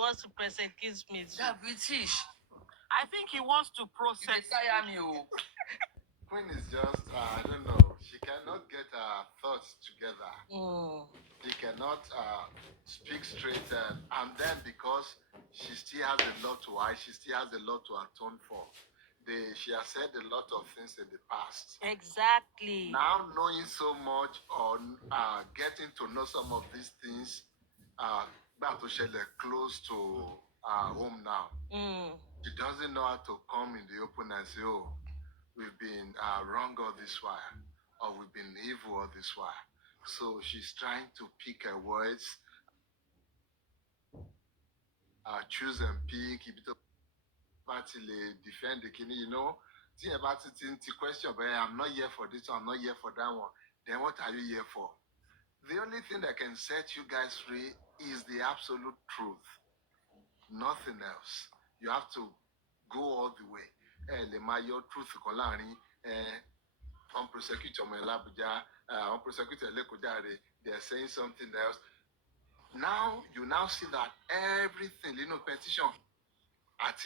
wants to prosecute me. They're British. I think he wants to prosecute me. Queen is just, I don't know, she cannot get her thoughts together. She cannot speak straight, and then because she still has a lot to hide, she still has a lot to atone for. She has said a lot of things in the past. Exactly. Now knowing so much or getting to know some of these things, close to home now. She doesn't know how to come in the open and say, oh, we've been wrong all this while, or we've been evil all this while. So she's trying to pick her words, choose and pick. If it's defend the kidney, you know, think about it in the question, but I'm not here for this one, I'm not here for that one. Then what are you here for? The only thing that can set you guys free is the absolute truth. Nothing else. You have to go all the way. Your truth on prosecutor Abuja, on prosecutor Lekojare, they're saying something else. Now you now see that everything, you know, petition at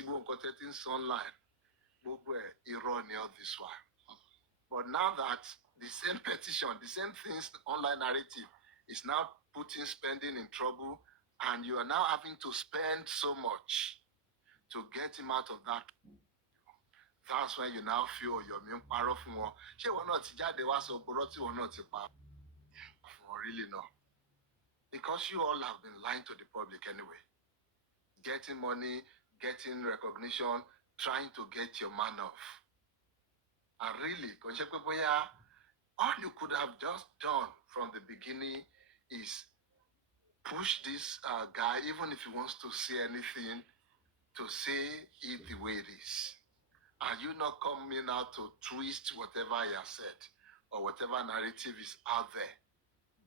online, irony all this one. But now that the same petition, the same things, online narrative is now putting spending in trouble, and you are now having to spend so much to get him out of that. That's when you now feel you're being part of more. She will not they was so boroti will not really no. Because you all have been lying to the public anyway. Getting money, getting recognition, trying to get your man off. And really, all you could have just done from the beginning is push this guy, even if he wants to say anything, to say it the way it is. Are you not coming out to twist whatever he has said or whatever narrative is out there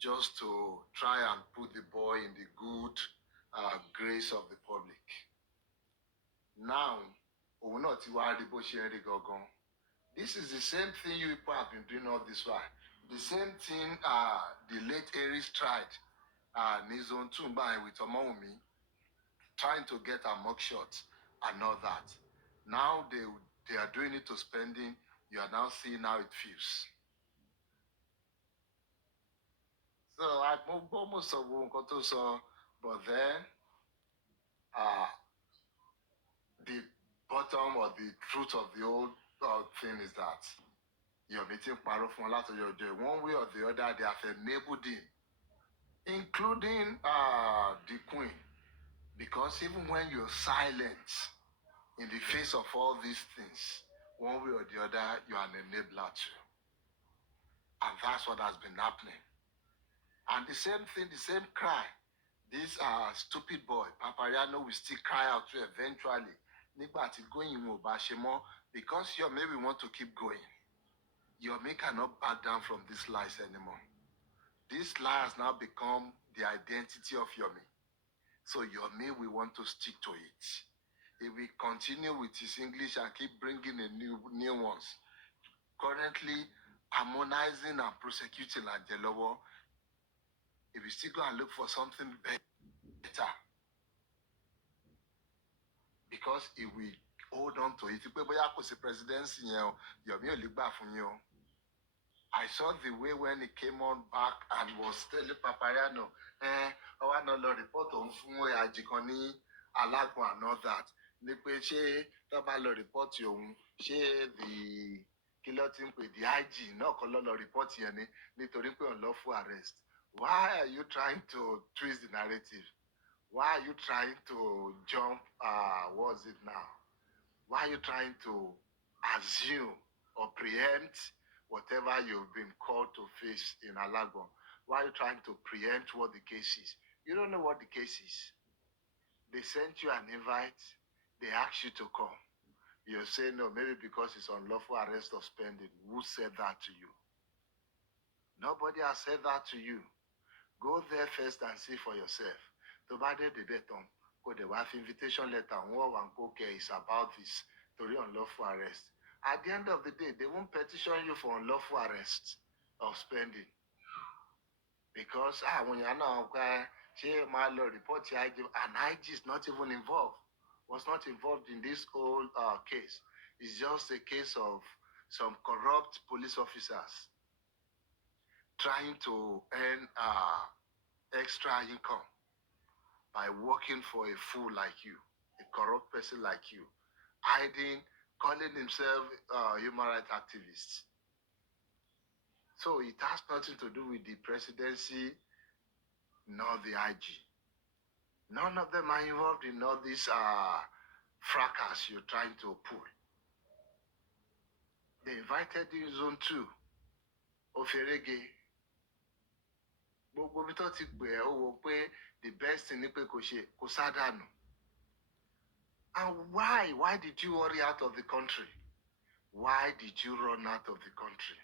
just to try and put the boy in the good grace of the public? Now, this is the same thing you people have been doing all this while. The same thing the late Aries tried Nizon Tumba with Omoumi, trying to get a mugshot and all that. Now they are doing it to spending. You are now seeing how it feels. So I almost saw but then the bottom or the truth of the old thing is that you're meeting Paro from lot of your day. One way or the other, they have enabled him, including the Queen. Because even when you're silent in the face of all these things, one way or the other, you're an enabler too. And that's what has been happening. And the same thing, the same cry. This stupid boy, Papariano, will still cry out to eventually. Because you maybe want to keep going. Your me cannot back down from these lies anymore. This lie has now become the identity of Yomi. So Yomi, we want to stick to it. If we continue with his English and keep bringing in new ones, currently harmonizing and prosecuting Angelowo, if we still go and look for something better, because if we hold on to it, presidency, Yomi will back from you. I saw the way when he came on back and was telling Papariano, I want to report on Fumo Ajikoni, Alagwa, and all that. Nipeche, Tabalo report you, the killer team with the IG, no color report here, Nitoripe on lawful arrest. Why are you trying to twist the narrative? Why are you trying to jump, what's it now? Why are you trying to assume or preempt whatever you've been called to face in Alagon? Why are you trying to preempt what the case is? You don't know what the case is. They sent you an invite. They asked you to come. You're saying no, maybe because it's unlawful arrest or spending. Who said that to you? Nobody has said that to you. Go there first and see for yourself. The beton. Go the wife invitation letter. Is about this to unlawful arrest. At the end of the day, they won't petition you for unlawful arrest of spending. Because when you're not my lord report to IG, and IG is not even involved, was not involved in this whole case. It's just a case of some corrupt police officers trying to earn extra income by working for a fool like you, a corrupt person like you, hiding, calling himself human rights activists. So it has nothing to do with the presidency nor the IG. None of them are involved in all this fracas you're trying to pull. They invited you in zone 2, Oferege. Gbogbo bí tó ti pè ẹ́ ó wò pé the best thing ni pé kò ṣe kò sádànù. And why did you hurry out of the country? Why did you run out of the country?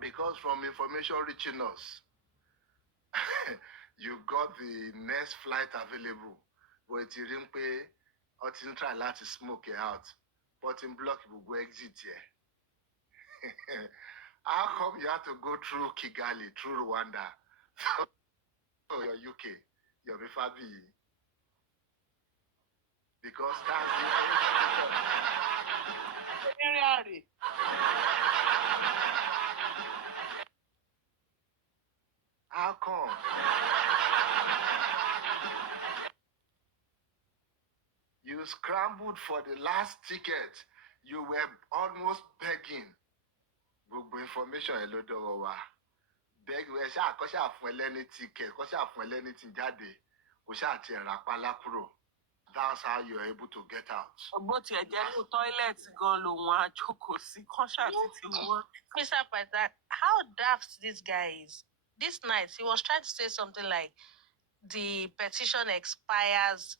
Because from information reaching us, you got the next flight available. But you didn't pay, or didn't try to smoke it out. But in block, you will go exit here. How come you have to go through Kigali, through Rwanda? So you're UK, you're Fabi. Because that's the How come? You scrambled for the last ticket. You were almost begging. Gbogbo information ẹ ló dọ́wọ́ wa. Beg ẹ ṣáà kọ́ ṣáà fún ẹ lẹ́ni ticket, kọ́ ṣáà fún ẹ lẹ́ni tí jáde, kò ṣáà ti ẹ̀rà pálá kúrò. That's how you're able to get out. Bó tiẹ̀ jẹ́ ní toilet gan lòun àjòkò sí kọ́ṣà títí wọn. Mr. Pythag, how daft this guy is. This night, he was trying to say something like, the petition expires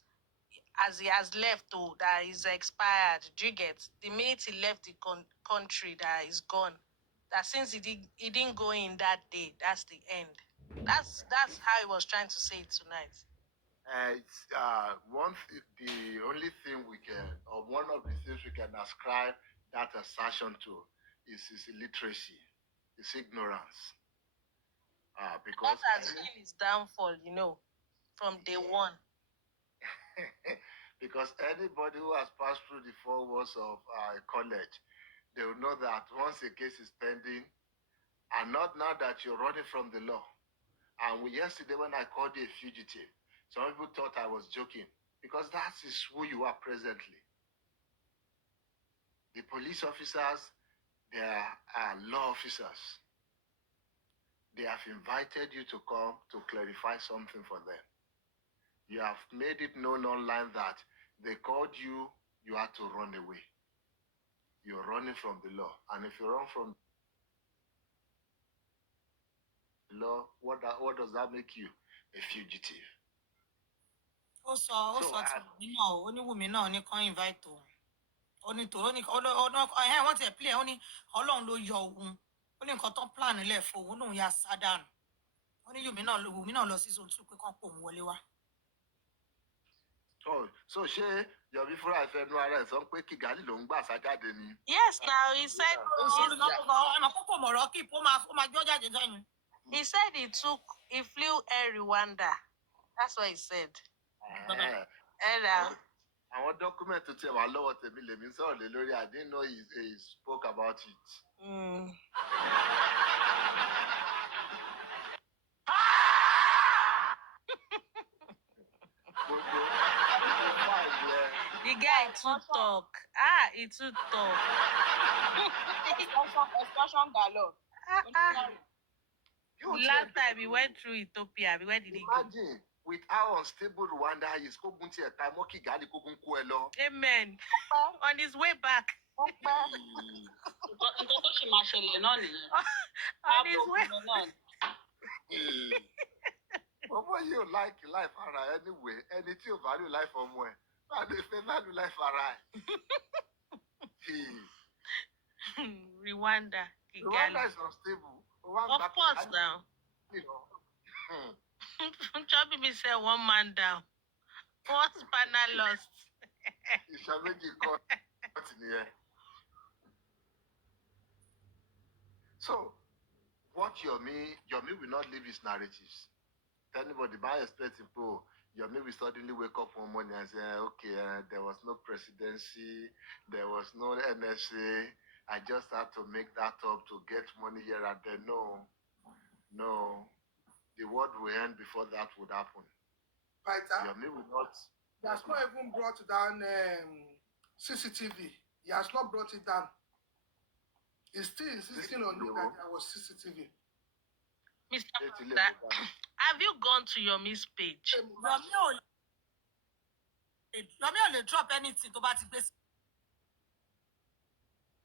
as he has left, that is expired. Do you get? The minute he left the country, that is gone. That since he didn't go in that day, that's the end. That's how he was trying to say it tonight. It's the only thing we can, or one of the things we can ascribe that assertion to is his illiteracy, his ignorance. Because that has been his downfall, from day one. Because anybody who has passed through the 4 walls of college, they will know that once a case is pending, and not now that you're running from the law. And yesterday when I called you a fugitive, some people thought I was joking, because that is who you are presently. The police officers, they are law officers. They have invited you to come to clarify something for them. You have made it known online that they called you, you had to run away. You're running from the law. And if you run from the law, what does that make you? A fugitive. Also, tí ó ní Wùmí náà ní kàn invite òun. Ó ní tòró ní wọ́n ti play ó ní Ọlọ́run ló yọ òun. Ó ní nǹkan tán plan lẹ̀ fún òun lòun ya sádànù. Ó ní Wùmí náà lọ sí zone 2 pé kán pò òun wọlé wá. So ṣé Yomi fúnra ìfẹ́ nu ara ẹ̀ sọ pé Kigali ló ń gbà sájáde ni? Yes, now he said he said he flew Air Rwanda. That's what he said. Àwọn document tó tiẹ̀ wà lọ́wọ́ tèmi lèmi sọ̀rọ̀ lé lórí. I didn't know he spoke about it. The guy too talk. He too talk. Excursion galore. Last time he went through Ethiopia, where did he go? Imagine with how unstable Rwanda is, Kogun ti ẹ̀ka mọ́ Kigali Kogun kó ẹ lọ. Amen. On his way back. On his way. Ọmọ yìí ò like life ara anyway. Ẹni tí ò value life ọmọ ẹ̀. Báwo ni ìfẹ́ value life ara ẹ̀? Rwanda. Kigali. Rwanda is unstable. Of course now. Chubby me say one man down. One spanner lost. So, what Yomi will not leave his narratives. anybody by expecting people, you maybe suddenly wake up one morning and say, okay, there was no presidency, there was no NSA. I just had to make that up to get money here and there. No, no. The world will end before that would happen. Python, Yomi will not. He has not even brought down CCTV. He has not brought it down. He's still insisting on it that there was CCTV. Mr. Pastor, have you gone to your Miss page? Yomi only drop anything to bá ti gbé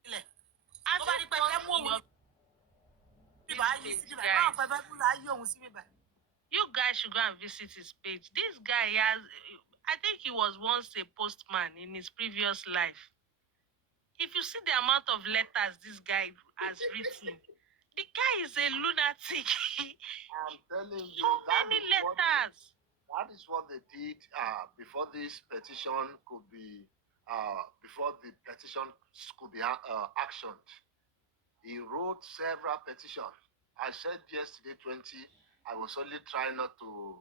sílẹ̀. Tó bá ní pé fẹ́ mú òun you guys should go and visit his page. This guy has, I think he was once a postman in his previous life. If you see the amount of letters this guy has written, the guy is a lunatic. I'm telling you, so many letters. That is what they did before this petition could be, before the petition could be actioned. He wrote several petitions. I said yesterday 20, I was only trying not to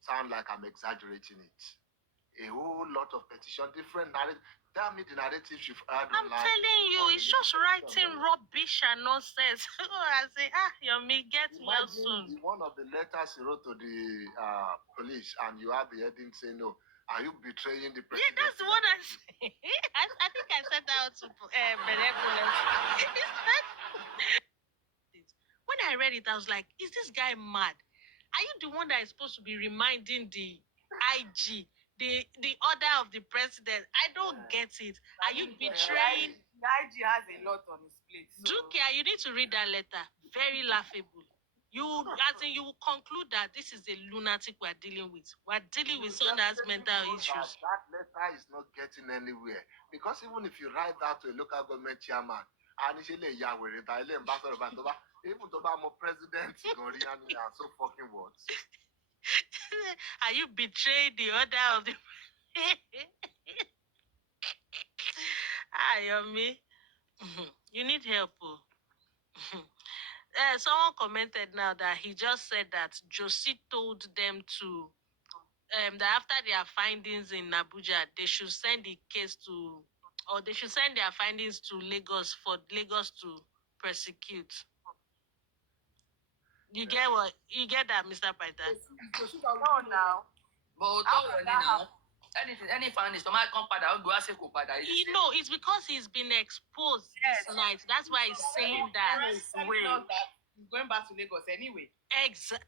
sound like I'm exaggerating it. A whole lot of petitions, different narratives. Tell me the narratives you've heard. I'm telling you, it's just writing rubbish and nonsense. I say, Yomi, get well soon. One of the letters he wrote to the police, and you have the heading saying, no, are you betraying the president? Yeah, that's what I say. I think I said that to benevolence. When I read it, I was like, is this guy mad? Are you the one that is supposed to be reminding the IG, the order of the president? I don't get it. Are you betraying? The IG has a lot on his plate. So... Dukia, you need to read that letter. Very laughable. You will conclude that this is a lunatic we're dealing with. We're dealing with someone that has mental issues. That letter is not getting anywhere. Because even if you write that to a local government chairman, even though I'm a president, and so fucking what? Are you betraying the order of the... Yomi. You need help. Someone commented now that he just said that Josie told them to, that after their findings in Abuja, they should send the case to, or they should send their findings to Lagos for Lagos to prosecute. You get what? You get that, Mr. Python? No, now. But now, any findings, come padà, go ask go padà. No, it's because he's been exposed this night. That's why he's saying that. He's going back to Lagos anyway.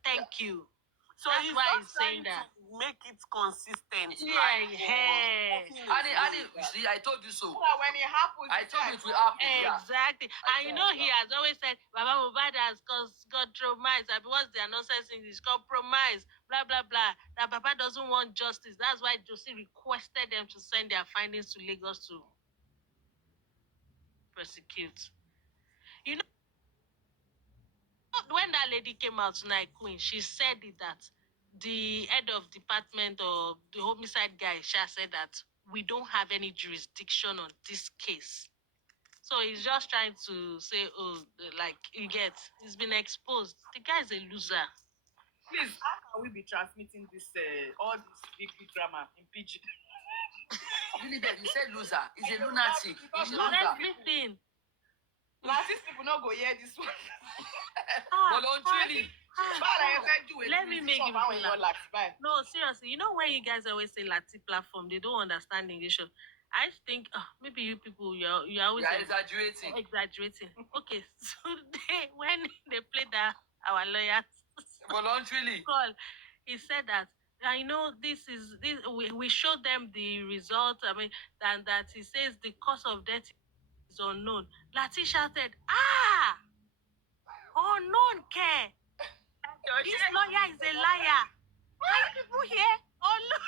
Thank you. So that's why he's saying that. Make it consistent. Yeah, yeah. See, I told you so. When it happens, I told you it will happen. Exactly. And you know, he has always said, Baba Mohbad has compromised. What's their nonsense English? Compromise, blah, blah, blah. That Baba doesn't want justice. That's why Josie requested them to send their findings to Lagos to prosecute. You know, when that lady came out tonight, Queen, she said it that the head of department or the homicide guy, she said that we don't have any jurisdiction on this case. So he's just trying to say, oh, like, you get, he's been exposed. The guy's a loser. Please, how can we be transmitting this, all this big drama in PG? Really, you said loser. He's a lunatic. He's a loser. Everything. These people not go hear this one. Voluntarily. Let me make you No, seriously. You know when you guys always say Lati platform, they don't understand English. I think maybe you people you're always exaggerating. Okay, so when they played our lawyers voluntarily call, he said that I know this we showed them the result. I mean, and that he says the cause of death is unknown. Lati shouted, unknown care. This lawyer is a liar. Are you people here? Unknown.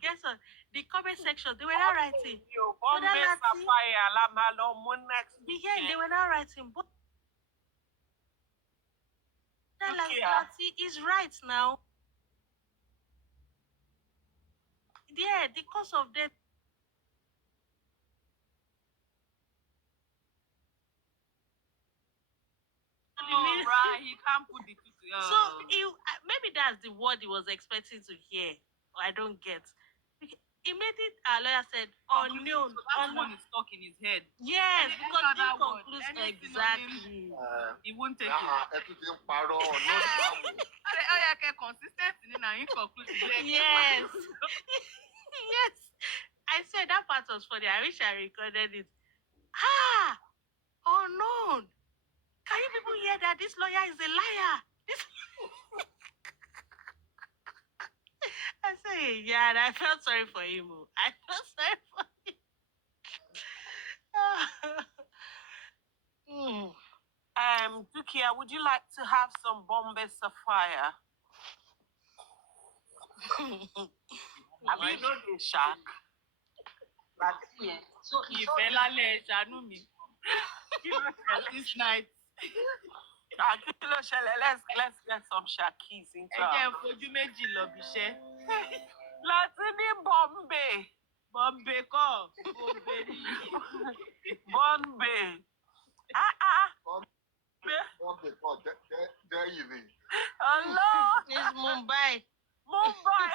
Guess on. The comment section, they were not writing. They were not writing. But Lati is right now. Yeah, the cause of death. right. He can't put the two together. So maybe that's the word he was expecting to hear. I don't get. Immediately, our lawyer said, unknown. So that one is stuck in his head. Yes, Any because other it word, concludes anything exactly. He won't take it. Oh yeah, okay, consistent in inconclusive. Yes. Yes. I said that part was funny. I wish I recorded it. Unknown. Can you people hear that this lawyer is a liar? I said, yeah, and I felt sorry for him. I felt sorry for him. Dukia, would you like to have some Bombay Sapphire? Have you know the shark? So This night. Let's get some sharkies into Latini Bombay. Bombay ko. Bombay. Hello. It's Mumbai. Mumbai.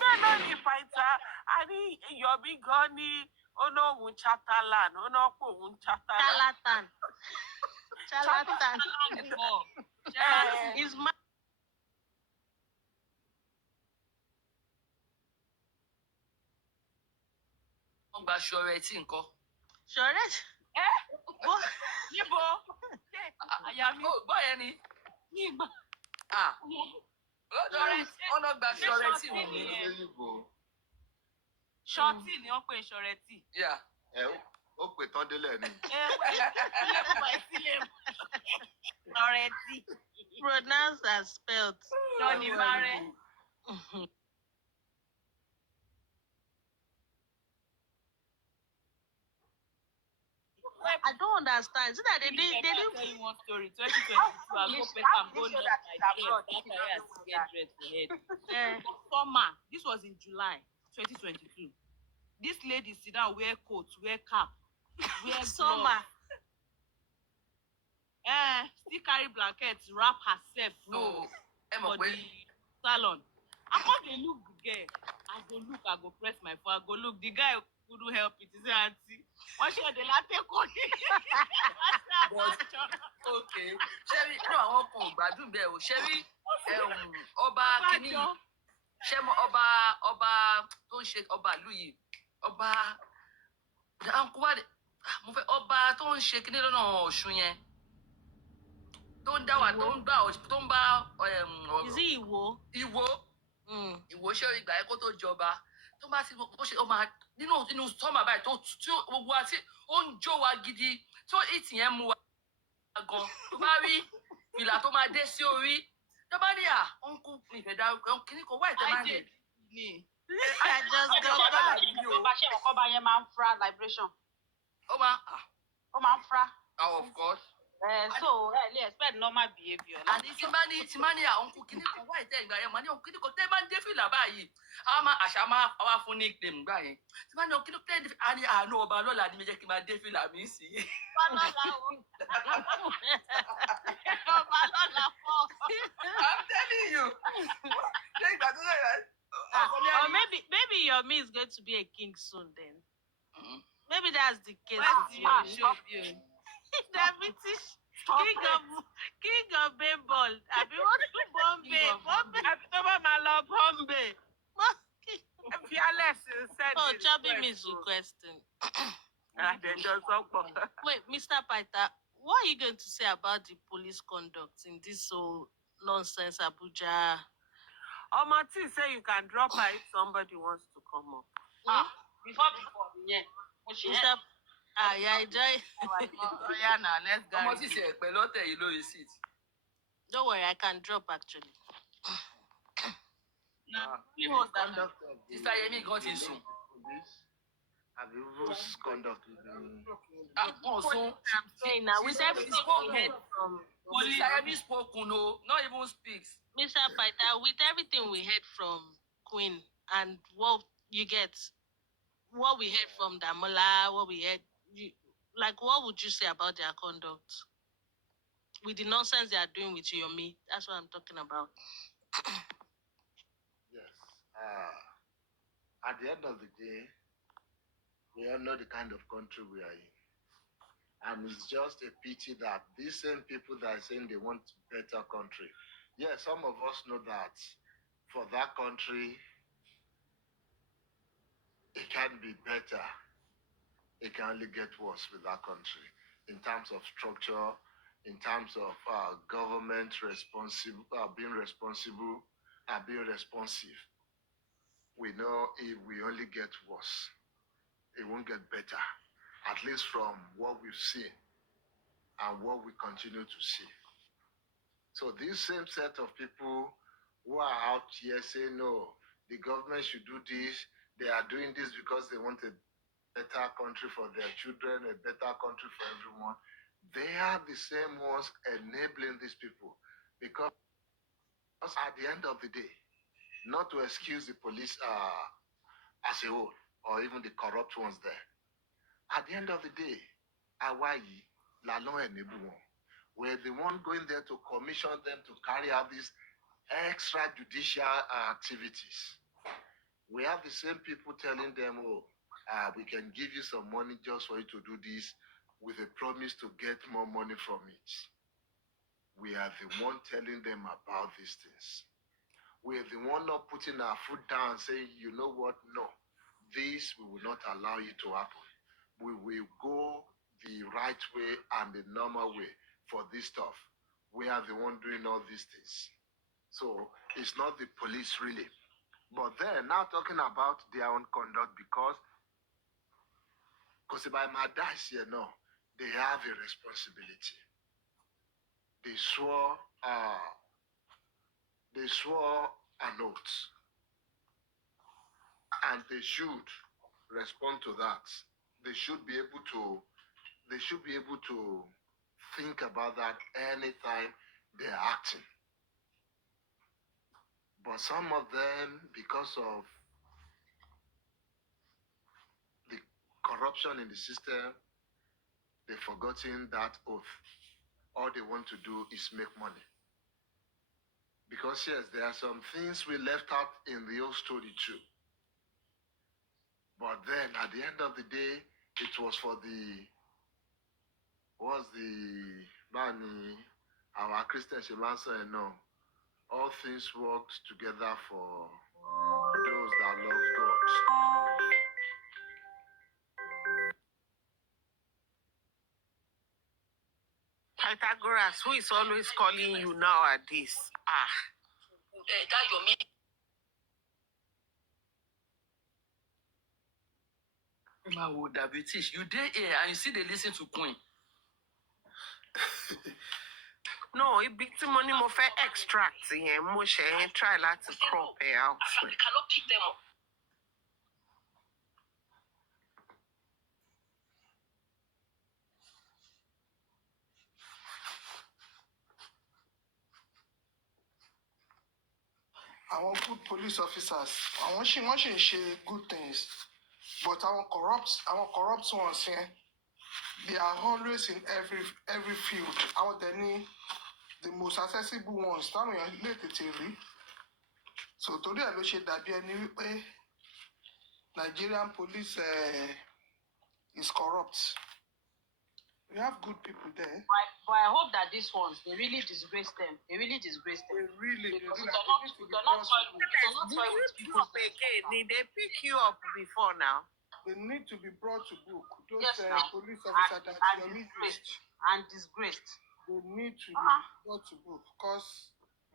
Bẹ́ẹ̀ni Pytha, a ní Yomi gan ní òun Chatalan, òun Chatalan. Charlatan. It's my Gba surety nǹkan. Surety. Níbo? Àyà mi. Ó gbọ́ yẹn ni. Níbo? Ọ̀nà gba surety wù mí. Shorty ni wọ́n pè surety. Yeah. Ó pè tán délẹ̀ ni. Surety. Pronounced as spelled. Johnny Mare. I don't understand. Is it that they didn't? Tell you one story. 2022, I go Peckham, go lost my dread. That's why I still get dread for head. Summer. This was in July 2022. This lady sit down, wear coat, wear cap, wear Summer. Still carry blankets, wrap herself. No. For the salon. I come dey look the girl. I go press my phone. I go look. The guy couldn't help it. He said, auntie, what's your latte cookie? Okay. Sherry, no, àwọn kan ò gbádùn bẹ́ẹ̀ o. Sherry, ọba kìíní. Ṣé ọba tó ń ṣe ọba ìlú yìí? Ọba mo fẹ́ ọba tó ń ṣe kíní lọ́nà Ọ̀ṣun yẹn. Tó ń dá wà tó ń bá Is it Iwo? Ìwò ṣé ìgbà yẹn kó tó jọba. Tó bá ti bó ṣe ọmọ nínú sọ́mà báyìí tó gbogbo àti ó ń jó wa gidi tó ìtì yẹn mú wa gan. Tó bá rí fìlà tó máa dé sí orí. Tó bá ní ọ̀nkú ní ìfẹ́ dárúkọ kíní kan wá ìtẹ́ máa ń dé. I just got back. Tó bá ṣe ọkọ bá yẹn máa ń fra vibration. Ó máa ń fra. Of course. So lè expect normal behaviour. Àní tí máa ní ọ̀nkú kíní kan wá ìtẹ́ ìgbà yẹn máa ní ọ̀nkú kíní kan tẹ́ bá ń dé fìlà báyìí. Àṣà máa wá fún ní ìpè ńgbà yẹn. Tí máa ní ọ̀nkú kíní kan tẹ́ àánú ọba lọ́la ni mi jẹ́ kí n máa dé fìlà mi sí. Ọba lọ́la fọ́. I'm telling you. Or maybe your me is going to be a king soon then. Maybe that's the case. The British king of baseball. I be want to Bombay. October my love Bombay. Oh, Chubby is requesting. Wait, Mr. Pytha, what are you going to say about the police conduct in this so nonsense Abuja? Omati say you can drop her if somebody wants to come up. Before, yeah. Mr. Yeah, enjoy. Yeah, now let's go. Omati say pelote you know you see it. Don't worry, I can drop actually. Sister Yemi got in soon. Àbí rules conduct. I'm saying now with everything we heard from Sister Yemi spoke, no, not even speaks. Mr. Pytha, with everything we heard from Queen and what you get, what we heard from Damola, what we heard, what would you say about their conduct? with the nonsense they are doing with Yomi. That's what I'm talking about. Yes. At the end of the day, we all know the kind of country we are in. And it's just a pity that these same people that are saying they want better country, yeah, some of us know that for that country, it can be better. It can only get worse with that country in terms of structure, in terms of government being responsible, being responsive. We know if we only get worse, it won't get better, at least from what we've seen and what we continue to see. So this same set of people who are out here saying, no, the government should do this, they are doing this because they want a better country for their children, a better country for everyone. They are the same ones enabling these people. Because at the end of the day, not to excuse the police as a whole, or even the corrupt ones there, at the end of the day, Hawaii, Lalon enable one. We're the one going there to commission them to carry out these extrajudicial activities. We have the same people telling them, oh, we can give you some money just for you to do this with a promise to get more money from it. We are the one telling them about these things. We are the one not putting our foot down and saying, you know what, no, this we will not allow you to happen. We will go the right way and the normal way for this stuff. We are the one doing all these things. So it's not the police really. But they're now talking about their own conduct because by my dice here, no, they have a responsibility. They swore an oath. And they should respond to that. They should be able to think about that anytime they're acting. But some of them, because of the corruption in the system, they've forgotten that oath. All they want to do is make money. Because yes, there are some things we left out in the old story too. But then at the end of the day, it was for money, our Christian Shemanso and no. All things worked together for those that love God. Pythagoras, who is always calling you nowadays? That your meaning. You did here and you see they listen to Queen. No, it big money mo fẹ́ extract yẹn mo ṣe try láti crop ẹ out. We cannot pick them up. Our good police officers, wọ́n ṣì ń ṣe good things, but our corrupt ones here, they are always in every field. Àwọn dẹ̀ ní the most accessible ones táwọn èèyàn lè tètè rí. So torí ẹ̀ ló ṣe dàbí ẹni wípé Nigerian police is corrupt. We have good people there. But I hope that these ones, they really disgrace them. They really disgrace them. They really They not toy with people. Did they pick you up before now? They need to be brought to book. Those Yes, police officers that and disgraced. They need to be brought to book because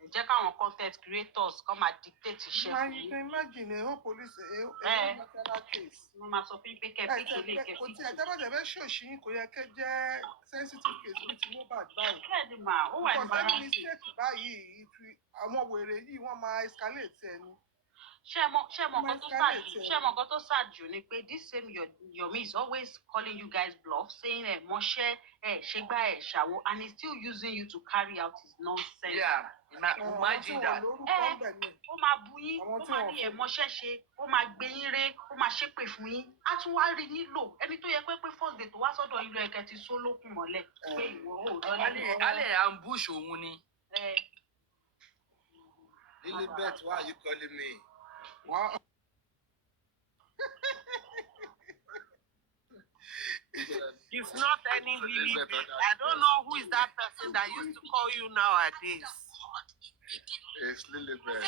Check out content creators come and dictate to share. you can imagine a whole police national case. Mama so pick Kò tí ẹ jábọ̀ tẹ̀fẹ́ ṣòṣì kò yẹ kẹ́ jẹ́ sensitive case bíi ti Mohbad báyìí. Bẹ́ẹ̀ni mà, ó wà Because any embarrassing. mistake báyìí àwọn wèrè yìí wọ́n máa escalate ẹni. nǹkan tó sad jù ni pé this same Yomi is always calling you guys bluff, saying mọṣẹ́ ṣègbà ṣàwo, and he's still using you to carry out his nonsense. Yeah, imagine that. Ó máa bu yín, ó máa ní mọṣẹ́ ṣe, ó máa gbé yín ré, ó máa ṣépè fún yín, á tún wá rí yín lò. Ẹni tó yẹ pé first day tó wá sọ́dọ̀ yín lọ ẹ̀kẹ́ ti só lókun mọ́lẹ̀ pé ìwọ ò lọ́lẹ́. Ale ambush òun ni. Lilibet, why are you calling me? Wow. It's not any Lily. I don't know who is that person that used to call you nowadays. It's Lilibet.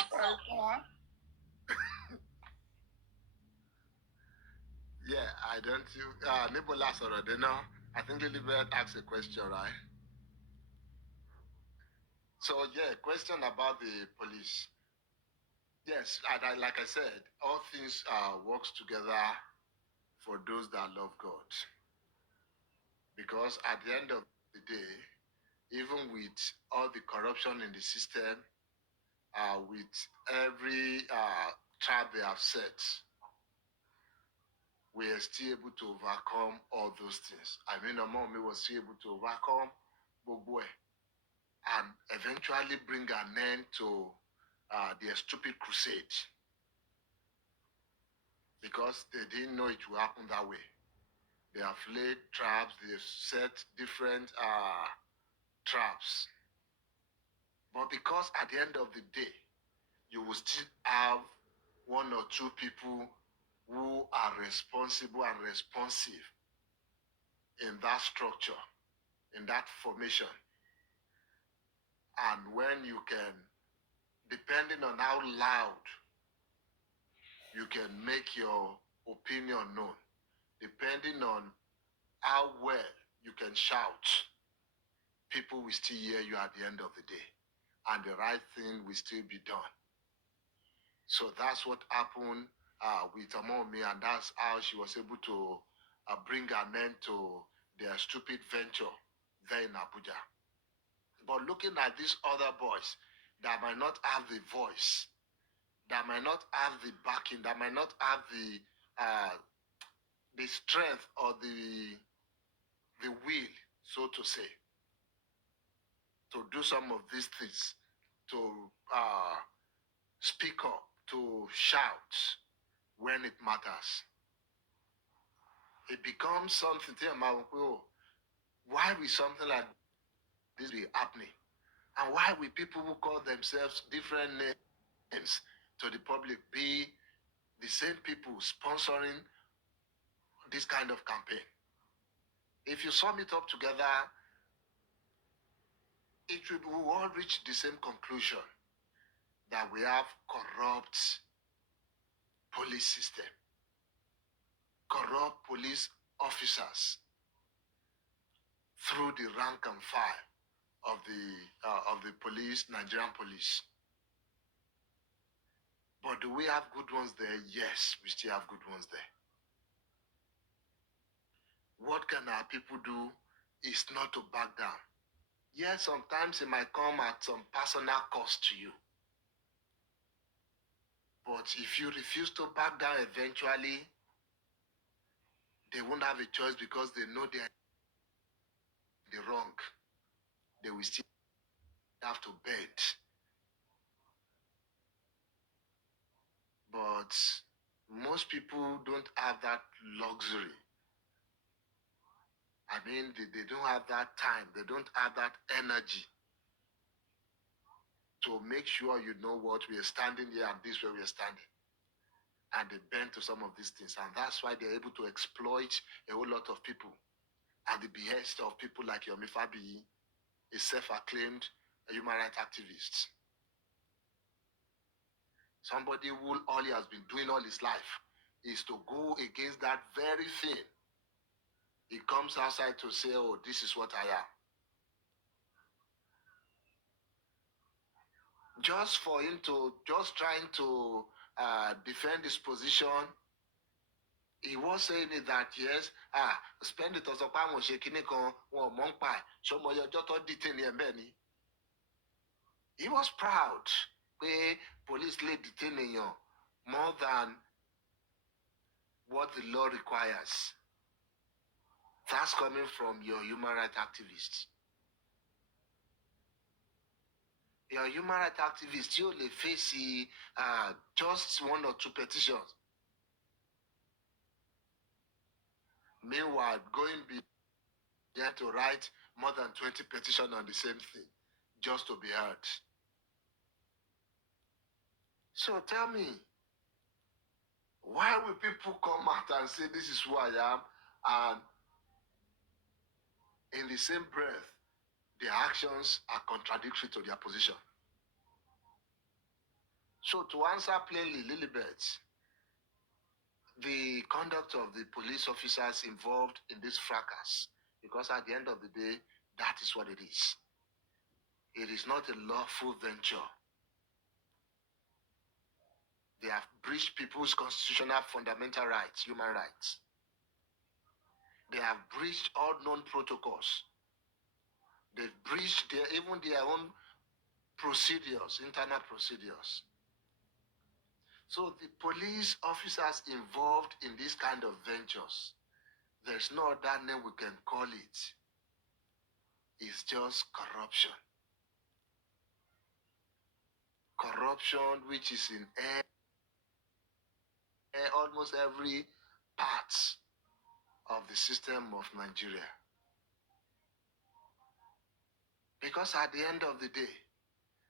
Yeah, I don't. Nibola Sorodino. I think Lilibet asked a question, right? So yeah, question about the police. Yes, and like I said, all things works together for those that love God. Because at the end of the day, even with all the corruption in the system, with every trap they have set, we are still able to overcome all those things. I mean, Mommy was still able to overcome Bogwe and eventually bring an end to their stupid crusade. Because they didn't know it would happen that way. They have laid traps, they've set different traps. But because at the end of the day, you will still have one or two people who are responsible and responsive in that structure, in that formation. And when you can, depending on how loud you can make your opinion known, depending on how well you can shout, people will still hear you at the end of the day. And the right thing will still be done. So that's what happened with Amomi, and that's how she was able to bring an end to their stupid venture there in Abuja. But looking at these other boys that might not have the voice, that might not have the backing, that might not have the strength or the will, so to say, to do some of these things, to speak up, to shout when it matters. It becomes something, why will something like this be happening? And why will people who call themselves different names to the public be the same people sponsoring this kind of campaign? If you sum it up together, we will all reach the same conclusion, that we have corrupt police system, corrupt police officers through the rank and file of the police, Nigerian police. But do we have good ones there? Yes, we still have good ones there. What can our people do is not to back down. Yes, sometimes it might come at some personal cost to you. But if you refuse to back down eventually, they won't have a choice because they know they are the wrong. They will still have to bend. But most people don't have that luxury. I mean, they don't have that time. They don't have that energy to make sure you know what we are standing here and this where we are standing. And they bend to some of these things. And that's why they're able to exploit a whole lot of people at the behest of people like Yomi Fabiyi, a self-acclaimed human rights activist. Somebody who all he has been doing all his life is to go against that very thing. He comes outside to say, oh, this is what I am. Just for him to, just trying to defend his position, he was saying it that, yes, spend it as a palm of shaking it on one monk pie. Show me your daughter detain him, Benny. He was proud. Police lay detaining you. more than what the law requires. That's coming from your human rights activists. Your human rights activists, you only face just 1 or 2 petitions. Meanwhile, going behind to write more than 20 petitions on the same thing, just to be heard. So tell me, why will people come out and say this is who I am, and in the same breath, their actions are contradictory to their position? So to answer plainly, Lilibet, the conduct of the police officers involved in this fracas, because at the end of the day, that is what it is. It is not a lawful venture. They have breached people's constitutional fundamental rights, human rights. They have breached all known protocols. They've breached even their own procedures, internal procedures. So the police officers involved in this kind of ventures, there's no other name we can call it. It's just corruption. Corruption which is in almost every part of the system of Nigeria. Because at the end of the day,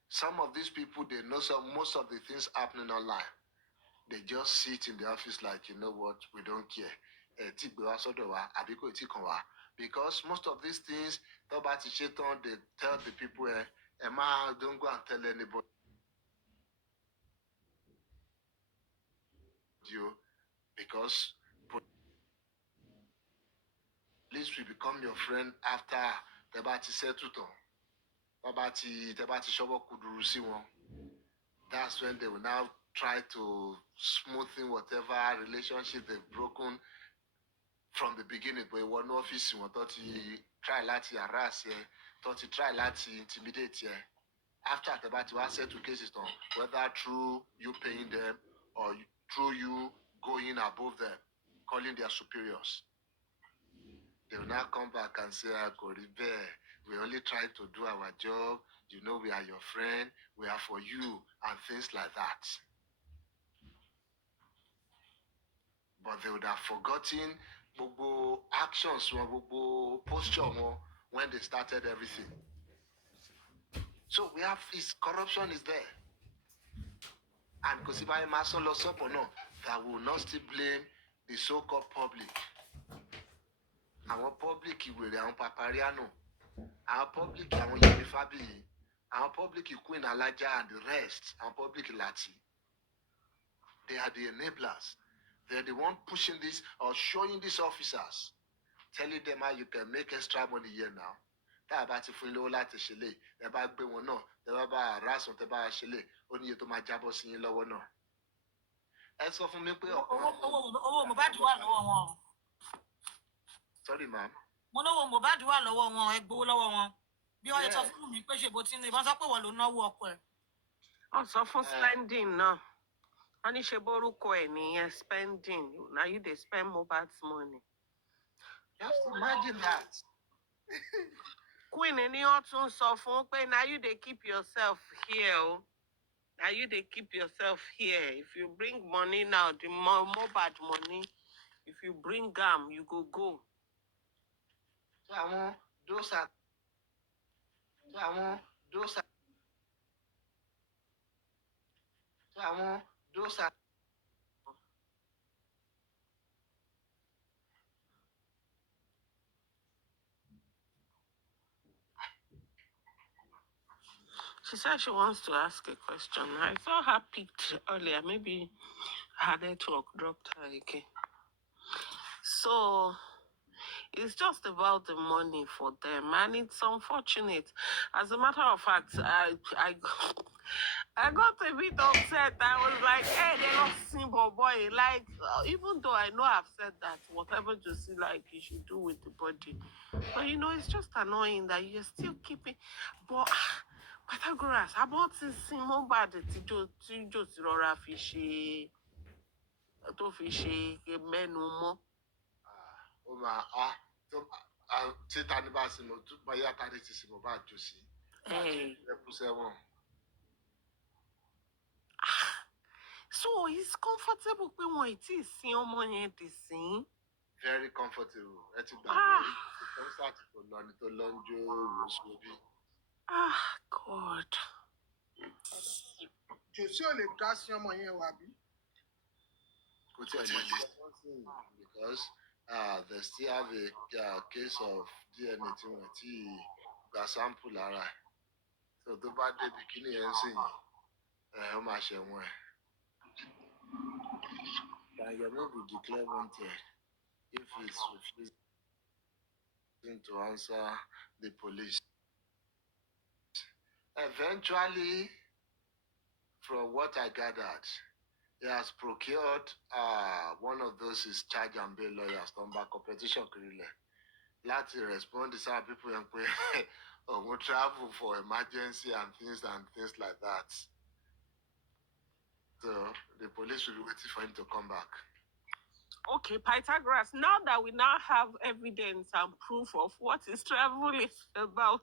some of these people, they know most of the things happening online. They just sit in the office like, you know what, we don't care. Because most of these things, they tell the people, Emma, don't go and tell anybody. Because police will become your friend after the bati settled. That's when they will now try to smoothen whatever relationship they've broken from the beginning. But one office thought he try to harass you, thought he try to intimidate you. After the battle, I said to cases on whether through you paying them or through you going above them, calling their superiors. They will now come back and say, we only try to do our job. You know, we are your friend. We are for you, and things like that. But they would have forgotten Bobo actions, Bobo posture when they started everything. So we have corruption is there. And because if I must solo up or no, that will not still blame the so-called public. Our public will be on Papariano. Our public àwọn Yemi Fabiyi. Our public Queen Alaja and the rest. Our public Lati. They are the enablers. They're the one pushing this or showing these officers, telling them how you can make extra money here now. Tá a bá ti fún lówó láti ṣe lè, ẹ bá gbé wọn náà, ẹ bá bá rásùn tẹ bá ṣe lè, ó níye tó máa jábọ́ sí yín lọ́wọ́ náà. Ẹ sọ fún mi pé owó Mohbad wà lọ́wọ́ wọn. Sorry, ma'am. Mo lówó Mohbad wà lọ́wọ́ wọn, ẹ gbowó lọ́wọ́ wọn. Bí wọ́n sọ fún mi pé ṣe bó ti ní ìbọn sọ pé wọ́n ló náwó ọkọ ẹ̀. Wọ́n sọ fún spending náà. Wọ́n ní ṣe borúkọ ẹ̀ nìyẹn spending. Now you dey spend Mohbad's money. Just imagine that. Queen ni wọ́n tún sọ fún pé now you dey keep yourself here o. Now you dey keep yourself here. If you bring money now, the Mohbad money, if you bring am, you go go. So those are She said she wants to ask a question. I saw her picked earlier. Maybe her network dropped her again. So it's just about the money for them, and it's unfortunate. As a matter of fact, I got a bit upset. I was like, hey, they lost Simba boy. Like, even though I know I've said that, whatever you see, like, you should do with the body. But, you know, it's just annoying that you're still keeping... But, Pythagoras, about this Simba bad, tó fi ṣe mẹ́nu mọ́. Ó máa tí tani bá sinmi tó bá yá tani ti sinmi bá jù sí. Ẹkú sẹ́wọ̀n. So it's comfortable pé wọn ì tí ì sin ọmọ yẹn dì sí. Very comfortable. Ẹ ti gbàgbé concert tó lọ ní tó lọ ń jó Roscoe. God. Jòsí ò lè dá sí ọmọ yẹn wà bí? Kò tí ẹ lè dá something because they still have a case of DNA tí wọ́n ti gba sample lára. So tó bá débi kíní yẹn ń sìn ó máa ṣẹ̀wọ̀n ẹ̀. Yomi will be declared wanted if he's refusing to answer the police. Eventually, from what I gathered, he has procured one of those his charge and bail lawyers come back competition career. Láti respond to some people and pay or travel for emergency and things like that. So the police will be waiting for him to come back. Okay, Pythagoras, now that we now have evidence and proof of what his travel is about,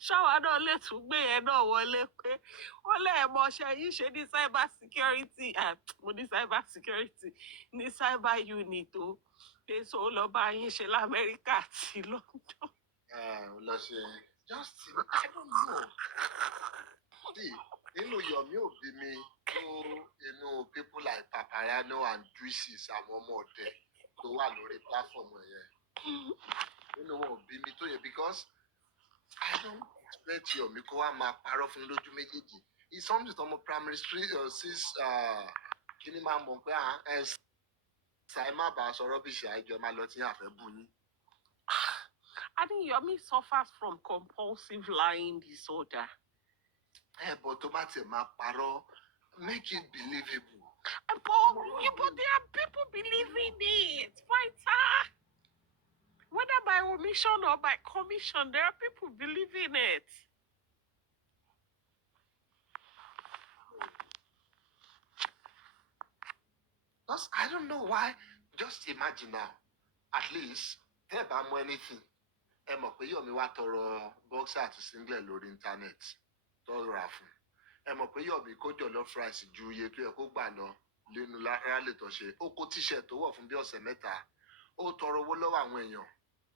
ṣáwa náà lè tún gbé yẹn náà wọlé pé wọ́n lè mọṣẹ́ yìí ṣe ní cyber security, mo ní cyber security, ní cyber unit o, pé so lọ bá yín ṣe l'Amẹ́ríkà àti London. Just, I don't know. See, Yomi ò bí mi tó people like Papariano and Drizzy àwọn ọmọ ọdẹ tó wà lórí platform yẹn. Wọn ò bí mi tó yẹ because I don't expect Yomi kó wá máa parọ́ fún lójú méjèèjì. It's something ọmọ primary 6 kíní máa mọ̀ pé ṣàì má bàa sọ rọ́bìṣì àìjọ máa lọ tí àfẹ́ bù yín. I think Yomi suffers from compulsive lying disorder. But tó bá tiẹ̀ máa parọ́, make it believable. But there are people believing it, fighter. Whether by omission or by commission, there are people believing it. I don't know why. Just imagine now. At least, tẹ́ ẹ bá mọ̀ anything. Ẹ mọ̀ pé Yomi wá tọrọ boxer àti singlet lórí internet. Tọrọ rà fún. Ẹ mọ̀ pé Yomi kó jollof rice ju iye tó yẹ kó gbà lọ lẹ́nu rálẹ̀ tó ṣe. Ó kó t-shirt tó wọ̀ fún bí ọ̀sẹ̀ mẹ́ta. Ó tọrọ owó lọ́wọ́ àwọn èèyàn,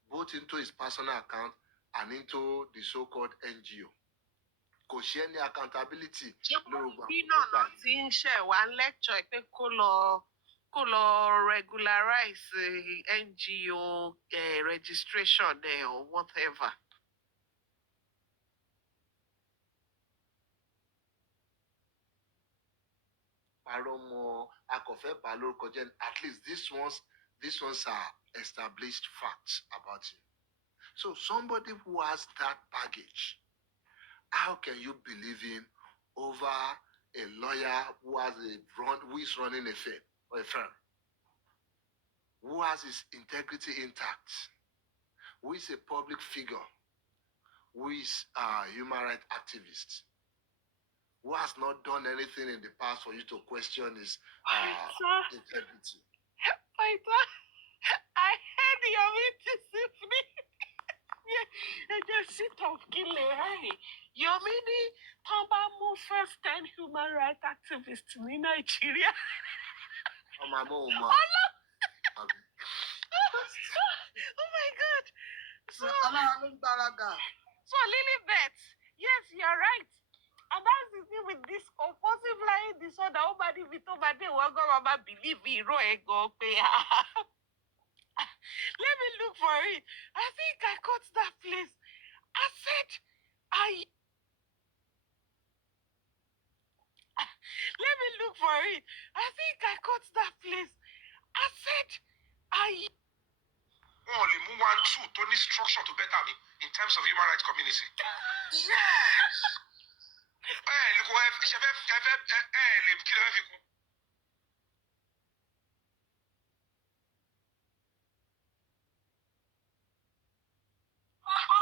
both into his personal account and into the so-called NGO. Kò ṣe any accountability. Bí náà ti ń ṣe wá lecture pé kó lọ regularize NGO registration or whatever. At least these ones are established facts about him. So somebody who has that baggage, how can you believe him over a lawyer who is running a firm, who has his integrity intact, who is a public figure, who is a human rights activist, who has not done anything in the past for you to question his integrity? Fighter, I heard Yomi this evening. Just sit off, Yomi ni Tobamu first 10 human rights activists in Nigeria. Oh my God. So Lilibet, yes, you're right. And that's the thing with this compulsive lying disorder. Nobody will believe me. Let me look for it. I think I caught that place. I said, let me look for it. I think I caught that place. I said, only move 1, 2 to this structure to better me in terms of human rights community. Yes.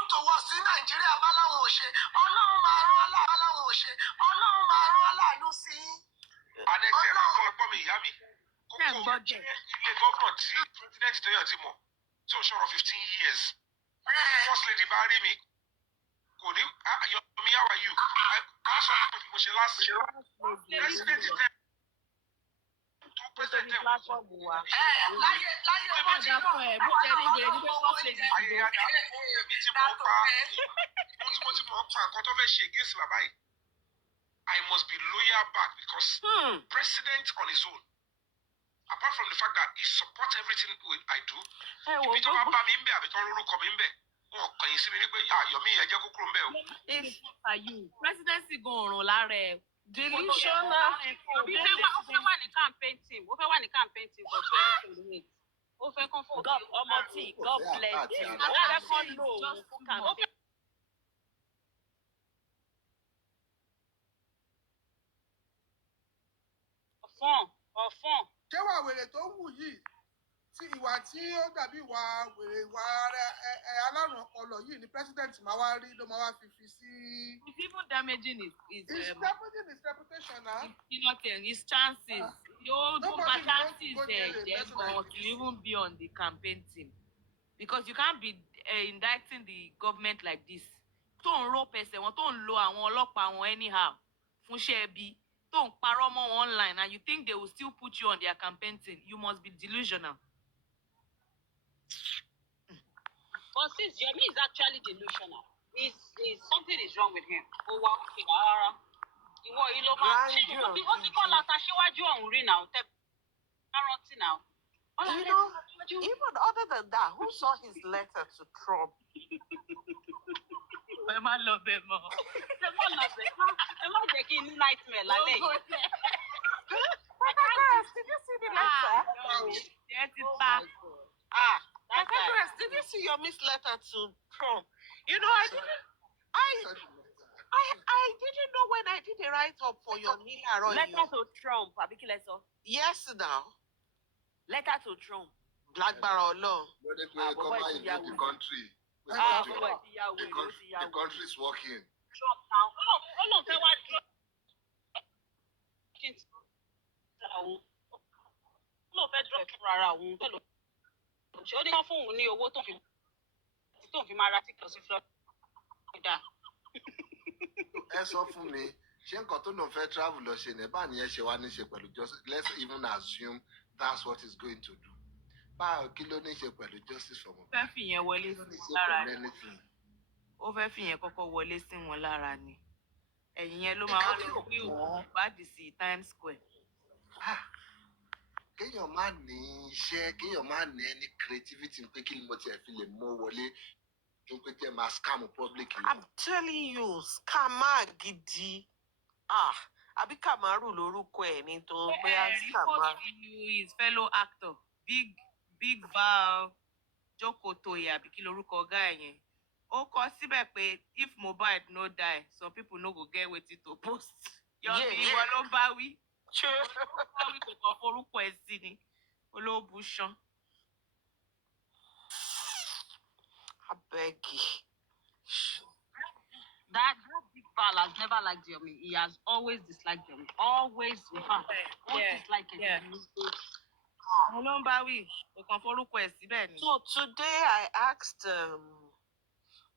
To wá sí Nàìjíríà bá láwọn ò ṣe Ọlọ́run máa rán aláwọn ò ṣe Ọlọ́run máa rán aláàánú sí. Anẹ́sì ẹ̀ máa gbọ́ mi ìyá mi. Kókó dẹ̀. Ilé gómìnà tí president tẹ́yàn ti mọ̀ tí ò ṣọ̀rọ̀ 15 years. First lady bá rí mi kò ní Yomi, how are you? A sọ fún mi mo ṣe last year. President tẹ́ tó president tẹ́ wọ́n. láyé Ọmọ ìdá fún ẹ, bó ṣe rí ìbéèrè ní pé first lady ti Ayé dé. ada èmi tí mo pa mo ti mọ̀ pa nǹkan tó fẹ́ ṣe against bàbá yìí. I must be loyal back because president on his own, apart from the fact that he supports everything I do, ibi tó bá bá mi ń bẹ̀ àbí tó ń lórúkọ mi ń bẹ̀, wọn kàn yín sí mi ní pé Yomi ẹ jẹ́ kó kúrò ń bẹ̀ o. Presidency gan ọ̀ràn lára ẹ̀. Delusional. Ó fẹ́ wà ní campaign team. Ó fẹ́ wà ní campaign team for 2028. Ó fẹ́ kàn fún Ọmọ tí God bless you. Ó fẹ́ kàn lò ó fún campaign. Ọ̀fọ̀n. ṣé wà wèrè tó ń wù yìí tí ìwà tí ó dàbí ìwà wèrè ìwà alárùn ọpọlọ yìí ni president máa wá rí ló máa wá fi sí. It's even damaging it's damaging his reputation now. His chances. Don't Nobody chances wants to go near a there person for like to this. even be on the campaign team. Because you can't be indicting the government like this. Tó ń ró pẹ̀sẹ̀ wọn, tó ń lo àwọn ọlọ́pàá wọn anyhow fún iṣẹ́ ẹbí, tó ń parọ́ mọ́ wọn online and you think they will still put you on their campaign team. You must be delusional. But since Yomi is actually delusional, something is wrong with him. Oh wow, okay, rárá. Ìwọ yìí ló máa ṣe ó ti kọ́ láta síwájú ọ̀hún rí náà tẹ́ rántí náà. You know, even other than that, who saw his letter to Trump? Ẹ má lọ bẹ̀ mọ́. Ẹ má jẹ́ kí n ní nightmare lálẹ́ yìí. Pythagoras, did you see the letter? Yes, it's bad. Pythagoras, did you see Yomi's letter to Trump? You know, I didn't know when I did a write-up for Yomi Laro. Letter to Trump, àbí kí lẹ sọ? Yes, now. Letter to Trump. Blackberry alone. When they come and invade the country, the country is working. Trump now. Ọlọ́run fẹ́ wá dúró. Ọlọ́run fẹ́ dúró fún ara òun. Ṣé ó ní wọ́n fún òun ní owó tó fi máa ra tíkọ̀ sí Florida? Ẹ sọ fún mi, ṣé nǹkan tó náà fẹ́ travel lọ ṣe ní báà nìyẹn ṣe wá ní ṣe pẹ̀lú justice? Let's even assume that's what he's going to do. Báwo kí ló ní ṣe pẹ̀lú justice for Mohbad? Ó fẹ́ fìyẹn wọlé sí wọn lára ni. Ó fẹ́ fìyẹn kọ́kọ́ wọlé sí wọn lára ni. Ẹ̀yìn yẹn ló máa wá lọ pé òun bá dì sí Times Square. Kéèyàn má ní iṣẹ́, kéèyàn má ní any creativity pé kí ni mo tiẹ̀ fi lè mú wọlé tó pé kí ẹ máa scam public. I'm telling you, scam gidi. Àbí Kamaru lórúkọ ẹ̀ ní tó pé scam. His fellow actor, Big Val Jokotoye àbí kí lórúkọ ọ̀gá ẹ̀ yẹn. Ó kọ síbẹ̀ pé if Mohbad no die, some people no go get wetin to post. Yomi ìwọ ló bá wí. Bá wí kò kàn forúkọ ẹ̀ sí ni. Olóòbù ṣan. I beg you. That Big Val has never liked Yomi. He has always disliked Yomi. Always, in fact, disliked him. Àwọn ló ń bá wí. Kò kàn forúkọ ẹ̀ síbẹ̀ ni. So today I asked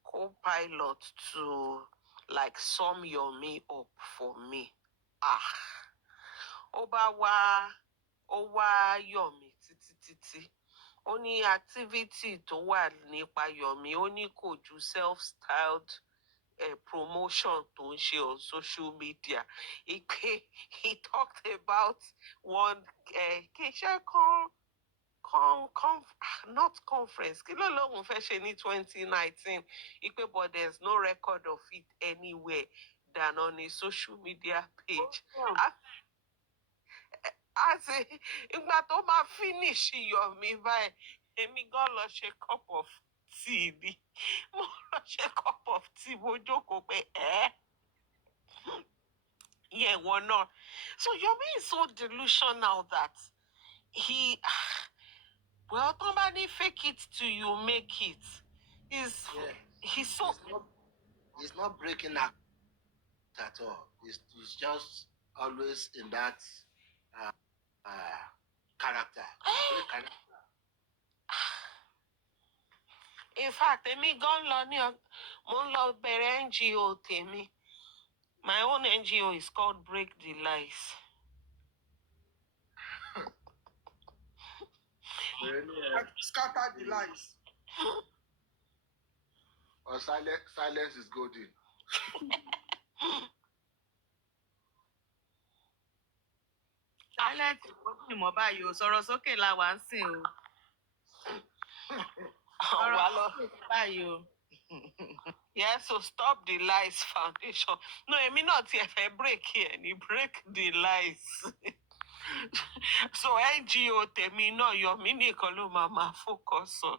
co-pilot to like sum Yomi up for me. Ó wá Yomi títí. Ó ní activity tó wà nípa Yomi, ó ní kò ju self-styled promotion tó ń ṣe on social media. He talked about one not conference. Kí ló lóun fẹ́ ṣe ní 2019? But there's no record of it anywhere than on a social media page. Àti ìgbà tó máa finish Yomi báyìí, èmi gan lọ ṣe cup of tea ni. Mo lọ ṣe cup of tea, mo jókòó pé yeah, why not? So Yomi is so delusional that somebody fake it till you make it. He's so... He's not breaking up at all. He's just always in that character. Great character. In fact, èmi gan lọ ní mo ń lọ bẹ̀rẹ̀ NGO tèmi. My own NGO is called Break the Lies. Scatter the lies. Or silence is golden. Silence ni mo bá yóò sọ̀rọ̀ sókè la wà ń sìn o. Sọ̀rọ̀ sókè báyìí o. Yes, so stop the lies foundation. No, èmi náà ti fẹ́ break here ni break the lies. So NGO tèmi náà Yomi nìkan ló máa focus on.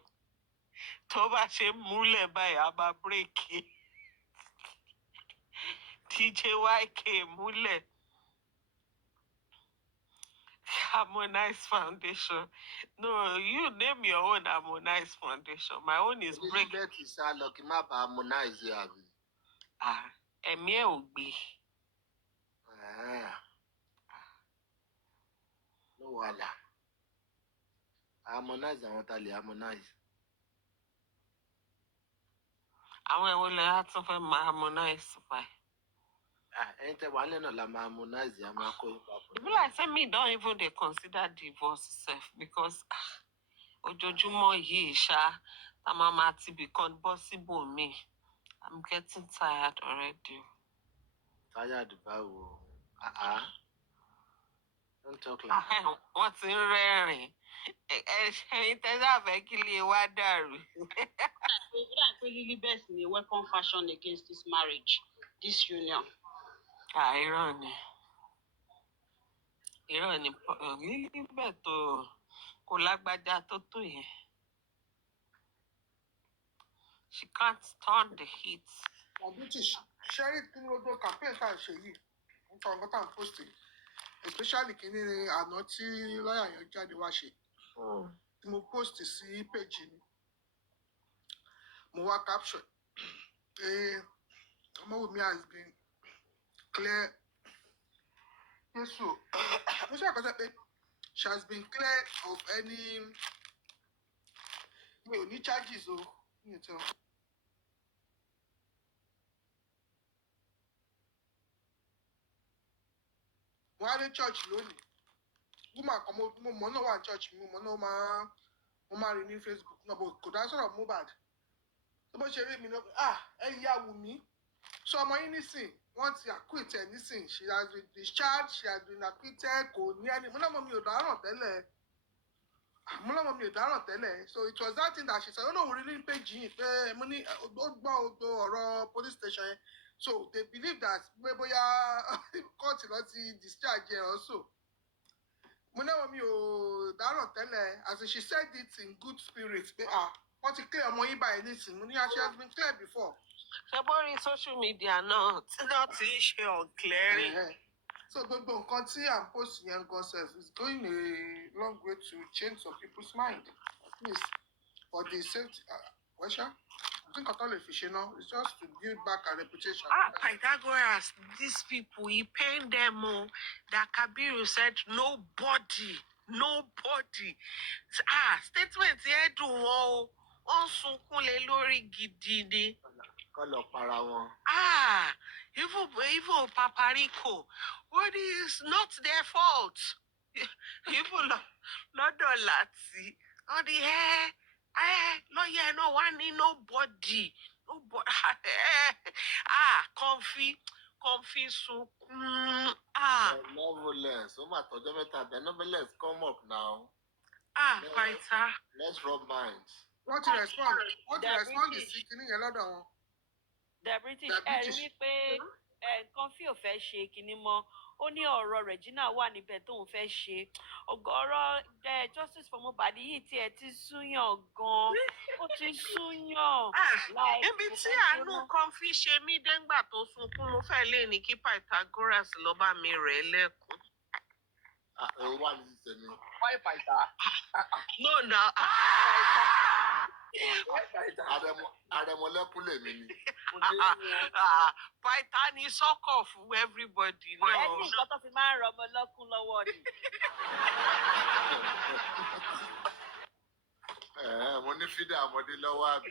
Tó bá ṣe múlẹ̀ báyìí a máa break it. TJYK múlẹ̀. Harmonize Foundation. No, you name your own Harmonize Foundation. My own is break. Elizabeth is a lucky map harmonize here. Ẹ̀mí ẹ̀ ò gbé. No wala. Harmonize àwọn tá lè harmonize. Àwọn ẹ̀wọ̀n lè á tún fẹ́ máa harmonize báyìí. Ẹni tẹ́ wà lẹ́nà la máa harmonize a máa kó ipa pọ̀. The people like say me don't even dey consider divorce sef because ojoojúmọ́ yìí ṣá tá máa ti become possible me. I'm getting tired already. Tired báwo? Don't talk like that. Wọ́n ti ń rẹ́rìn-ín. Ẹ̀yin tẹ́sán fẹ́ kí lè wá dàrú. Lilibet ni weapon fashion against this marriage, this union. Irọ́ ni. Lilibet kò lágbájá tó tó yẹn. She can't stand the heat. British, Sherry Tinubu campaign tá à ń ṣe yìí, nǹkan ọ̀gá tá à ń post, especially kìíní ni àná tí lọ́ọ̀yà yẹn jáde wá ṣe. Tí mo post sí page ni. Mo wá caption. Ọmọwùmí has been clear. Yes, so mo ṣe àkọsẹ́ pé she has been clear of any mi ò ní charges o. Mo wá dé church lónìí. Woman kan mo mọ̀ náà wà ní church mi, mo mọ̀ náà mo máa rí ní Facebook náà, but kò dá sọ̀rọ̀ Mohbad. Tó bó ṣe rí mi náà, ẹ̀yin yà wù mí. So ọmọ yín nísìn, wọ́n ti acquit ẹ̀ nísìn. She has been discharged, she has been acquitted, kò ní ẹni. Mo náà mọ̀ mi ò dáràn tẹ́lẹ̀. So it was that thing that she said, no, we really pay G. Money, or police station. So they believe that maybe court is discharge here also. As she said it in good spirit. What is clear money by anything? Money she has been clear before. Ṣé social media náà ti ṣe unclearing. So gbogbo nǹkan tí à ń post yẹn gan sef is going a long way to change some people's mind. Please, for the safety, I think I lè fi ṣe náà. It's just to build back our reputation. Pythagoras, these people, he paid them all. That Kabiru said nobody. Statement yẹn dùn wọ́n o. Wọ́n sunkún lé lórí gidi ni. Kọ́ lọ para wọn. Even Paparico, what is not their fault? Even lọ́dọ̀ láti, all the lọ́yẹ̀ náà wá ní nobody. Comfy sunkún. Nevertheless, ó mà tọ́jọ́ mẹ́ta bẹ́ẹ̀ nevertheless come up now. Fighter. Let's rub minds. What to respond sí kíní yẹn lọ́dọ̀ wọn? The British rí pé Comfy ò fẹ́ ṣe kinní mọ́. Ó ní ọ̀rọ̀ Regina wà níbẹ̀ tóun fẹ́ ṣe. Ọ̀gọ̀rọ̀ justice for Mohbad yìí tiẹ̀ ti súnyàn gan-an. Ó ti súnyàn. Ibi tí àánú Comfy ṣe mí déngbà tó sunkún ló fẹ́ lé ní kí Pythagoras lọ bá mi rẹ̀ lẹ́kùn. Wà ní sísẹ̀mí. Why Pytha? No, no. Àrẹ̀mọlẹ́kún lèmi ni. Python is soccer for everybody. No. Ẹni nǹkan tó fi máa ń rọ ọmọ lọ́kùn lọ́wọ́ ni. Mo ní fídà ọmọdé lọ́wọ́ àbí.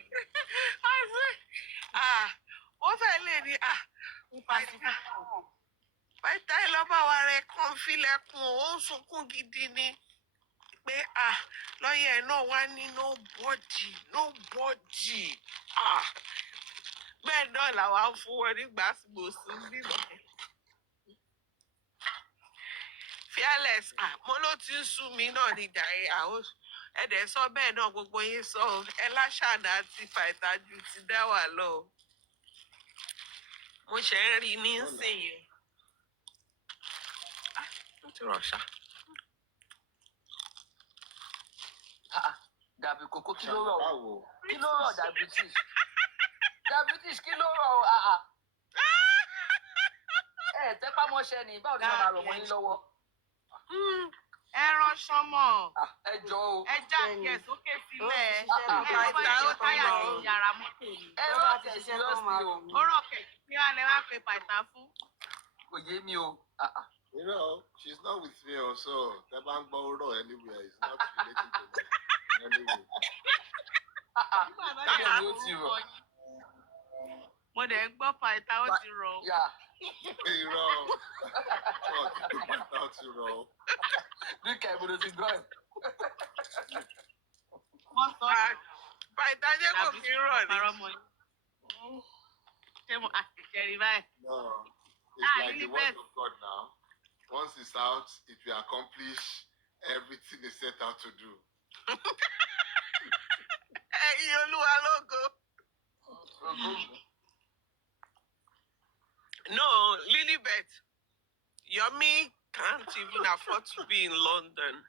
Ó fẹ́ lè ní Python lọ́ba wa rẹ̀ kàn filẹ̀kùn ó ń sunkún gidi ni pé lọ́yẹ̀ náà wá ní nobody. Bẹ́ẹ̀ náà làwa ń fún wọn nígbà gbòòsù bíbọ̀. Fearless mo ló ti ń sú mi náà ní jàre ẹ̀dẹ̀ sọ bẹ́ẹ̀ náà gbogbo yín sọ ẹ láṣàdá àti fàìtàjù ti dá wà lọ. Mo ṣe ń rí ní sèyí. Ó ti rọ̀ ṣá. Dàbí kókó kí ló rọ̀? Kí ló rọ̀ diabetes? Diabetes kí ló rọ̀? Tẹ́pá mọ́ṣẹ́ ni báwo ni wọ́n máa rọ̀ wọ́n yín lọ́wọ́? Ẹran ṣọmọ. Ẹ jọ o. Ẹ já kí ẹ sókè sílẹ̀. Ó táyà ní yàrá mọ́tò ni. Ẹ rọ̀ tẹ̀sí lọ́sí o. Ó rọ̀ kẹ̀kẹ́ kí wọ́n lè wá pe pàtà fún. Kò yé mi o. You know, she's not with me also. The bank borrow anywhere is not relating to me in any way. Báwo ni ó ti rọ̀? Mo dẹ̀ ń gbọ́ pàtà ó ti rọ̀. Irọ́. Not to roll. Dúkẹ́ ìbòdò ti gbọ́ ẹ̀. Wọ́n sọ Pàtà jẹ́ kò fi rọ̀ ni. Ṣé mo àṣìṣẹ́rí báyìí? No. It's like the word of God now. Once it's out, it will accomplish everything it's set out to do. Ẹ̀yin Olúwa lógo. No, Lilibet, Yomi can't even afford to be in London.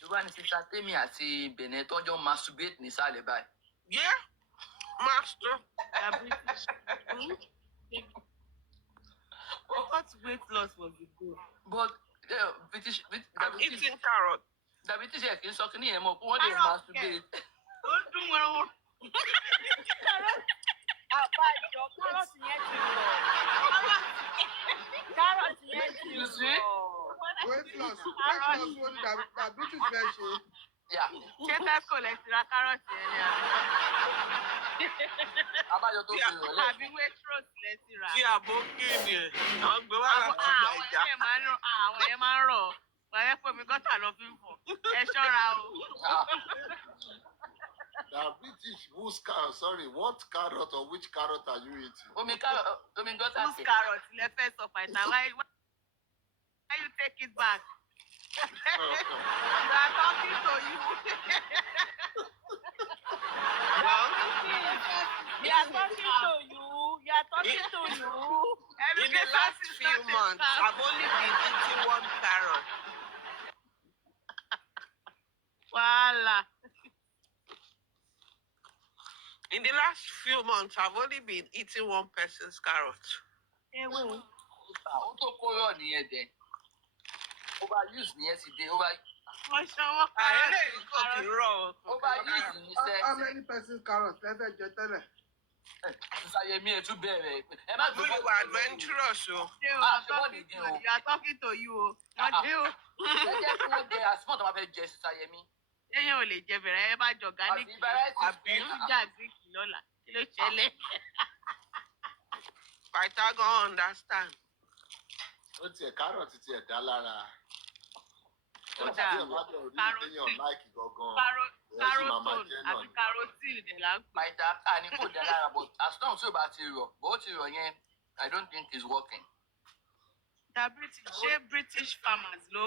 Yorùbá ni sísá Tèmi àti Bẹ̀nẹ̀ tọ́jọ́ masturbate nísàlẹ̀ báyìí. Yeah, master. What weight loss was the goal? But I'm eating carrot. Diabetes yẹ kì í sọ kí ni ẹ̀ mọ̀ pé wọ́n lè masturbate. Ó dún wọn. Àbájọ kárọ̀tì yẹn ti rọ̀. Kárọ̀tì yẹn ti rọ̀. Weight loss wo ni diabetes fẹ́ ṣe. Ṣé Tesco lẹ ti ra kárọ̀tì yẹn ní àbí? Abájọ tó fi rọ̀ lẹ́. Àbí Waitrose lẹ ti rà? Tí àbò kéènì ẹ̀, àwọn gbé wá láti Nàìjà. Àwọn yẹn máa ń rọ̀. Wàá pè mí gọ́tà lọ fi ń fọ̀. Ẹ ṣọ́ra o. Diabetes, what carrot or which carrot are you eating? Omi gọ́tà Whose carrot lẹ fẹ́ sọ pàtà? Why you take it back? We are talking to you. We are talking to you. You are talking to you. In the last few months, I've only been eating one carrot. Voila. In the last few months, I've only been eating one person's carrot. Ó tó kó rọ̀ nìyẹn dẹ̀. Overuse nìyẹn ti dé. Wọ́n ṣọwọ́ Overuse ní sẹ́. How many persons carrot lẹ́fẹ̀ẹ́ jẹ tẹ́lẹ̀? Ṣàyẹ̀mí ẹ̀ tún bẹ̀rẹ̀. Ẹ má gbé We were adventurous. You are talking to you. Wọ́n dé o. Ẹ jẹ́ kí wọ́n jẹ àsìmọ́ tó máa fẹ́ jẹ Ṣàyẹ̀mí. Ẹyẹ ò lè jẹ bẹ̀rẹ̀ ẹ bá jọ organic. Àbí ìjà Greek lọ́la. Kí ló ṣẹlẹ̀? Pythagoras understand. Ó tiẹ̀ kárọ̀tì tiẹ̀ dá lára. Ó dáa. Carotene láìkì gangan. Carotone àti carotene dẹ̀ là ń pè. Pàìtà ni kò dá lára but as long as ó bá ti rọ̀ bó ti rọ̀ yẹn I don't think it's working. Ṣé British farmers ló.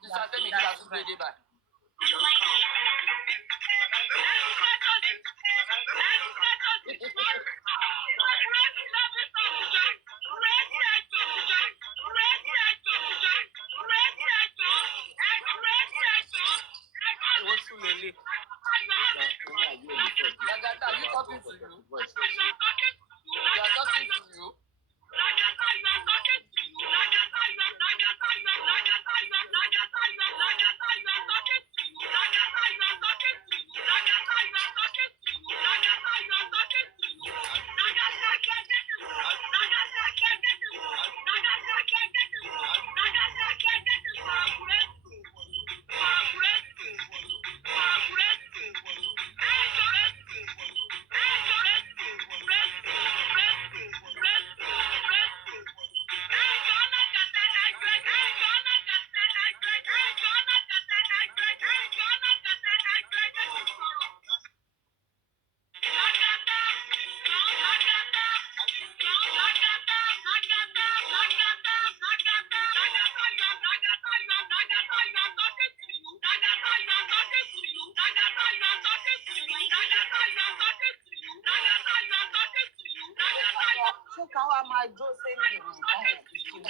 Sísá Tèmi kí a tún gbé dé báyìí. What's tún lè lè? Lagata, are you talking to you? We are talking to you. káwá máa jó sẹ́yìn ìrùn báyìí kí ni.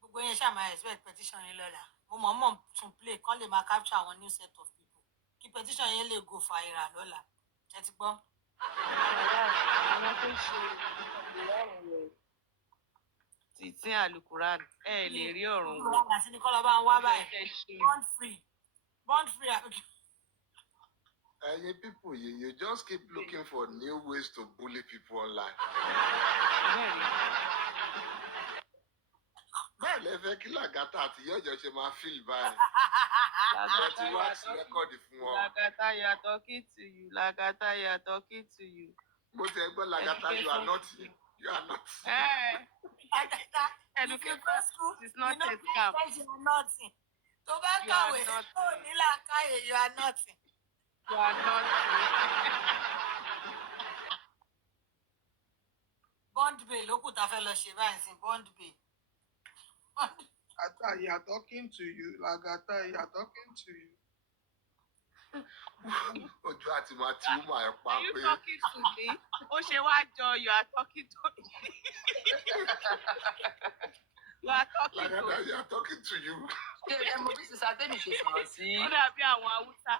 Gbogbo yẹn ṣáà máa expect petition yẹn lọ́la. Mo mọ̀ tún play kán lè máa capture àwọn new set of people. Kí petition yẹn lè go viral lọ́la. Ẹ ti gbọ́? Àwọn tó ń ṣe ìwọ̀n rẹ̀ títí àlùkùrán ẹ lè rí ọ̀run wò. Àti ní kọ́lọ́ bá ń wá báyìí. Bond free. Bond free. You people, you just keep looking for new ways to bully people online. Bẹ́ẹ̀ lẹ fẹ́ kí Lagata àti Yọ̀jọ̀ ṣe máa feel báyìí. Lagata wá sí rẹ́kọ̀dì fún wọn. Lagata, you are talking to you. Lagata, you are talking to you. Mo ti gbọ́ Lagata, you are not. You are not. Lagata, education is not a scam. You are nothing. Tó bá kàwé, ó ní làákàyè, you are nothing. You are not. Bond Bay ló kù tá a fẹ́ lọ ṣe báyìí sí Bond Bay. Lagata, you are talking to you. Lagata, you are talking to you. Ojú àti máa ti wúmọ̀ ẹ̀ pa pé. Are you talking to me? Ó ṣe wá jọ, you are talking to me. You are talking to me. Lagata, you are talking to you. Ṣé ẹ mọ bí sísá tẹ́mi ṣe sọ̀rọ̀ sí? Ó dàbí àwọn Haúsá.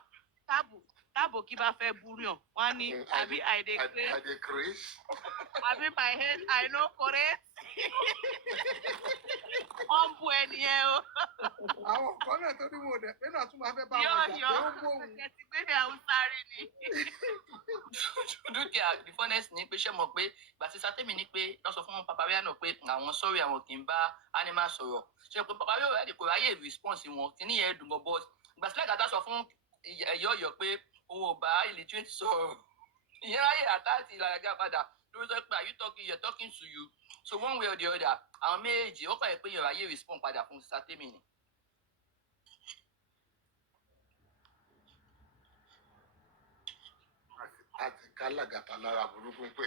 Tábò kí bá fẹ́ búrúyàn, wọ́n á ní àbí I dey craze. Àbí my head I no correct. Wọ́n ń bu ẹni yẹn o. Àwọn kan náà tó ní wò dẹ̀ pé náà tún máa fẹ́ bá wọn jà pé ó gbóhùn. Ẹ ti gbé ní Haúsá rí ni. Dúkìá the funnest ni pé ṣé mọ̀ pé ìgbà tí sátẹ́mi ní pé lọ sọ fún paparia náà pé àwọn sọ́rí àwọn kì í bá animal sọ̀rọ̀. Ṣé pé paparia rẹ̀ kò ráyè response wọn kí ní yẹn dùn gan but ìgbà tí Lagata sọ fún Yọ̀yọ̀ pé òun ò bá illiterate sọ̀rọ̀. Ìyẹn ráyè àtàtì Lagata padà lórí sọ pé you're talking to you. So one way or the other, àwọn méjèèjì ó kọ̀ ẹ́ pé yọ̀rọ̀ ayé respond padà fún sátẹ́mi ni. Àti ká Lagata lára burúkú pé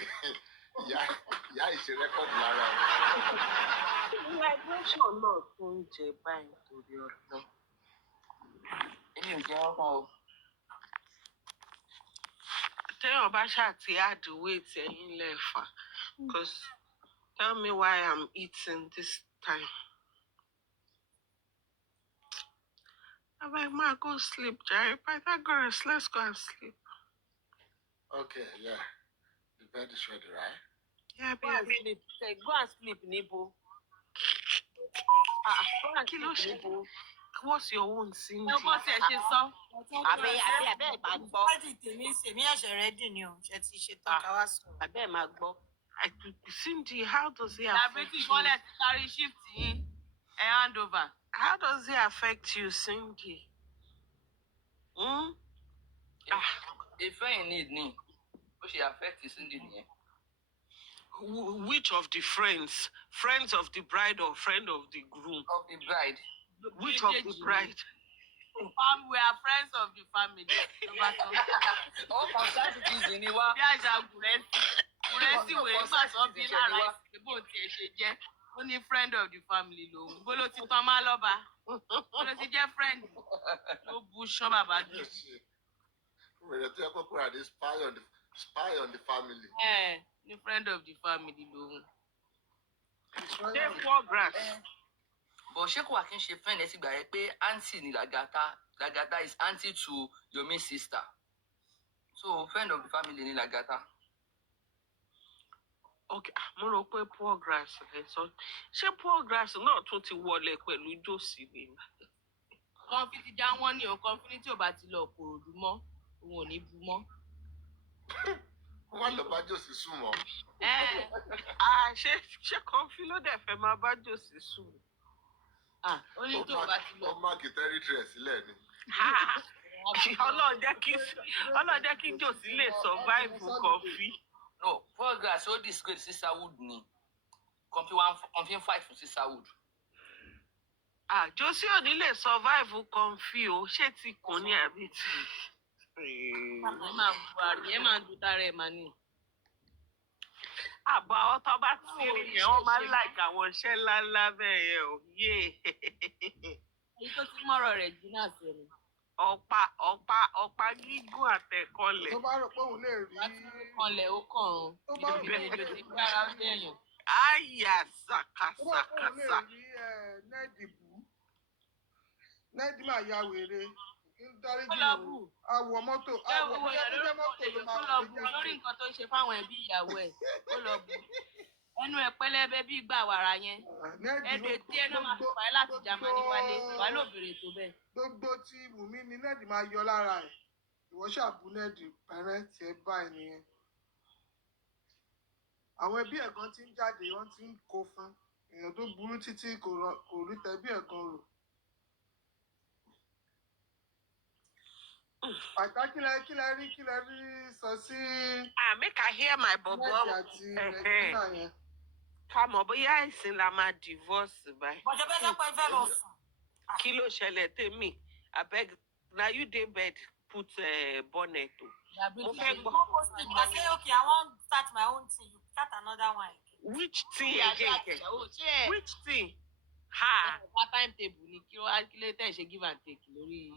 ìyá ìṣe rẹ́kọ̀dì lára o. Migration náà tó ń jẹ báyìí torí ọ̀dọ́. Èmi ò jẹ́ ọkàn o. Téèyàn bá ṣàti add weight ẹ̀yìn lẹ́ẹ̀fà. Because tell me why I'm eating this time. I'm like, ma, go sleep, Jerry. Pythagoras, let's go and sleep. Okay, yeah. The bed is ready, right? Yeah, Go and baby. sleep. Say, go and sleep, Nibo. Go and Kí ló sleep, ṣe? Nibo. What's your own, Cindy? Ẹ bọ́ sí ẹ ṣe sọ. Àbẹ́ ẹ̀ máa gbọ́. Bọ́dì tèmi ṣèmí ẹ̀ṣẹ̀ rẹ́dì ni o. Ṣé ti ṣe tán ká wá sọ̀rọ̀? Àbẹ́ ẹ̀ máa gbọ́. Cindy, how does it Na affect British you? wọ́n lẹ̀ ti sáré shift yín. hand over. How does it affect you, Cindy? If I need me, what she affect is in the Which of the friends? Friends of the bride or friend of the groom? of the bride. Which of the bride? We are friends of the family. All consanguinities in Iwa. Bí àṣà Gùrẹ́sì wèrè nígbà tó bí lára ìsìnkú bó tiẹ̀ ṣe jẹ́. Ó ní friend of the family lòun. Bó ló ti tán má lọ́ba. Bó ló ti jẹ́ friend. Ló bu ṣán bàbá jù. Wèrè tó yẹ kó kúrò àdé spy on the family. Ní friend of the family lòun. Ṣé poor grass? But ṣé kò wá kí n ṣe friend ẹ ti gbà yẹ pé aunty ni Lagata. Lagata is auntie to Yomi's sister. So friend of the family ni Lagata. Okay, mo rò pé poor grass ẹ sọ. Ṣé poor grass náà tún ti wọlé pẹ̀lú Josie ni? Kọ́ńfì ti já wọ́n ní o, kọ́ńfì ní tí ò bá ti lọ Kòròdú mọ́, òun ò ní bu mọ́. Wọ́n lọ bá Josie sùn mọ́. Ṣé kọ́ńfì ló dẹ̀ fẹ́ máa bá Josie sùn? Ó ní tí ò bá ti lọ. Ó máàkì tẹ́rítírì ẹ̀ sílẹ̀ ni. Ọlọ́run jẹ́ kí Josie lè survive kọ́ńfì. No, progress all this great sisterhood ni. Comfy fight for sisterhood. Josie ò ní lè survive kọ́ńfì o, ṣé ti kùn ní àbí ti? Ẹ máa bu àrùn, ẹ máa dùn tára ẹ̀ máa ní. Àbọ̀ àwọn tó bá ti rí yẹn, wọ́n máa ń like àwọn iṣẹ́ ńláńlá bẹ́ẹ̀ yẹn o. Èyí tó ti mọ́rọ̀ rẹ̀ jìnnà sí ni. Ọ̀pá gígùn àtẹ̀kọlẹ̀. Tó bá rò pé òun lè rí. Kanlẹ̀ ó kàn án. Tó bá rò pé Ìdílé ti bí ara ó dẹ̀yàn. Àyà tó bá rò pé òun lè sàkàsàkàsà. rí nẹ́ẹ̀dì bù. Nẹ́ẹ̀dì máa ya wèrè. Kí n dárí Ó jù lọ ú. bù. Àwọ̀ mọ́tò. Àwọ̀ bóyá tó jẹ́ mọ́tò ló máa Ó lọ bù lórí nǹkan tó ń ṣe fáwọn ẹbí ìyàwó ẹ̀. Ó lọ bù. Ẹnu ẹ̀ pẹlẹbẹ bí ìgbà wàrà yẹn. Ẹ̀dùn etí ẹ̀ náà máa fi pa ẹ́ láti Jámánì wálé. Wàá ló bèrè tó bẹ́ẹ̀. Gbogbo tí Wùmí ni nẹ́ẹ̀dì máa yọ lára ẹ̀. Ìwọ ṣàbù nẹ́ẹ̀dì pẹ̀rẹ́ tiẹ̀ báyìí nìyẹn. Àwọn ẹbí ẹ̀gan ti ń jáde, wọ́n ti ń kó fún. Èèyàn tó burú títí kò rí tẹbí ẹ̀gan rò. Àtà kí lẹ rí sọ sí Make I hear my bobo. nẹ́ẹ̀dì àti Regina yẹn. Ká mọ̀ bóyá ìsìn la máa divorce báyìí. Bọ̀dé bẹ́ẹ̀ sọ pé ẹ fẹ́ lọ sùn. Kí ló ṣẹlẹ̀ tèmi? Abeg, na you dey bed put bonnet o. Mo fẹ́ gbọ́. I say okay, I wan start my own thing. You start another one again. Which thing again? Which thing? Part-time table ni kí ló tẹ̀ ṣe give and take lórí.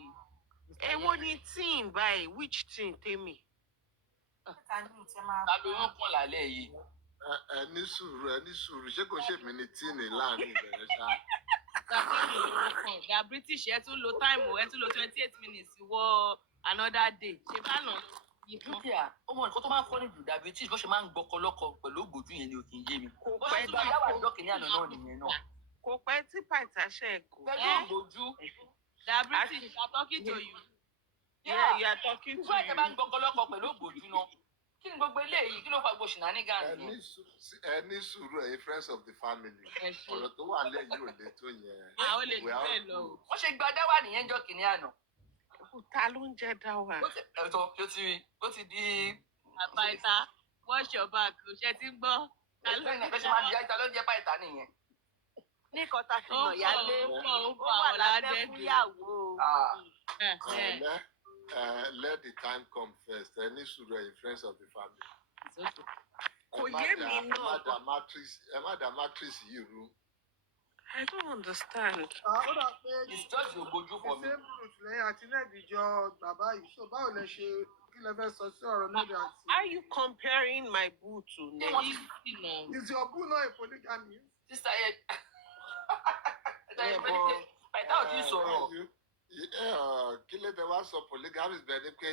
Èwo ni thing báyìí? Which thing tèmi? Tàbí wọn kàn lálẹ́ yìí. Ẹ ní sùúrù ṣé kò ṣe mí ní tíìnì láàrin ìbẹ̀rẹ̀ ṣá. The British ẹ tún lo time o, ẹ tún lo 28 minutes wọ another day. Ṣé bá nà Dúkìá, ó mọ nǹkan tó máa ń fọ́ ní jù dàbí tí bó ṣe máa ń gbọ́kọ lọ́kọ pẹ̀lú ògbójú yẹn ni ò kì í yé mi. Bó ṣe tún máa dáwà ìjọ kìíní àná náà nìyẹn náà. Kò pẹ́ tí pàìtà ṣe é kò. Pẹ̀lú ògbójú. The British are talking to you. Yeah, you are talking to Ìgbà ìjọba máa ń you. gbọ́kọ lọ́kọ pẹ̀lú ògbójú náà. Kí ni gbogbo eléyìí? Kí ló fa gbogbo shenanigans yẹn? Ẹ ní sùúrù ẹ̀yin friends of the family. Ẹ ṣe. Ọ̀rọ̀ tó wà lẹ́yìn ò lè tó yẹn. Àwọn olè jù bẹ́ẹ̀ lọ o. Wọ́n ṣe gba dáwà nìyẹn jọ kìíní àná. Ta ló ń jẹ́ dáwà? Ó ti di. Àbáyíta, wash your back, kò ṣe ti ń gbọ́. Bẹ́ẹ̀ ṣe máa di àìta ló ń jẹ́ pàìtà nìyẹn. Ní kọ́tà fi Ó hàn yálé. ó Ó wà lábẹ́ fúyàwó. Let the time come first. Ẹ ní sùúrù ẹ̀yin friends of the family. Kò yé mi Ẹ má náà. dà matrix yìí rú. I don't understand. Ó dà pé It's just ògbójú for me. ṣé root lẹ́yìn àti nẹ́ẹ̀dì jọ bàbá yìí. So báwo lẹ ṣe kí lẹ fẹ́ sọ sí ọ̀rọ̀ nẹ́ẹ̀dì àti. Are you comparing my boo to Nelly? Is your boo not a polygamy? Sísá yẹn. Pàìtà ò tí ì sọ̀rọ̀. Kí ló dé wá sọ polygamy bẹ́ẹ̀ ni pé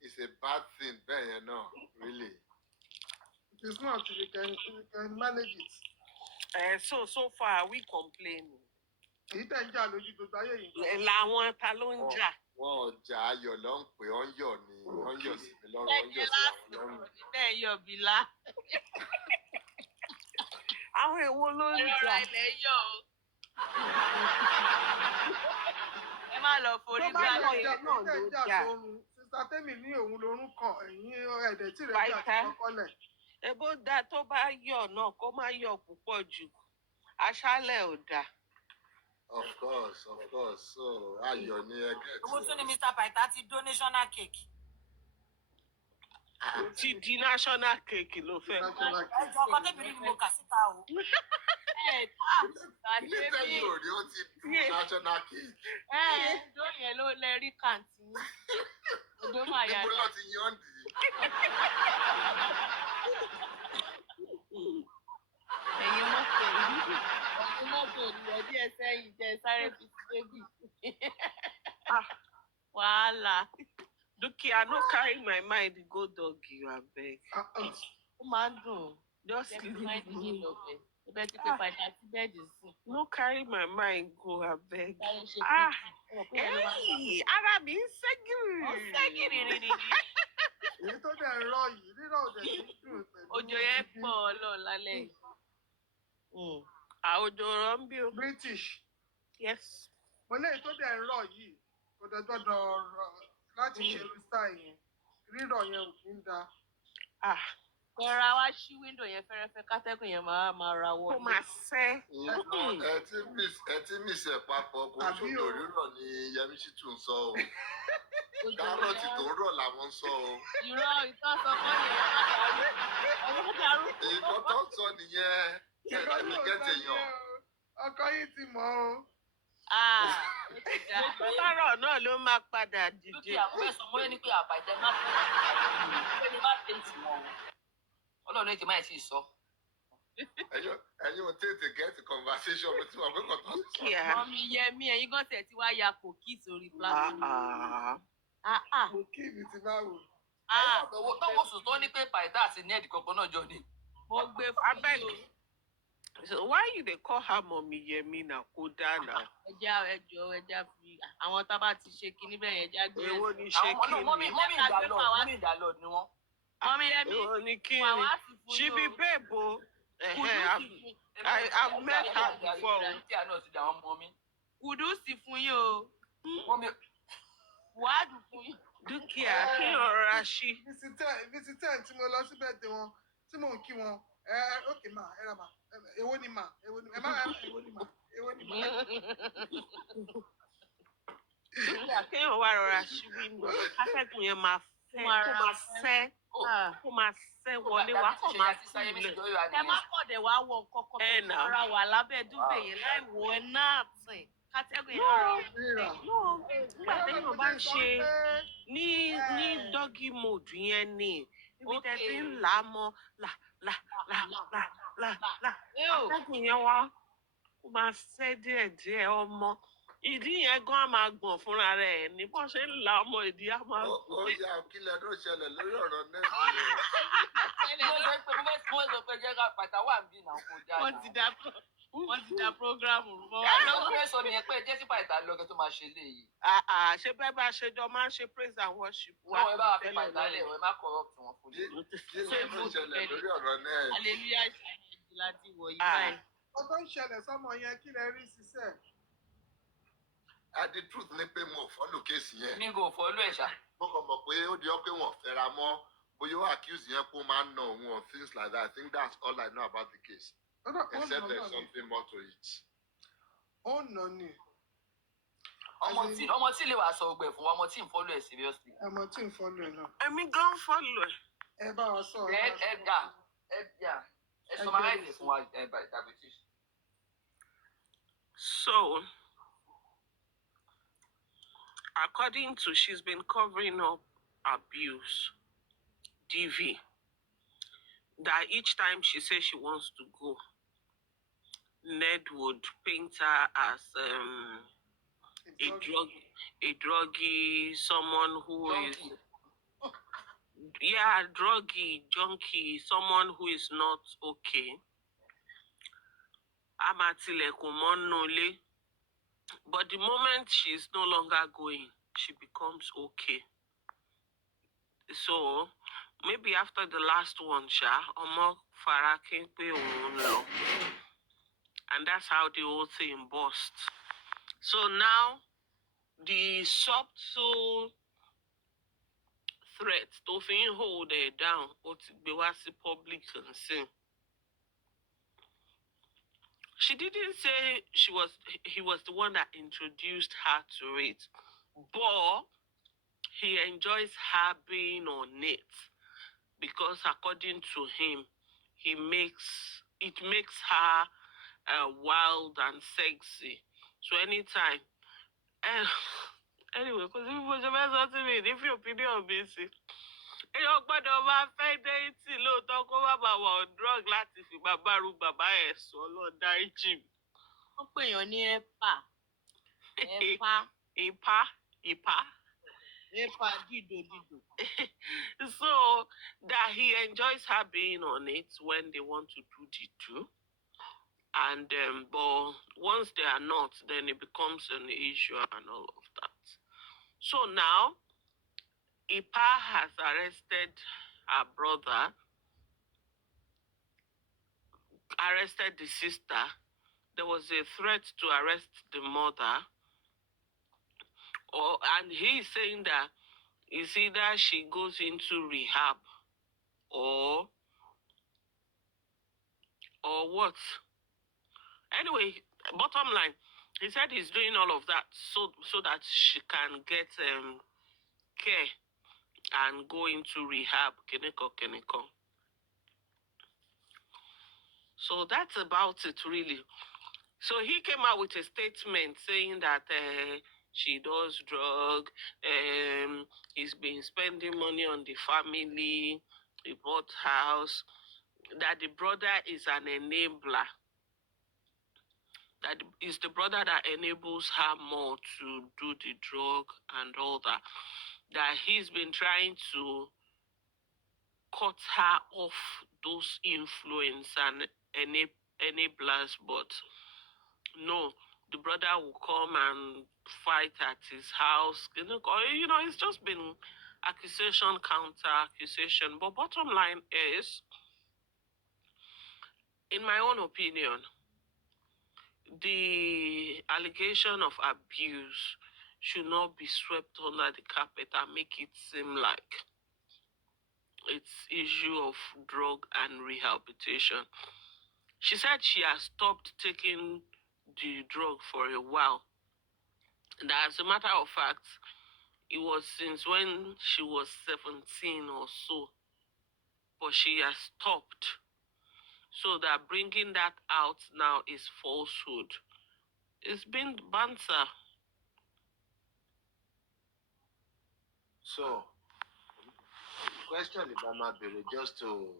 it's a bad thing bẹ́ẹ̀ yẹn náà really. It is not. You can manage it. So far we complaining. Èyí tẹ̀ ń jà lójú gbogbo ayé yìí. Làwọn ta ló ń jà. Wọ́n ọjà ayọ̀ ló ń pè ọ́ ń yọ̀ ni wọ́n ń yọ̀ sí mi lọ́rùn wọ́n ń yọ̀ sí àwọn lọ́rùn. Bẹ́ẹ̀ yọ̀ bílá. Àwọn èwo ló ń jà. Ilẹ̀ yọ̀ o. Ẹ má lọ forí tó bá lọ gbálẹ̀. jà náà tẹ̀ ló jà jà. sórun sísá tẹ́mi ní òun lorún kan ẹ̀yìn ẹ̀dẹ̀ tí rẹ̀ jà Fáìtà. ti kọ́kọ́lẹ̀. Ebó dá tó bá yọ̀ náà kó má yọ̀ púpọ̀ jù. Aṣálẹ̀ ò dá. Of course. So ayọ̀ ni ẹgẹ́ owó tún ni Mr. Paita ti donational cake. Ti di national cake ló fẹ́. ẹjọ ọkọ tẹbi rí ni mo kà síta o. Ilé tẹ́yìn ò rí ó ti du national cake. Odó yẹn ló lẹ rí kàǹtì. Odó máa yá. Níbo lọ ti yan dì í? Ẹ̀yin mọ́tò ìwọ̀ díẹ̀ sẹ́yìn jẹ́ sáré fi sí bébì. Wàhálà. Dúkìá no carry my mind go doggy abeg. Ó máa ń dùn. Just Jẹ́ kí leave máa ń dín me. lọ́bẹ̀. Ó bẹ́ẹ̀ ti pé padà sí bẹ́ẹ̀dì sí. No carry my mind go abeg. Sáré ṣe Ah, píìkì. ara mi ń ṣẹ́gìrì. Ó ṣẹ́gìrì rìrì. èyí tó dẹ̀ ń rọ yìí rírọ̀ òdẹ̀ tí ń dùn pẹ̀lú. Òjò yẹn pọ̀ ọlọ́run lálẹ́ yìí. Àwùjọ rọ̀ ń bí o. British Yes. mo léyìí tó dẹ̀ ń rọ yìí kò dẹ̀ gbọ́dọ̀ rọ láti ṣe rústà yẹn rírọ̀ yẹn ò kí ń da. Kọ́ra wá ṣí wíńdò yẹn fẹ́rẹ́fẹ́ kátẹ́gùn yẹn máa ra wọlé. Ó máa ṣẹ́. Ẹ ti miss ẹ̀ papọ̀ kò Àbí sódò o. rírọ̀ ni Yẹmí Ṣítù ń sọ o. Kárọ̀tì tó ń rọ̀ làwọn ń sọ o. Irọ́ ìtọ́sọ kọ́ yẹn ọdún dàrú. Nǹkan tó ń sọ nìyẹn. ìkọ́ Ẹ̀ẹ́dì yóò kẹ́tẹ̀ sọ yàn. yẹn o ọkọ yìí ti mọ̀ o. Ó ti dá. Kárọ̀ náà ló máa padà dìde. dúkìá mo fẹ́ sọ mo ní pé àbàjẹ́ má tẹ̀sí wọn. Ọlọ́run ètò máa ti sọ. Ẹ̀yin ò tètè get conversation mo ti mọ̀ pé kò tó sọ. Dúkìá. Mọ́mí Yẹmí ẹ̀yin gan tẹ̀ tí wá ya pòkì sórí platform. mo kí mi ti máa wò. Tọ́wọ́ sùn tó ní pé Paita àti Ned kankan náà jọ ni. Mo gbé Abeg. fún yín. So why you dey call her mommy Yemi na kódà na? Ẹja fi àwọn tá bá ti ṣe kinní bẹ́ẹ̀ yẹn já gbé. Èwo ni ṣe Àwọn náà mọ́mí kíni? ìdálọ́ ni wọ́n. Mọ́mí Yẹmí Èwo ni wà kíni? wá sí fún She yín be o. babe o. Kùdùsì I've met her before. Dúkìá náà ti dà wọ́n mọ́ mi. Kùdùsì fún yín o. Mọ́mí Wàádù fún yín. Dúkìá kí ọ̀rọ̀ ṣí. visitor tí mo lọ síbẹ̀ dé wọn tí mò ń kí wọn ókè mà ẹ rà mà èwo ni mà èwo ni ẹ má èwo ni mà èwo ni mà. Dúkìá kéèyàn wá rọra ṣí wíńdò. Kátẹ́gùn yẹn máa fẹ́ kó máa fẹ́ wọlé wá kó máa sílẹ̀. Ẹ má kọ̀dẹ̀ wá wọ nǹkan kan Ẹ tó nà. rọra wà lábẹ́ dúbẹ̀ yẹn láì wọ ẹ náà tìn. Kátẹ́gùn yẹn rọra. rírà. Nígbà téèyàn bá ń ṣe ní doggy mode yẹn ni ibi tẹ́ ti ń là á mọ́ là. Atẹ́gùn yẹn wá kó máa fẹ́ díẹ̀díẹ̀ ọmọ. Ìdí yẹn gan á máa gbọ̀n fúnra rẹ̀ ní bọ́n ṣe ń là ọmọ ìdí á máa Ó gbọ̀n. yà kílẹ̀ ló ṣẹlẹ̀ lórí ọ̀rọ̀ náà. mo sọ pé jẹ́ ká Paita wà níbí náà kò dáa. Wọ́n ti da prógrámù mọ́ wa Àwọn lọ́wọ́. ọmọ fẹ́ sọ nìyẹn pé jẹ́ sí Paita lọ́kẹ́ tó máa ṣe léyìí. Ṣé bẹ́ẹ̀ bá ṣe jọ máa ń ṣe praise and worship wá Wọ́n ẹ bá wa fi Paita lẹ̀ wọ́n ẹ má corrupt wọn fún mi. Kílẹ̀ ló ṣẹlẹ̀ lórí ọ̀rọ̀ náà. Hallelujah ṣàyẹ̀jì láti wọ̀ yí báyìí. ọkọ ń ṣẹlẹ̀ sọ́mọ yẹn kí lẹ rí ṣiṣẹ́. The truth ni pé mo follow case yẹn. Mi kò fọ́ lú ẹ̀ ṣá. Mo kàn mọ̀ pé ó di ọ́ pé wọ́n fẹ́ra mọ́. Bóyá ó accuse yẹn pé ó máa ń nà òun or things like that. I think that's all I know about the case. Except there's something more to it. ó nà ní Ọmọ tí lè wà sọ ọgbẹ́ fún wa, ọmọ tí ń fọ́ lú ẹ̀ seriously. ẹmọ tí ń fọlọ ẹ náà Èmi gan follow ẹ̀. ẹ bá wa sọ Ẹ summarize fún wa diabetes. So, according to she's been covering up abuse, DV, that each time she says she wants to go, Ned would paint her as a druggie, someone who is druggie, junkie, someone who is not okay. Amatilekun mọ́nulé. But the moment she's no longer going, she becomes okay. So maybe after the last one, ọmọ farakin pé òun lọ. And that's how the whole thing burst. So now, the subtle threat to hold her down, but be was public concern. She didn't say he was the one that introduced her to it, but he enjoys her being on it because, according to him, it makes her wild and sexy. So anytime, anyway, because if you something me, if your opinion be sick. Èèyàn gbọ́dọ̀ máa fẹ́ déètì lóòótọ́ kó má bàa wà on drug láti fi bàbá ru bàbá ẹ̀ sọ lọ́dáríjì. Wọ́n pè yàn ní ẹ̀pà. Ìpá. Dido. So that he enjoys her being on it when they want to do the two. And but once they are not, then it becomes an issue and all of that. So now, Ipa has arrested her brother, arrested the sister. There was a threat to arrest the mother. And he is saying that it's either she goes into rehab or what. Anyway, bottom line, he said he's doing all of that so that she can get care and go into rehab. Keneko. So that's about it, really. So he came out with a statement saying that she does drug, he's been spending money on the family, he bought house, that the brother is an enabler. That is the brother that enables her more to do the drug and all that. That he's been trying to cut her off those influence and enablers, but no, the brother will come and fight at his house. It's just been accusation, counter accusation. But bottom line is, in my own opinion, the allegation of abuse should not be swept under the carpet and make it seem like it's issue of drug and rehabilitation. She said she has stopped taking the drug for a while. And as a matter of fact, it was since when she was 17 or so. But she has stopped. So that bringing that out now is falsehood. It's been banter. So, question Ibama Bere, just to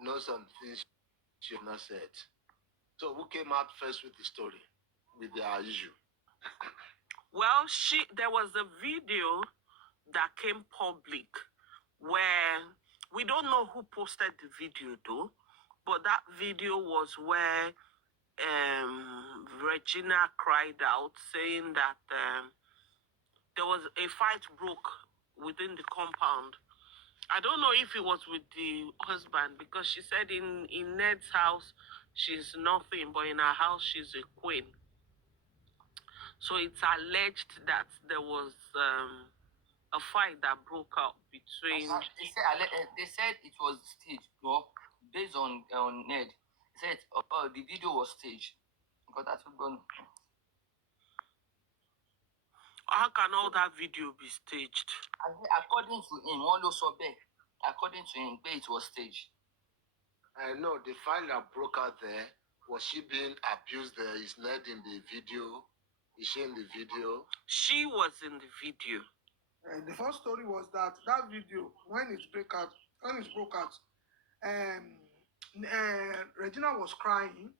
know some things she not said. So, who came out first with the story, with their issue? Well, there was a video that came public where we don't know who posted the video though, but that video was where Regina cried out saying that there was a fight broke within the compound. I don't know if it was with the husband, because she said in Ned's house she's nothing, but in her house she's a queen. So it's alleged that there was a fight that broke out between. They said it was staged, bro, based on Ned. They said the video was staged. Because that's what. How can all that video be staged? According to him, according to him, it was staged. I know the fight that broke out there. Was she being abused there? Is Ned in the video? Is she in the video? She was in the video. The first story was that video, when it broke out, Regina was crying,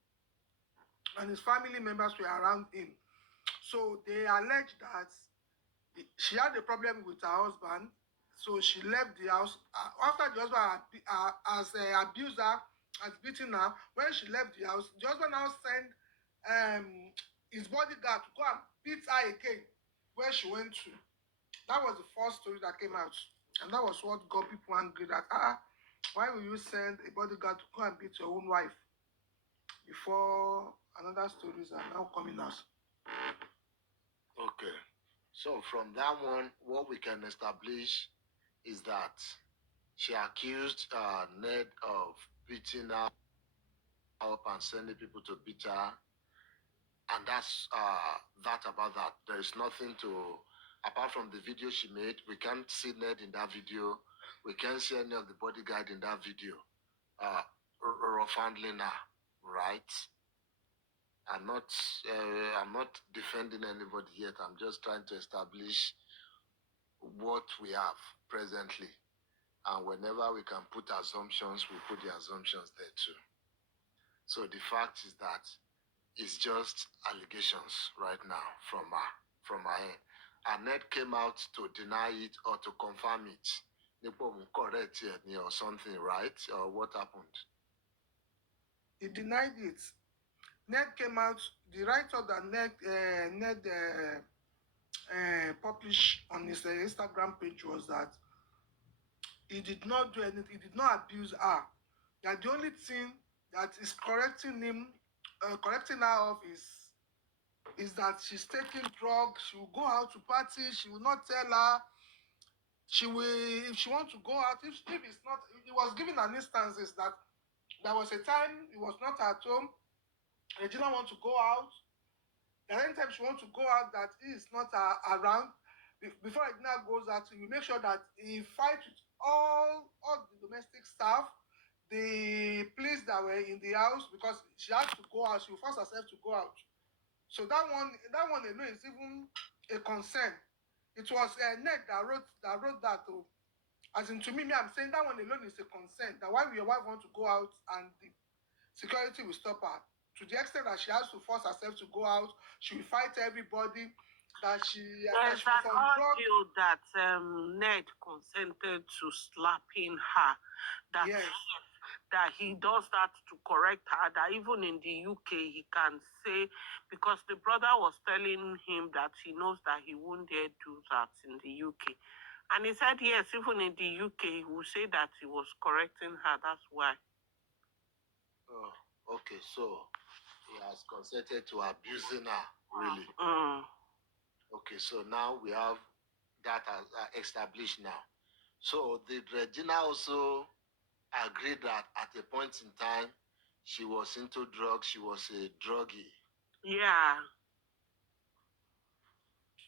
and his family members were around him. So they alleged that she had a problem with her husband, so she left the house. After the husband has abused her, has beaten her, when she left the house, the husband now sent his bodyguard to go and beat her again where she went to. That was the first story that came out. And that was what got people angry that, why will you send a bodyguard to go and beat your own wife before other stories are now coming out. Okay. So from that one, what we can establish is that she accused Ned of beating her up and sending people to beat her. And that's that about that. There is nothing to, apart from the video she made, we can't see Ned in that video. We can't see any of the bodyguard in that video. Rough handling her, right? I'm not defending anybody yet. I'm just trying to establish what we have presently. And whenever we can put assumptions, we put the assumptions there too. So the fact is that it's just allegations right now from her end. And Ned came out to deny it or to confirm it. Correct it or something, right? Or what happened? He denied it. Ned came out. The write-up that Ned published on his Instagram page was that he did not do anything. He did not abuse her. That the only thing that is correcting her of is that she's taking drugs. She will go out to party. She will not tell her. She will, if she wants to go out, if it's not, he was giving an instances that there was a time he was not at home. Regina wants to go out. And anytime she wants to go out, that he is not around. Before Regina goes out, he will make sure that he fights with all the domestic staff, the police that were in the house, because she has to go out. She will force herself to go out. So that one alone is even a concern. It was Ned that wrote that. As in, to me, I'm saying that one alone is a concern. That why your wife want to go out and the security will stop her. To the extent that she has to force herself to go out, she will fight everybody. That she there's an audio that Ned consented to slapping her. That yes. That he does that to correct her, that even in the UK he can say, because the brother was telling him that he knows that he won't dare do that in the UK. And he said, yes, even in the UK, he will say that he was correcting her, that's why. Oh, okay, so he has consented to abusing her, really? Okay, so now we have that established now. So did Regina also agree that at a point in time she was into drugs, she was a druggie? Yeah.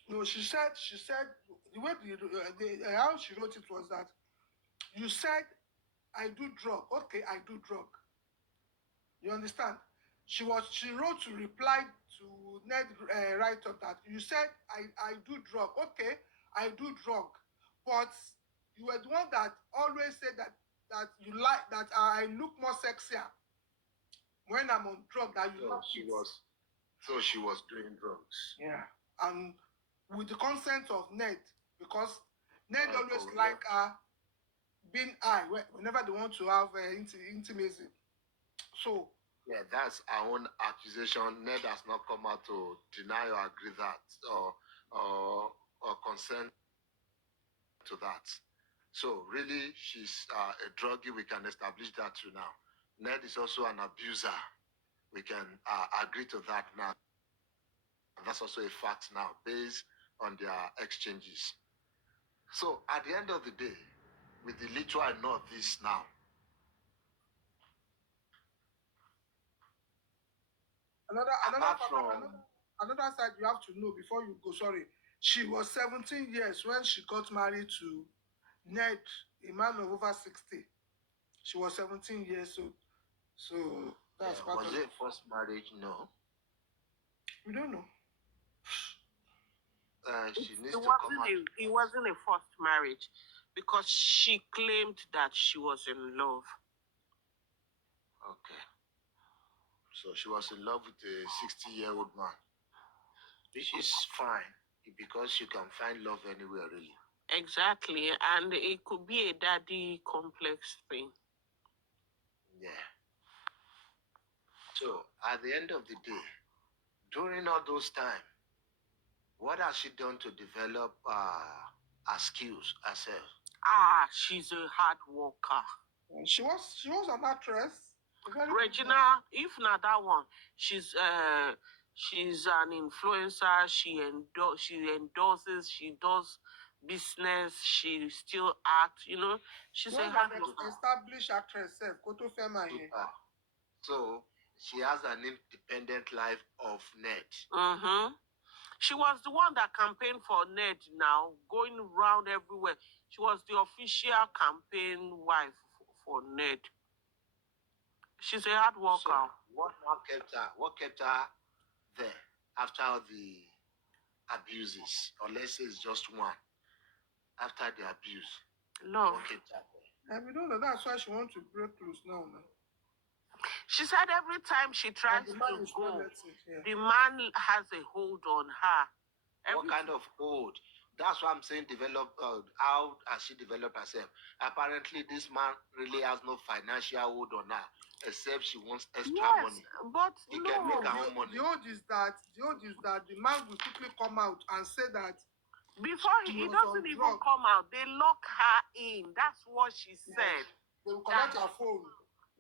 No, she said the way how she wrote it was that you said I do drug. Okay, I do drug. You understand? She wrote to reply to Ned write-up that you said I do drug. Okay, I do drug, but you were the one that always said that you like that I look more sexier when I'm on drug. That you love it. So she was doing drugs. Yeah, and with the consent of Ned, because Ned always like her being high whenever they want to have intimacy. So yeah, that's our own accusation. Ned has not come out to deny or agree that or consent to that. So really, she's a druggie. We can establish that too now. Ned is also an abuser. We can agree to that now. And that's also a fact now, based on their exchanges. So at the end of the day, with the little I know of this now, another side you have to know before you go. Sorry, she was 17 years when she got married to Ned, a man of over 60. She was 17 years old. So that's part was it first marriage? No. We don't know. She needs to come out. It wasn't a forced marriage because she claimed that she was in love. Okay. So she was in love with a 60-year-old man, which is fine because you can find love anywhere, really. Exactly, and it could be a daddy complex thing. Yeah. So at the end of the day, during all those times, what has she done to develop her skills herself? She's a hard worker. She was an actress. Regina, if not that one, she's an influencer. She endorses. She does business. She still acts. You know, she's a hard worker. Established actress, Koto Fema here. So she has an independent life of Ned. Mm-hmm. She was the one that campaigned for Ned now, going around everywhere. She was the official campaign wife for Ned. She's a hard worker. So what now kept her? What kept her there after the abuses? Or let's say it's just one. After the abuse. Love. What kept her there? And we don't know. That's why she wants to break loose now, man. She said every time she tries to go, the man has a hold on her. What kind of hold? That's why I'm saying develop. How has she developed herself? Apparently, this man really has no financial hold on her, except she wants extra money. But he can make her own money. The hold is that the man will quickly come out and say that before he doesn't even come out, they lock her in. That's what she said. They will collect her phone.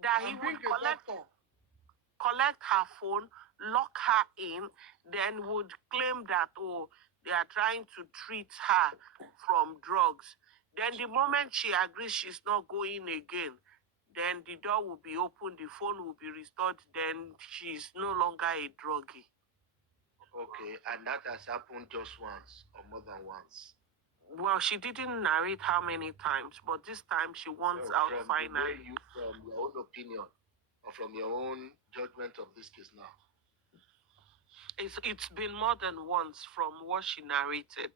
That he would collect her phone, lock her in, then would claim that, oh, they are trying to treat her from drugs. Then the moment she agrees she's not going again, then the door will be opened, the phone will be restored, then she's no longer a druggie. Okay, and that has happened just once or more than once? Well, she didn't narrate how many times, but this time she wants out finally. From your own opinion, or from your own judgment of this case now? It's been more than once from what she narrated.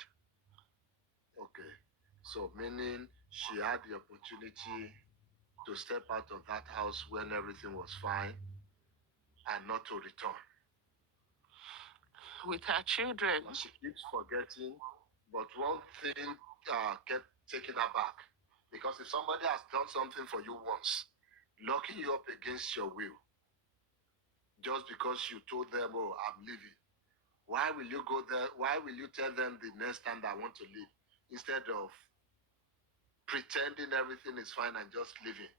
Okay, so meaning she had the opportunity to step out of that house when everything was fine and not to return. With her children. Well, she keeps forgetting, but one thing kept taking her back. Because if somebody has done something for you once, locking you up against your will, just because you told them, oh, I'm leaving, why will you go there? Why will you tell them the next time that I want to leave, instead of pretending everything is fine and just leaving?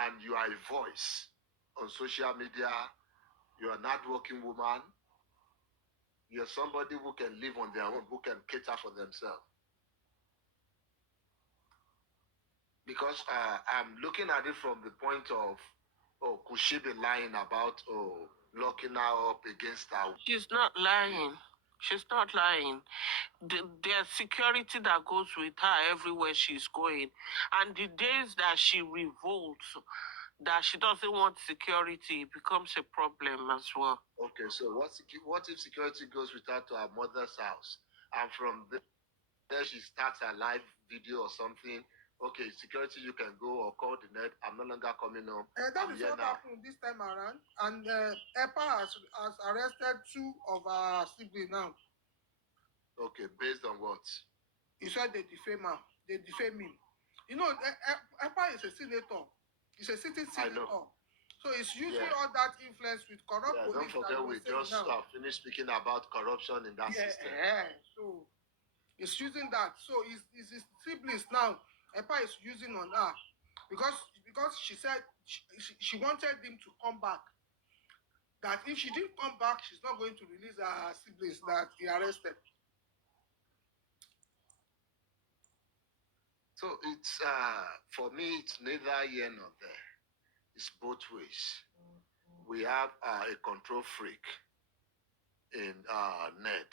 And you are a voice on social media, you're a hardworking woman, you're somebody who can live on their own, who can cater for themselves. Because I'm looking at it from the point of, oh, could she be lying about, oh, locking her up against her? She's not lying. She's not lying. There's security that goes with her everywhere she's going. And the days that she revolts, that she doesn't want security, it becomes a problem as well. Okay, so what if security goes with her to her mother's house, and from there she starts a live video or something? Okay, security, you can go, or call the net. I'm no longer coming home. That is what happened this time around. And EPA has arrested 2 of our siblings now. Okay, based on what? He said they defame her. They defame him. You know, EPA is a senator. He's a sitting senator. So he's using all that influence with corrupt police. Don't forget, we just finished speaking about corruption in that system. So he's using that. So his siblings now, EPA is using on her. Because she said she wanted him to come back. That if she didn't come back, she's not going to release her siblings that he arrested. So it's for me, it's neither here nor there. It's both ways. We have a control freak in Ned.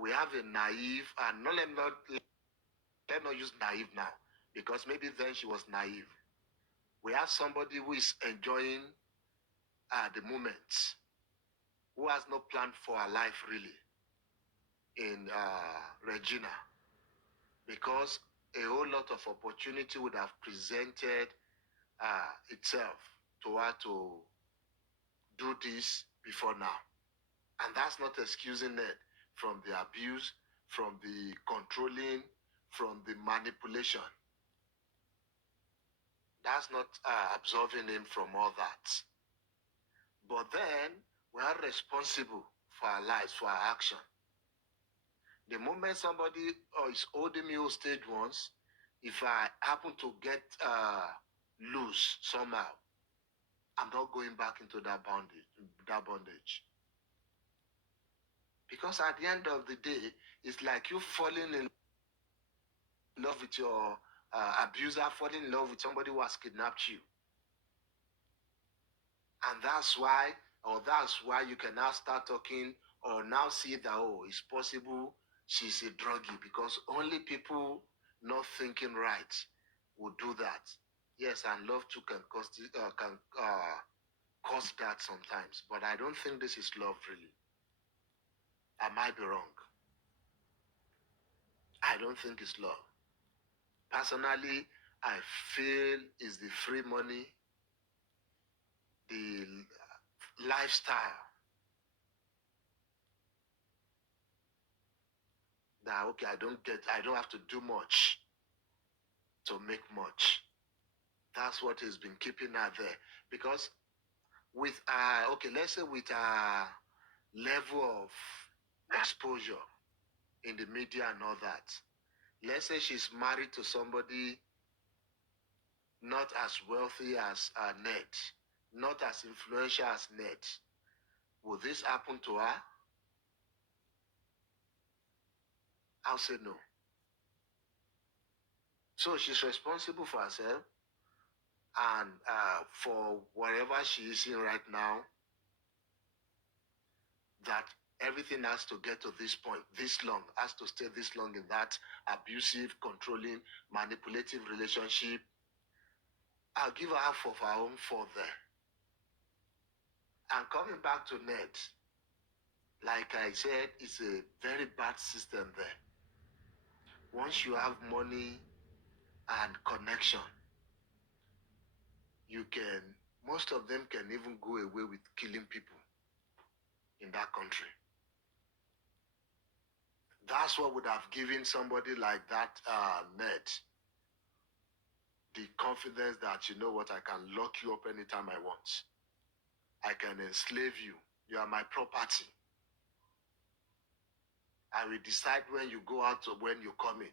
We have a naive, and let not use naive now, because maybe then she was naive. We have somebody who is enjoying the moment, who has no plan for her life really, in Regina, because a whole lot of opportunity would have presented itself to her to do this before now. And that's not excusing Ned from the abuse, from the controlling, from the manipulation. That's not absolving him from all that. But then we are responsible for our lives, for our action. The moment somebody is holding me hostage once, if I happen to get loose somehow, I'm not going back into that bondage. Because at the end of the day, it's like you falling in love with your abuser, falling in love with somebody who has kidnapped you. And that's why you can now start talking or now see that, oh, it's possible she's a druggie, because only people not thinking right would do that. Yes, and love too can cause that sometimes, but I don't think this is love really. I might be wrong. I don't think it's love. Personally, I feel it's the free money, the lifestyle. That, okay, I don't have to do much to make much. That's what has been keeping her there. Because with let's say with a level of exposure in the media and all that, let's say she's married to somebody not as wealthy as Ned, not as influential as Ned. Will this happen to her? I'll say no. So she's responsible for herself and for whatever she is in right now, that everything has to get to this point, this long, has to stay this long in that abusive, controlling, manipulative relationship. I'll give her half of her own for there. And coming back to Ned, like I said, it's a very bad system there. Once you have money and connection, most of them can even go away with killing people in that country. That's what would have given somebody like that, Ned, the confidence that, you know what, I can lock you up anytime I want. I can enslave you. You are my property. I will decide when you go out or when you come in.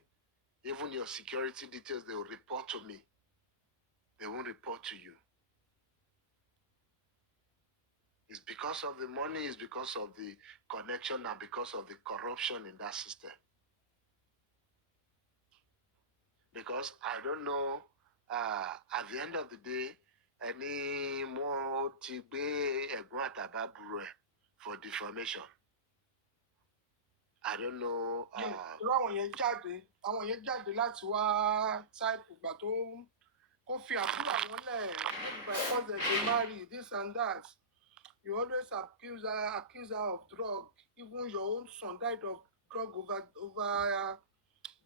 Even your security details, they will report to me. They won't report to you. It's because of the money, it's because of the connection, and because of the corruption in that system. Because I don't know, at the end of the day, any more for defamation. I don't know. Àwọn yẹn jáde láti wá táìpù gbà tó kó fi àbúrò àwọn lẹ̀ because they marry this and that. You always accuse her of drug. Even your own son died of drug over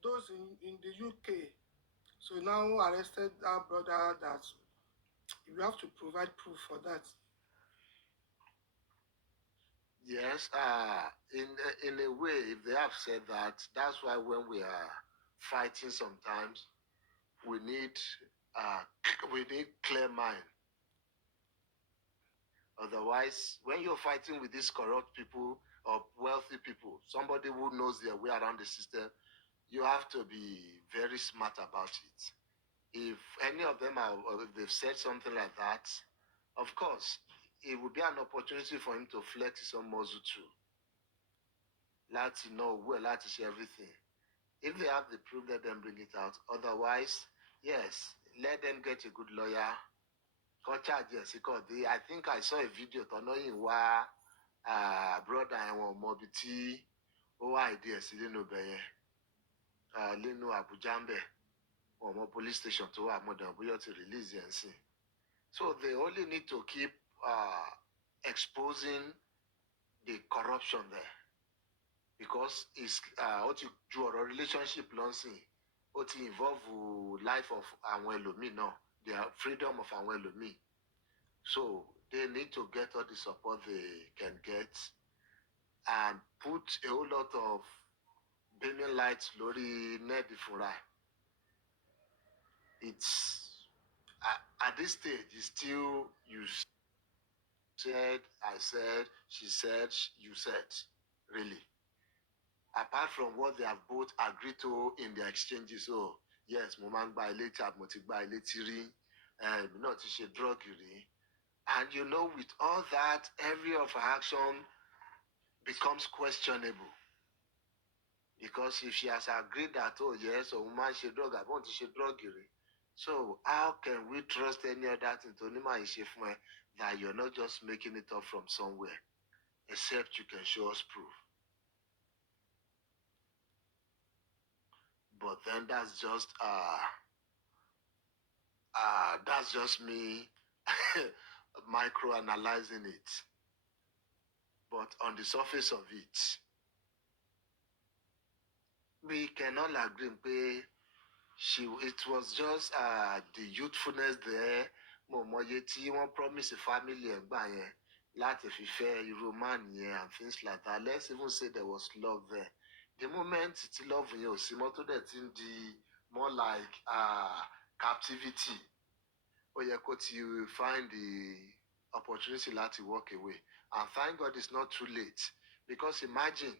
those in the UK. So now arrested our brother. That you have to provide proof for that. Yes, in a way, if they have said that, that's why when we are fighting sometimes, we need clear mind. Otherwise, when you're fighting with these corrupt people or wealthy people, somebody who knows their way around the system, you have to be very smart about it. If any of them or if they've said something like that, of course, it would be an opportunity for him to flex his own muscle too. Let's know well, let's see everything. If they have the proof, let them bring it out. Otherwise, yes, let them get a good lawyer. I think I saw a video tonoyin wa brother and one mobiti ideas lenu Abuja nbe or police station to wa modern to release and see. So they only need to keep exposing the corruption there, because it's what you draw a relationship launching, what involve life of Anwelomi now, their freedom of Anwelomi. So they need to get all the support they can get and put a whole lot of beaming lights lori Ned Fura. It's at this stage, it's still you said, I said, she said, you said, really. Apart from what they have both agreed to in their exchanges, so yes, mo máa ń gba ilé tí mo ti gba ilé tí rí, mi náà ti ṣe drug rí, And you know, with all that, every of her action becomes questionable. Because if she has agreed that, oh yes, a woman should drug, I want to should drug you. So how can we trust any other thing to Nima that you're not just making it up from somewhere, except you can show us proof? But then that's just me micro analyzing it. But on the surface of it, we can all agree it was just the youthfulness there. Momoye tí wọ́n promise family ẹ̀gbà yẹn láti fi fẹ́ irú man yẹn and things like that. Let's even say there was love there. The moment tí love yẹn ò sí mọ́ tó dẹ̀ ti ń di more like captivity, ó yẹ kó ti find the opportunity láti walk away. And thank God it's not too late, because imagine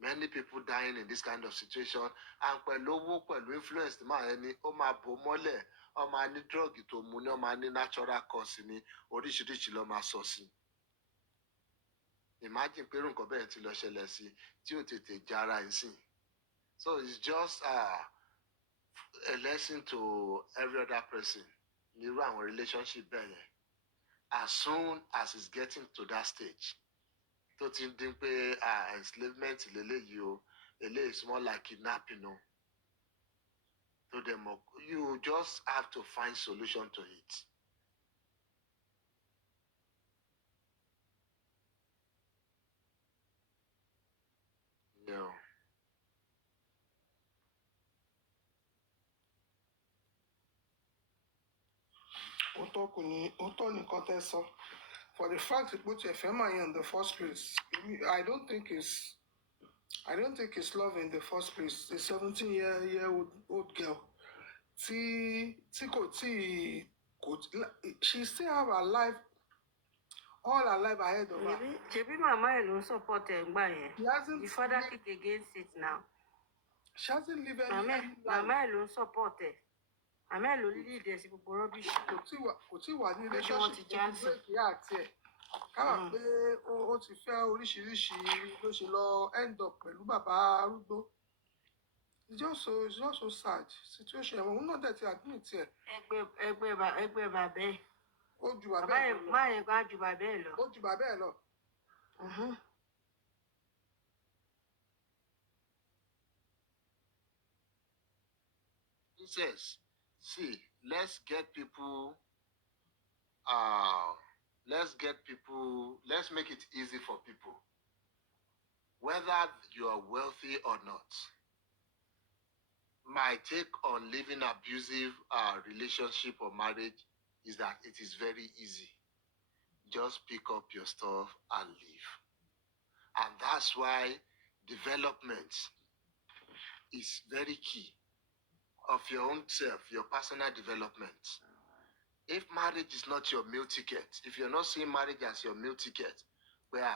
many people dying in this kind of situation, and pẹ̀lú owó pẹ̀lú influence tí màá ẹni ó máa bò mọ́lẹ̀, ó máa ní drug tó mu ní, ó máa ní natural cause ní, oríṣiríṣi ló máa sọ sí. Imagine pé nǹkan bẹ́ẹ̀ ti lọ ṣẹlẹ̀ sí tí ò tètè jára ẹ̀ sìn. So it's just a lesson to every other person nírú àwọn relationship bẹ́ẹ̀ yẹn. As soon as it's getting to that stage, tó ti ń dín pé enslavement lélẹ́yìí o, eléyìí is more like kidnapping o. To them, you just have to find solution to it. Yeah. For the fact that put your family in the first place, I don't think it's love in the first place. The 17-year-old girl, she still have her life, all her life ahead of her. Maybe Mama alone support him. The father kick against it now. She hasn't lived any life. Mama alone support it. Mama alone lead this rubbish. Kò tí wà ní relationship tó ti break ìyá àti ẹ̀. Káwà pé ó ti fẹ́ oríṣiríṣi ló ṣe lọ end up pẹ̀lú bàbá arúgbó. It's just so sad situation. Òun náà dẹ̀ ti admit ẹ̀. Ẹgbẹ́ bàbá ẹ̀. Ó ju bàbá ẹ̀ lọ. Máa yẹn gbá ju bàbá ẹ̀ lọ. Ó ju bàbá ẹ̀ lọ. Says, see, let's make it easy for people. Whether you are wealthy or not, my take on living abusive relationship or marriage is that it is very easy. Just pick up your stuff and leave. And that's why development is very key of your own self, your personal development. If marriage is not your meal ticket, if you're not seeing marriage as your meal ticket, where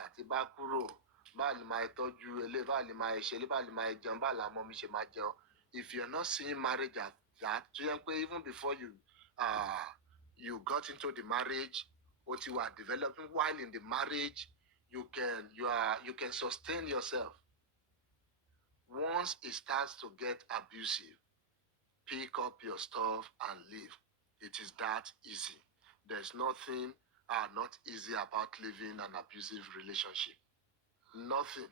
if you're not seeing marriage as that, even before you got into the marriage, what you are developing while in the marriage, you can sustain yourself. Once it starts to get abusive, pick up your stuff and leave. It is that easy. There's nothing not easy about living an abusive relationship. Nothing.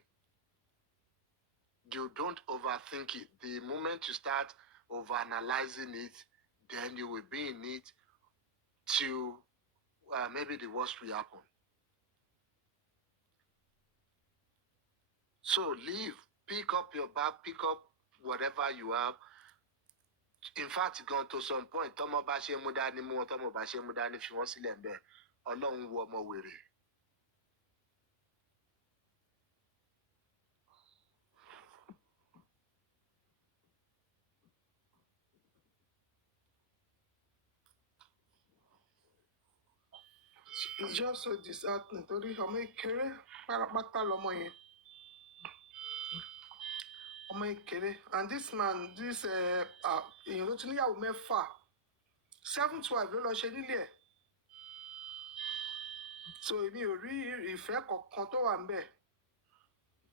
You don't overthink it. The moment you start overanalyzing it, then you will be in it till maybe the worst will happen. So leave. Pick up your bag, pick up whatever you have. In fact, gone to some point, tọ́mọ bá ṣe mú dání mú wọn, tọ́mọ bá ṣe mú dání fi wọ́n sílẹ̀ ń bẹ̀. Ọlọ́run wo ọmọ wèrè. It's just so disheartening. Torí ọmọ ìkéré pátápátá lọmọ yẹn. Ọmọ ìkéré. And this man, èèyàn ló ti níyàwó mẹ́fà. 7th wife ló lọ ṣe nílé ẹ̀. So èmi ò rí ìfẹ́ kankan tó wà ńbẹ̀.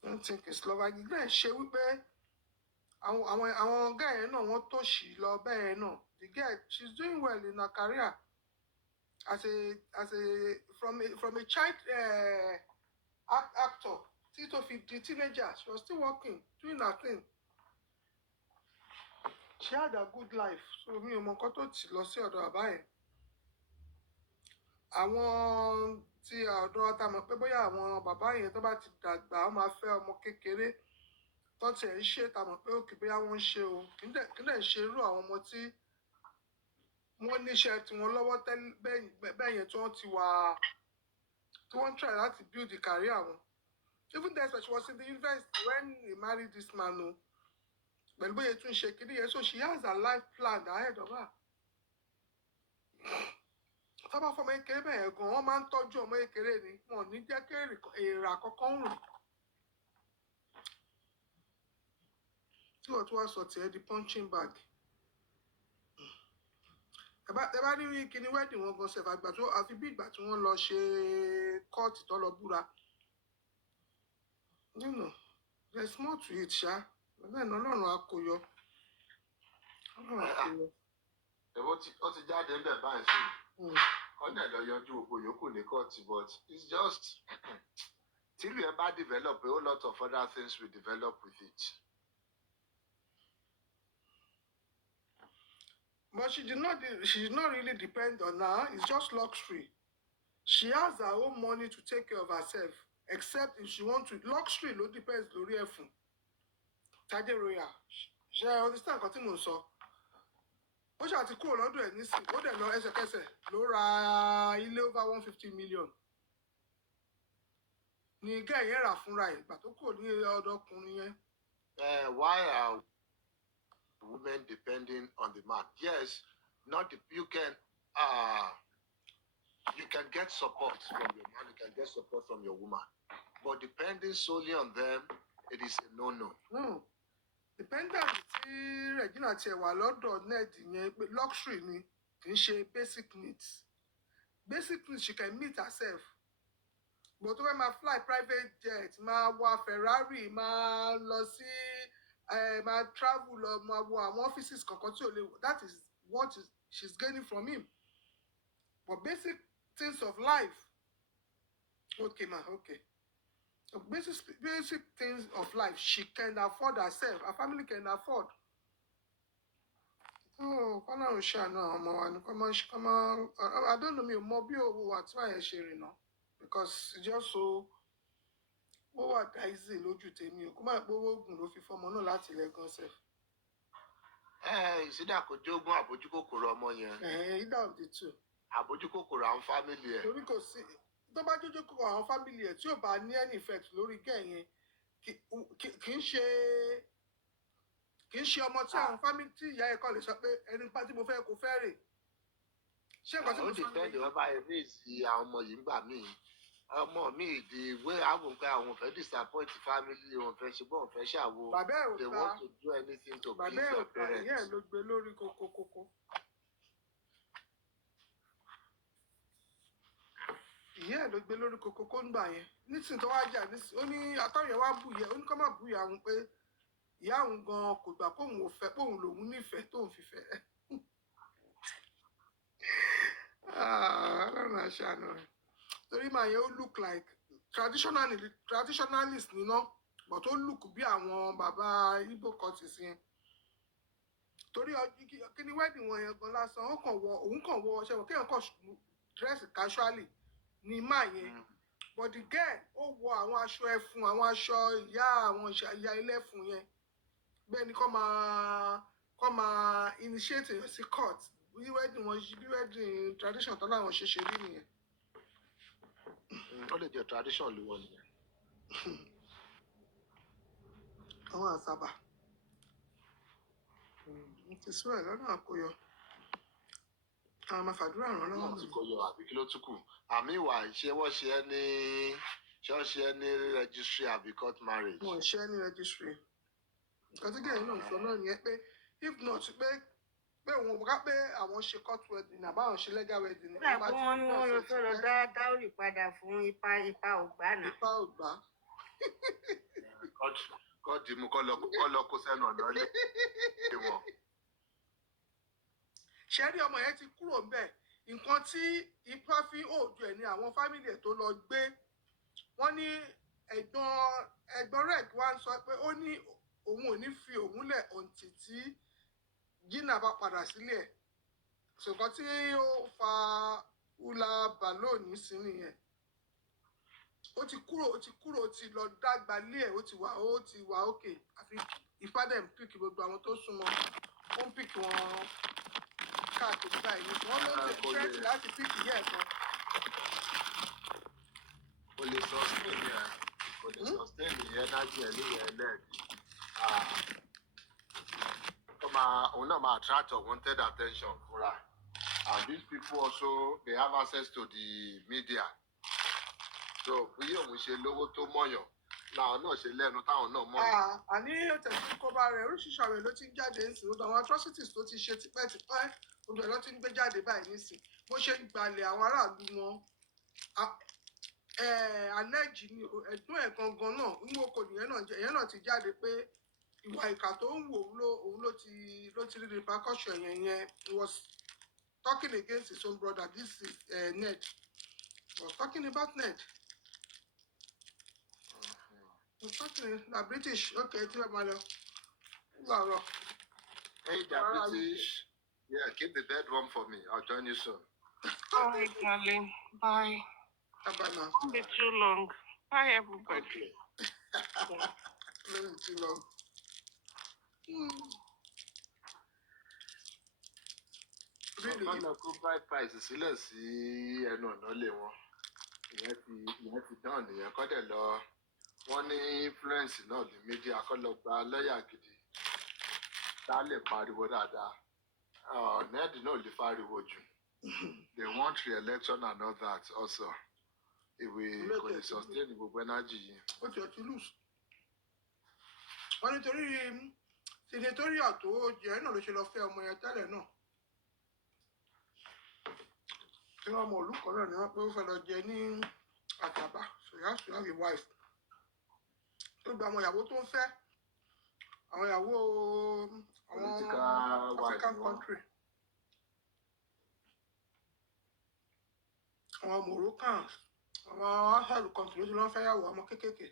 I don't think it's love. Again, ṣe wípé àwọn guy yẹn náà wọ́n tòṣì lọ bẹ́ẹ̀ náà. The girl, she's doing well in her career as a from a child actor till to the teenager. She was still working, doing her thing. She had a good life. So mi ò mọ nǹkan tó tì lọ sí ọ̀dọ̀ bàbá yẹn. Àwọn tí ọ̀dọ̀ ta mọ̀ pé bóyá àwọn bàbá yẹn tó bá ti dàgbà wọ́n máa fẹ́ ọmọ kékeré tó tiẹ̀ ń ṣe ta mọ̀ pé òkè bóyá wọ́n ń ṣe o kí lẹ̀ ń ṣe irú àwọn ọmọ tí wọ́n níṣẹ́ tí wọ́n lọ́wọ́ bẹ́ẹ̀ yẹn tí wọ́n ti wà tí wọ́n try láti build the career wọn. Even though she was in the university when he married this man o pẹ̀lú bóyá tún ṣe kiri yẹn so she has a life planned ahead of her. Tọ́ba fọmọ kékeré bẹ́ẹ̀ gan wọ́n máa ń tọ́jú ọmọ kékeré ni wọn ò ní jẹ́ kí èrè àkọ́kọ́ ń rìn. Tí wọ́n tún wá sọ tiẹ̀ di punching bag. Ẹ bá rí kíní wedding wọn gan sef àfi bí ìgbà tí wọ́n lọ ṣe kọ́ọ̀tì tó lọ búra. You know, there's more to it ṣá. Bẹ́ẹ̀ ni Ọlọ́run á kó yọ. Ọlọ́run á kó yọ. Ó ti jáde ńbẹ̀ báyìí sí. Ọ̀nà lọ yanjú gbogbo yòókù ní kọ́ọ̀tì but it's just till you ever develop a whole lot of other things will develop with it. But she did not really depend on her. It's just luxury. She has her own money to take care of herself. Except if she wants to. Luxury ló depends lórí ẹ̀fún. Tade Royal. Ṣé ẹ understand nǹkan tí mò ń sọ? Ó ṣáà ti kúrò lọ́dọ̀ ẹ̀ nísìnyí. Ó dẹ̀ lọ ẹsẹ̀kẹsẹ̀ ló ra ilé over 150 million. Ní gẹ́ yẹn rà fúnra ẹ̀ ìgbà tó kúrò ní ọ̀dọ̀ ọkùnrin yẹn. Why are women depending on the man? Yes, you can get support from your man, you can get support from your woman, but depending solely on them, it is a no-no. No, dependent tí Regina tiẹ̀ wà lọ́dọ̀ Ned yẹn pé luxury ni kì í ṣe basic needs. Basic needs she can meet herself. But tó fẹ́ máa fly private jet, máa wá Ferrari, máa lọ sí máa travel lọ máa wo àwọn offices kankan tí ò lè wò. That is what she's gaining from him. But basic things of life, okay ma, okay. Basic things of life she can afford herself. Her family can afford. Oh, Kọ́lọ́run ṣàánú àwọn ọmọ wa ni kọ́ máa I don't know mi ò mọ bí òwò àti báyẹn ṣe rìn náà because it's just so ó wà dáìsì lójú tèmi o kó má pé owó oògùn ló fi fọmọ náà láti ilẹ̀ gan sef. Ìsídà kò jogún àbójúkòkòrò ọmọ yẹn. Either of the two. Àbójúkòkòrò àwọn fámìlì ẹ̀. Torí kò sí tó bá jójókòrò àwọn fámìlì ẹ̀ tí ò bá ní any effect lórí gẹ̀ yẹn kì í ṣe ọmọ tí àwọn fámìlì tí ìyá ẹ̀ kọ́ lè sọ pé ẹni pa tí mo fẹ́ kó fẹ́ rè. Ṣé nǹkan tí mo sọ nìyẹn? Ó dìpẹ́ndì wọ́n bá eré ìsì àwọn ọmọ yìí ń gbà míì. Ọmọ mi the way àwọn nǹkan àwọn fẹ́ disappoint family wọn fẹ́ ṣe bọ́ọ̀ fẹ́ ṣàwo. Bàbá ẹ̀ ò they want to do anything to please their parents. Bàbá ẹ̀ ló gbé lórí kókókókó. Ìyá ẹ̀ ló gbé lórí kókókó ń gbà yẹn. Nísìnyí tó wá jà ó ní àtọ́yẹ̀ wá bù yẹ ó ní kọ́ má bù yà òun pé ìyá òun gan kò gbà kóun ò fẹ́ póun lòun nífẹ̀ẹ́ tóun fi fẹ́. Ọlọ́run àṣàánú rẹ̀. Torí màá yẹn ó look like traditionalist níná but ó look bí àwọn bàbá Igbo cultists yẹn. Torí kí ni wedding wọn yẹn gan lásán òun kàn wọ ṣe wọ́n kéèyàn kàn dress casually ní máa yẹn but the girl ó wọ àwọn aṣọ ẹfun àwọn aṣọ ìyá àwọn ìyá ẹlẹ́fun yẹn bẹ́ẹ̀ ni kọ́ máa initiate èèyàn sí court bí wedding tradition tó láwọn ṣe rí nìyẹn. Ó lè jẹ́ tradition ló wọ nìyẹn. Àwọn àṣàbà ti sún ẹ̀ lọ́nà àkóyọ àwọn máa fàdúrà ràn lọ́wọ́. Wọ́n ti kó yọ àbí kí ló tún kù? Àmì ìwà ṣé wọ́n ṣe ẹ́ ní registry àbí court marriage? Wọ́n ṣe ẹ́ ní registry. Nǹkan tí gẹ̀ẹ́ náà sọ náà nìyẹn pé if not pé pé òun ká pé àwọn ṣe court wedding àbáwọn ṣe legal wedding ni nígbà tí wọ́n ní wọ́n lọ fẹ́ lọ dá dáórì padà fún ipa ògbà náà. ipa ògbà. kọ́ọ̀dì mú kọ́ lọ kó sẹ́nu ọ̀nà lé wọn. ṣé rí ọmọ yẹn ti kúrò ń bẹ̀ nǹkan tí ipa fi òòjù ẹ̀ ní àwọn fámìlì ẹ̀ tó lọ gbé wọ́n ní ẹ̀gbọ́n rẹ̀ wá ń sọ pé ó ní òun ò ní fi òun lẹ̀ ọ̀ǹtì tí Gina bá padà sílé ẹ̀ ṣùgbọ́n tí ó fa hula balloon sí nìyẹn ó ti kúrò ó ti lọ dágbà lé ẹ̀ ó ti wà òkè àfi ìfádẹ́ ń pìkì gbogbo àwọn tó súnmọ́ ó ń pìkì wọn káàkiri báyìí wọ́n ló ń tẹ̀síwájú láti pìkì yẹ̀ kan. kò lè sustain energy ẹ̀ ní ẹ̀ lẹ́ẹ̀dì. òun náà máa attract unwanted attention fúnra. And these people also, they have access to the media. So, bí òun ṣe lówó tó mọ̀yàn, làwọn náà ṣe lẹ́nu táwọn náà mọ̀yàn. Àní òtẹ̀sí kóbá rẹ̀ oríṣiríṣi àwọn ló ti ń jáde nísìnyí. Ó àwọn atrocities tó ti ṣe tipẹ́tipẹ́, gbogbo ẹ̀ ló ti ń gbé jáde báyìí nísìnyí. Bó ṣe ń gbalẹ̀ àwọn aráàlú wọn. Alẹ́jì ni ẹ̀dùn ẹ̀ gangan náà, ń wo kò nìyẹn náà ti jáde pé ìwà ìkà tó ń wò òun ló ti rí repercussion yẹn. He was talking against his own brother. This is Ned. He was talking about Ned. He was talking about British. Okay, tí wọ́n máa lọ. Láàárọ̀. Hey, the British. Yeah, keep the bed warm for me. I'll join you soon. All right, darling. Bye. Bye now. Don't be too long. Bye, everybody. Don't be too long. Wọ́n lọ kó bride price sílẹ̀ sí ẹnu ọ̀nà lé wọn. Ìyẹn ti dán nìyẹn kọ́ dẹ̀ lọ. Wọ́n ní influence náà ní media kọ́ lọ gba lọ́ọ̀yà gidi. Tá lè pariwo dáadáa. Ned náà lè pariwo jù. They want re-election and all that also. Ìwé kò lè sustain gbogbo energy yìí. Ó ti ọtí lose. Wọ́n nítorí senatorial tó jẹ́ náà ló ṣe lọ fẹ́ ọmọ yẹn tẹ́lẹ̀ náà. Tí wọ́n mọ olùkọ́ náà ni wọ́n pé ó fẹ́ lọ jẹ ní Àtàbà. So he has to have a wife. Tó gba àwọn ìyàwó tó ń fẹ́. Àwọn ìyàwó àwọn African country. Àwọn Moroccans. Àwọn Arab country ló ti lọ́ fẹ́ yàwó ọmọ kéékèèké.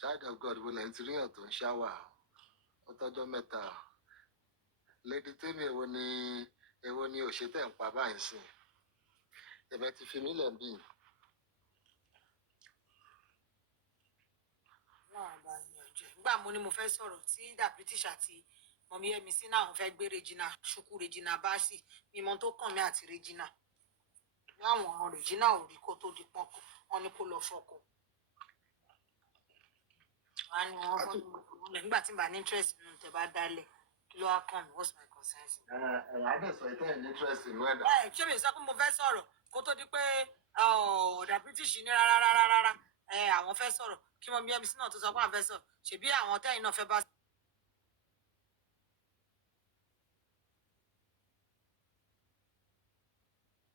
Child of God will enter in to shower. Ó tọ́jọ́ mẹ́ta. Lady Temi èwo ni òṣètẹ̀ ń pa báyìí sìn. Ẹ̀bẹ̀ ti fi mí lẹ̀ bí. Nígbà mo ní mo fẹ́ sọ̀rọ̀ tí Da British àti mọ̀mí ẹ̀mí sí náà fẹ́ gbé Regina ṣùkú Regina Bassey mímọ́ tó kàn mí àti Regina. Láwọn Regina ò rí kó tó di pọ́nkú wọn ní kó lọ fọkọ. Wọ́n á ní wọ́n fọ́n nígbà tí n bá ní interest nínú tẹ̀ bá dálẹ̀ kí ló wá kàn mí what's my concern. Àdẹ̀sọ̀ ìtẹ́ ní interest in weather. Ṣé mi sọ pé mo fẹ́ sọ̀rọ̀ kó tó di pé Da British ní rárá àwọn fẹ́ sọ̀rọ̀ kí mọ̀mí ẹ̀mí sí náà tó sọ pé àwọn fẹ́ sọ̀rọ̀ ṣèbí àwọn tẹ́yìn náà fẹ́ bá.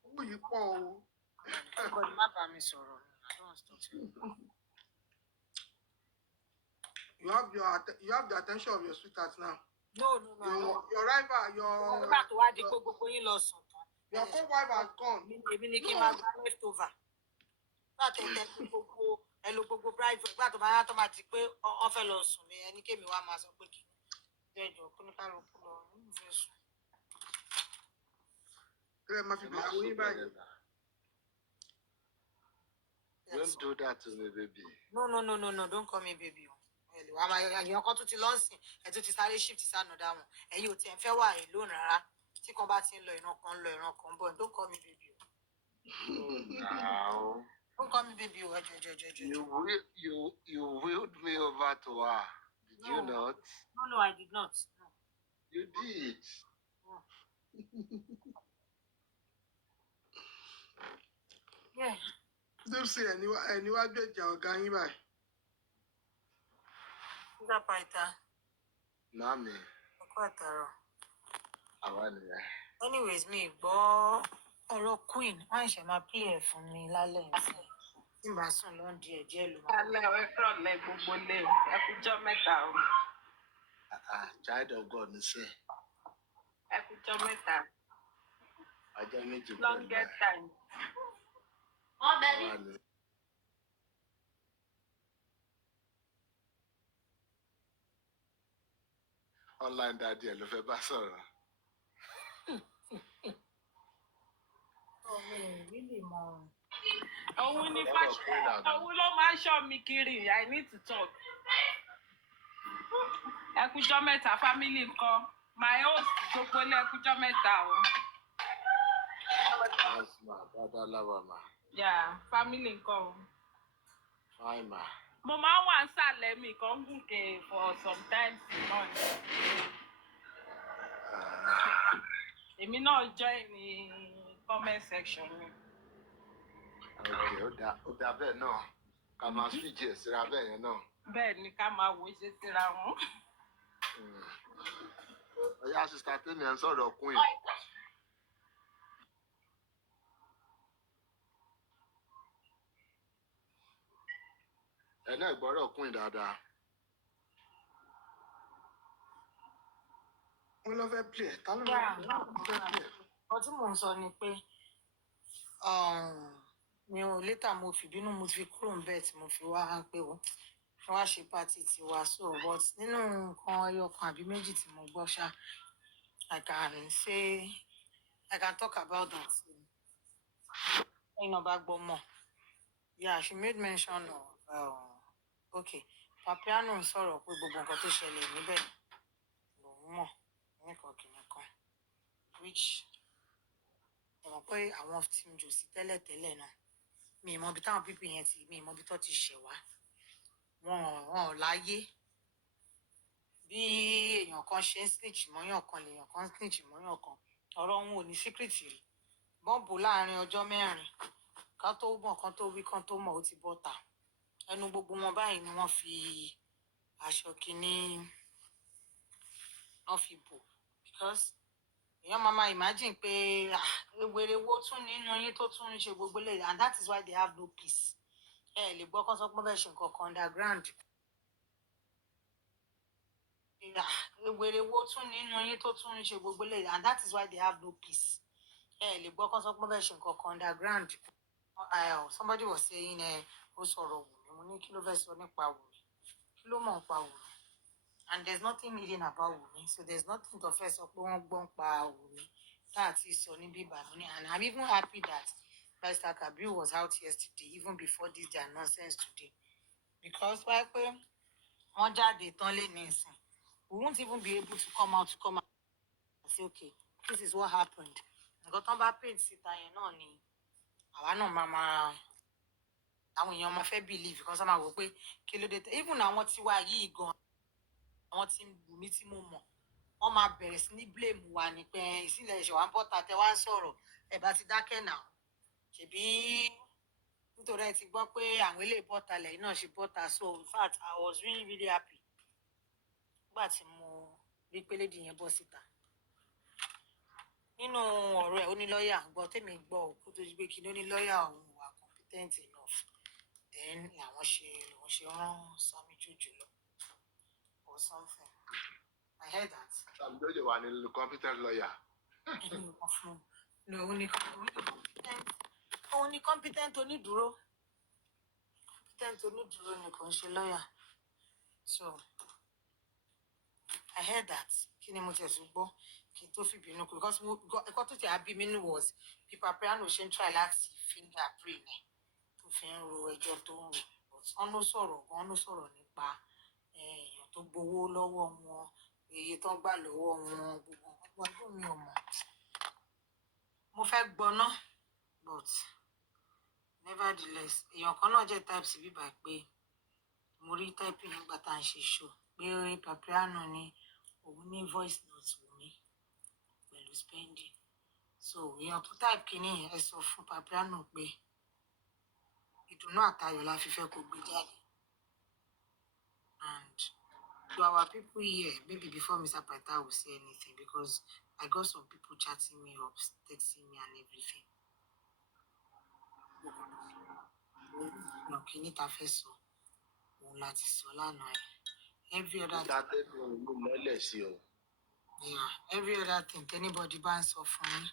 Owó yìí pọ̀ o. Everybody má bá mi sọ̀rọ̀. I don't want to talk to you. You have the attention of your sweetheart now. No. Your rival, Nígbà tó wá di pé gbogbo yín lọ sùn tán. your co-wife has gone. Èmi ni kí n máa gba leftover. Nígbà tó tẹ pé gbogbo bride nígbà tó máa tó máa di pé wọ́n fẹ́ lọ sùn ni ẹni kémi wá máa sọ pé kí jẹ́jọ́ kó ní kálukú lọ nínú fẹ́ sùn. Kílẹ̀ máa fi bẹ̀rẹ̀ àwọn yín báyìí. Don't do that to me, baby. No, don't call me baby. Àyàn kan tún ti lọ́sìn ẹ̀ tún ti sáré shift sánú dáhùn ẹ̀yin ò tiẹ̀ fẹ́ wà ẹ̀ lónìí rárá tí kan bá ti ń lọ ìran kan ń lọ ìran kan ń bọ̀ don't call me baby o. Now. Don't call me baby o ẹjọ. You wheeled me over to her. Did you not? No, I did not. No. You did. No. Yeah. Don't say ẹni wá gbèjà ọ̀gá yín báyìí. Nígbà pàìtà. Mami. Ọkọ àtàrọ̀. Àwa nìyẹn. Anyways, mi gbọ́ ọ̀rọ̀ Queen. Wọ́n ṣẹ̀ máa play ẹ̀ fún mi lálẹ́ ìsìn. Tí n bá sùn lọ́n díẹ̀ ló máa. Alẹ́ ẹ kúrọ̀lẹ́ gbogbo lé o, ẹ kújọ́ mẹ́ta o. Child of God ní sẹ́. Ẹ kújọ́ mẹ́ta. Ọjọ́ méjì pẹ̀lú. Longest time. Online daddy ẹ ló fẹ́ bá sọ̀rọ̀. Ọmọ ẹ̀ really mọ. Òun ni fashion. Òun ló máa ń ṣọ́ mi kiri. I need to talk. Ẹ kújọ́ mẹ́ta family ńkọ́. My host gbogbo ilé ẹ kújọ́ mẹ́ta o. Dada lava ma. Yeah, family ńkọ́ o. Fine ma. Mo máa ń wà ń sàlẹ̀ mi kan gùnkè for some time náà ni. Èmi náà join ní comment section mi. Okay, ó dá bẹ́ẹ̀ náà. Ká máa fíjì ẹ̀ síra bẹ́ẹ̀ yẹn náà. Bẹ́ẹ̀ ni ká máa wò ó ṣe síra wọn. Ọ̀yá sista Tẹ́mi ẹ̀ ń sọ̀rọ̀ Queen. Ẹ náà gbọ́rọ̀ Queen dáadáa. Wọ́n lọ fẹ́ play ẹ̀. Ta ló fẹ́ play ẹ̀? Ọtí mò ń sọ ni pé mi ò létà mo fìbínú mo ti fi kúrò níbẹ̀ tí mo fi wá pé o fi wá ṣe pátì tiwa so but nínú nǹkan ẹyọ kan àbí méjì tí mo gbọ́ ṣá I can talk about that. Ẹ̀yin náà bá gbọ́ mọ̀. Yeah, she made mention of okay Papiano ń sọ̀rọ̀ pé gbogbo nǹkan tó ṣẹlẹ̀ níbẹ̀ lòun mọ̀ nìkan kìnìkan which mọ̀ pé àwọn tí ń jò sí tẹ́lẹ̀tẹ́lẹ̀ náà mi ìmọ̀ ibi táwọn pípì yẹn mi ìmọ̀ ibi tó ti ṣẹ̀ wá wọn ò láyé bí èèyàn kan ṣe ń snitch mọ́yàn kan lèèyàn kan snitch mọ́yàn kan ọ̀rọ̀ wọn ò ní secret rí bọ́ǹbù láàrin ọjọ́ mẹ́rin ká tó mọ̀ kan tó wí kan tó mọ̀ ó ti bọ́ta ẹnu gbogbo wọn báyìí ni wọ́n fi aṣọ kìíní wọ́n fi bò because èèyàn máa imagine pé ewere wo tún nínú yín tó tún ń ṣe gbogbo lè and that is why they have no peace ẹ lè gbọ́ kán sọ pé bẹ́ẹ̀ ṣe nǹkan kan underground ewere wo tún nínú yín tó tún ń ṣe gbogbo lè and that is why they have no peace ẹ lè gbọ́ kán sọ pé bẹ́ẹ̀ ṣe nǹkan kan underground somebody was saying ó sọ̀rọ̀ Wùmí mo ní kí ló fẹ́ sọ nípa Wùmí kí ló mọ̀ nípa Wùmí and there's nothing hidden about Wùmí so there's nothing to fẹ́ sọ pé wọ́n gbọ́ nípa Wùmí láti sọ níbí ìbàdàn and I'm even happy that Mr. Kabir was out yesterday even before this their nonsense today because why pé wọ́n jáde tán lé ní ìsìn we won't even be able to come out and say okay this is what happened nǹkan tán bá paint síta yẹn náà ni àwa náà máa àwọn èèyàn máa fẹ́ believe because wọ́n máa wò pé kí ló dé even àwọn tiwa yìí gan àwọn tí Wùmí tí mo mọ̀ wọ́n máa bẹ̀rẹ̀ sí ní blame wa ní pé ìsìnlẹ̀ ìṣẹ̀ wa ń bọ́ta tẹ wá ń sọ̀rọ̀ ẹ̀ bá ti dákẹ́ náà ṣèbí nítorí ẹ ti gbọ́ pé àwọn ilé bọ́ta lẹ́yìn náà ṣe bọ́ta so in fact I was really really happy nígbà tí mo rí pé lady yẹn bọ́ síta nínú ọ̀rọ̀ ẹ̀ ó ní lọ́ọ̀yà gbọ́ tèmi gbọ́ kó tó di pé kí ló ní lọ́ọ̀yà òun wà competent enough then làwọn ṣe rán Sami Jojo lọ or something I heard that. Sami Jojo wà ní competent lawyer. Òun ni competent onídùúró ni kò ń ṣe lọ́ọ̀yà so I heard that kí ni mo tẹ̀sùn gbọ́ kí n tó fi bínú kù because ẹ̀kọ́ tó ti àbí mi nù was people piano ṣe ń try láti finger print tó fi ń ro ẹjọ́ tó ń rò but wọ́n ló sọ̀rọ̀ nípa èèyàn tó gbowó lọ́wọ́ wọn iye tó ń gbà lọ́wọ́ wọn gbogbo ọdún mi ò mọ̀ mo fẹ́ gbọ́ná but nevertheless èèyàn kan náà jẹ́ type sí bíbá pé mo rí type nígbà tá à ń ṣe show pé Papiano ní òun ní voice note Wùmí pẹ̀lú spending so èèyàn tó type kìíní ẹ sọ fún Papiano pé ìdùnnú àtayọ̀ la fi fẹ́ kó gbé jáde and to our people here, maybe before Mr. Pythagoras will say anything, because I got some people chatting me up, texting me and everything. No, kí ni ta fẹ́ sọ? Òun láti sọ lánàá ẹ̀. Every other thing. Yeah, every other thing anybody bá ń sọ fún yín,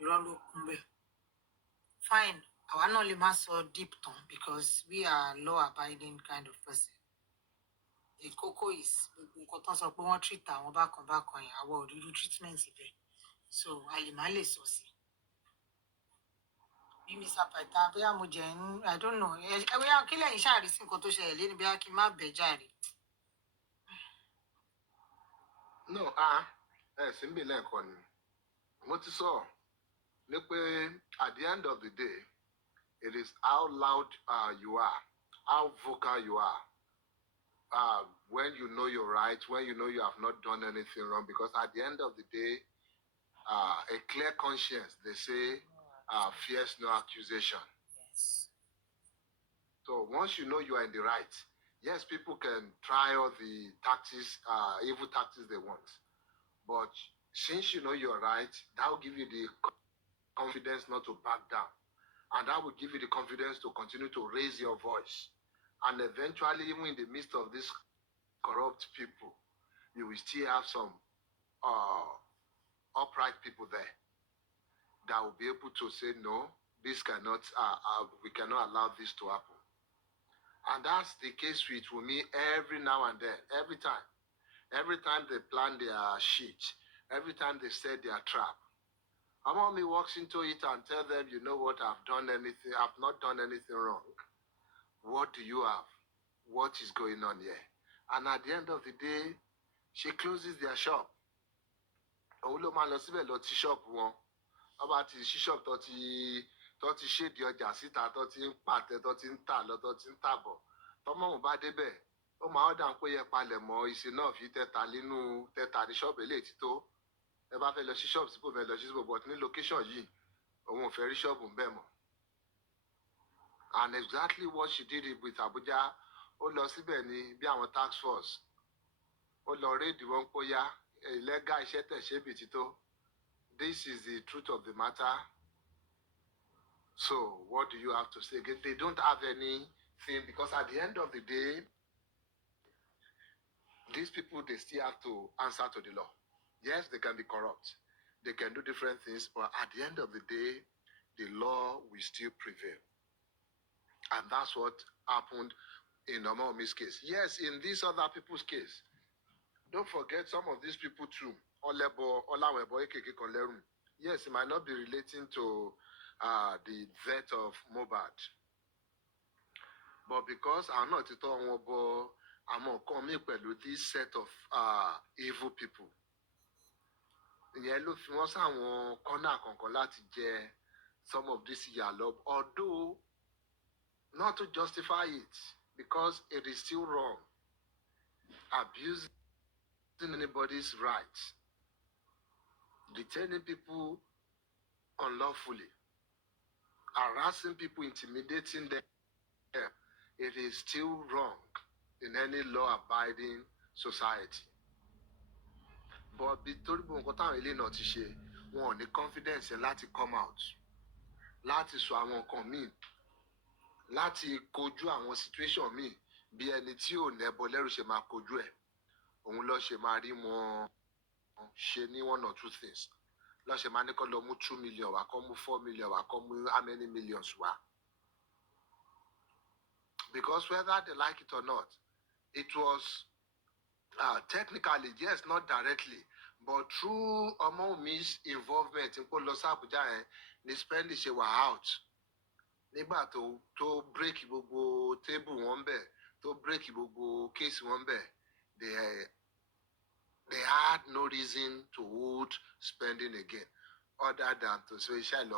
irọ́ ló kún bẹ́ẹ̀. Fine, àwa náà lè má sọ deep tán because we are law abiding kind of person. The kókó is gbogbo nǹkan tán sọ pé wọ́n treat àwọn bákan bákan yẹn, àwa ò rí irú treatment ibẹ̀. So a lè má lè sọ sí. Bí Mr. Paita, bóyá mo jẹ́ I don't know. Bóyá kí lẹ́yìn ṣáàrí sí nǹkan tó ṣẹlẹ̀ lé ní bóyá kí n má bẹ̀ jàre. No, sí ń bì lẹ́ẹ̀kan ni. Mo ti sọ ní pé at the end of the day, it is how loud you are, how vocal you are. When you know you're right, when you know you have not done anything wrong, because at the end of the day, a clear conscience, they say, fears no accusation. Yes. So once you know you are in the right, yes, people can try all the tactics, evil tactics they want. But since you know you're right, that will give you the confidence not to back down. And that will give you the confidence to continue to raise your voice. And eventually, even in the midst of these corrupt people, you will still have some upright people there that will be able to say, no, this cannot, we cannot allow this to happen. And that's the case with me every now and then, every time. Every time they plan their shit, every time they set their trap, my mommy walks into it and tell them, you know what, I've not done anything wrong. What do you have? What is going on here? And at the end of the day, she closes their shop. Òun ló máa lọ síbẹ̀ lọ ti shop wọn. Ọba ti ṣí shop tó ti ṣèdí ọjà síta tó ti ń pàtẹ tó ti ń tà lọ tó ti ń tàbọ̀. Tọ́mọ òun bá débẹ̀, ó máa ọ̀dà ń pé yẹ palẹ̀ mọ́ ìṣe náà fi tẹ́ta nínú tẹ́ta ní shop eléyìí tí tó. Ẹ bá fẹ́ lọ sí shop sípò fẹ́ lọ sí sípò, but ní location yìí, òun ò fẹ́ rí shop ń bẹ̀ mọ́. And exactly what she did with Abuja, ó lọ síbẹ̀ ní bí àwọn task force. Ó lọ rédì wọn pé yá illegal iṣẹ́ tẹ̀ ṣe bì tító. This is the truth of the matter. So what do you have to say? They don't have anything, because at the end of the day, these people, they still have to answer to the law. Yes, they can be corrupt. They can do different things, but at the end of the day, the law will still prevail. And that's what happened in Omomi's case. Yes, in these other people's case, don't forget some of these people too. Yes, it might not be relating to the death of Mohbad. But because I'm not with this set of evil people. Some of this yalob, although not to justify it, because it is still wrong. Abusing anybody's rights, detaining people unlawfully, harassing people, intimidating them, it is still wrong in any law-abiding society. But Victoria Bongotan really not to wọn ní confidence láti come out, láti sọ àwọn nǹkan míì, láti kojú àwọn situation míì bí ẹni tí ò nẹ́bọ lẹ́rù ṣe máa kojú ẹ̀. Òun ló ṣe máa rí wọn ṣe ní one or two things. Ló ṣe máa ní kó lọ mú 2 million wá, kó mú 4 million wá, kó mú how many millions wá. Because whether they like it or not, it was technically, yes, not directly, but through Omomi's involvement in Los Abuja, the expenditure were out. Nígbà tó break gbogbo table wọn bẹ̀, tó break gbogbo case wọn bẹ̀, they had no reason to hold spending again, other than to say ẹ ṣáà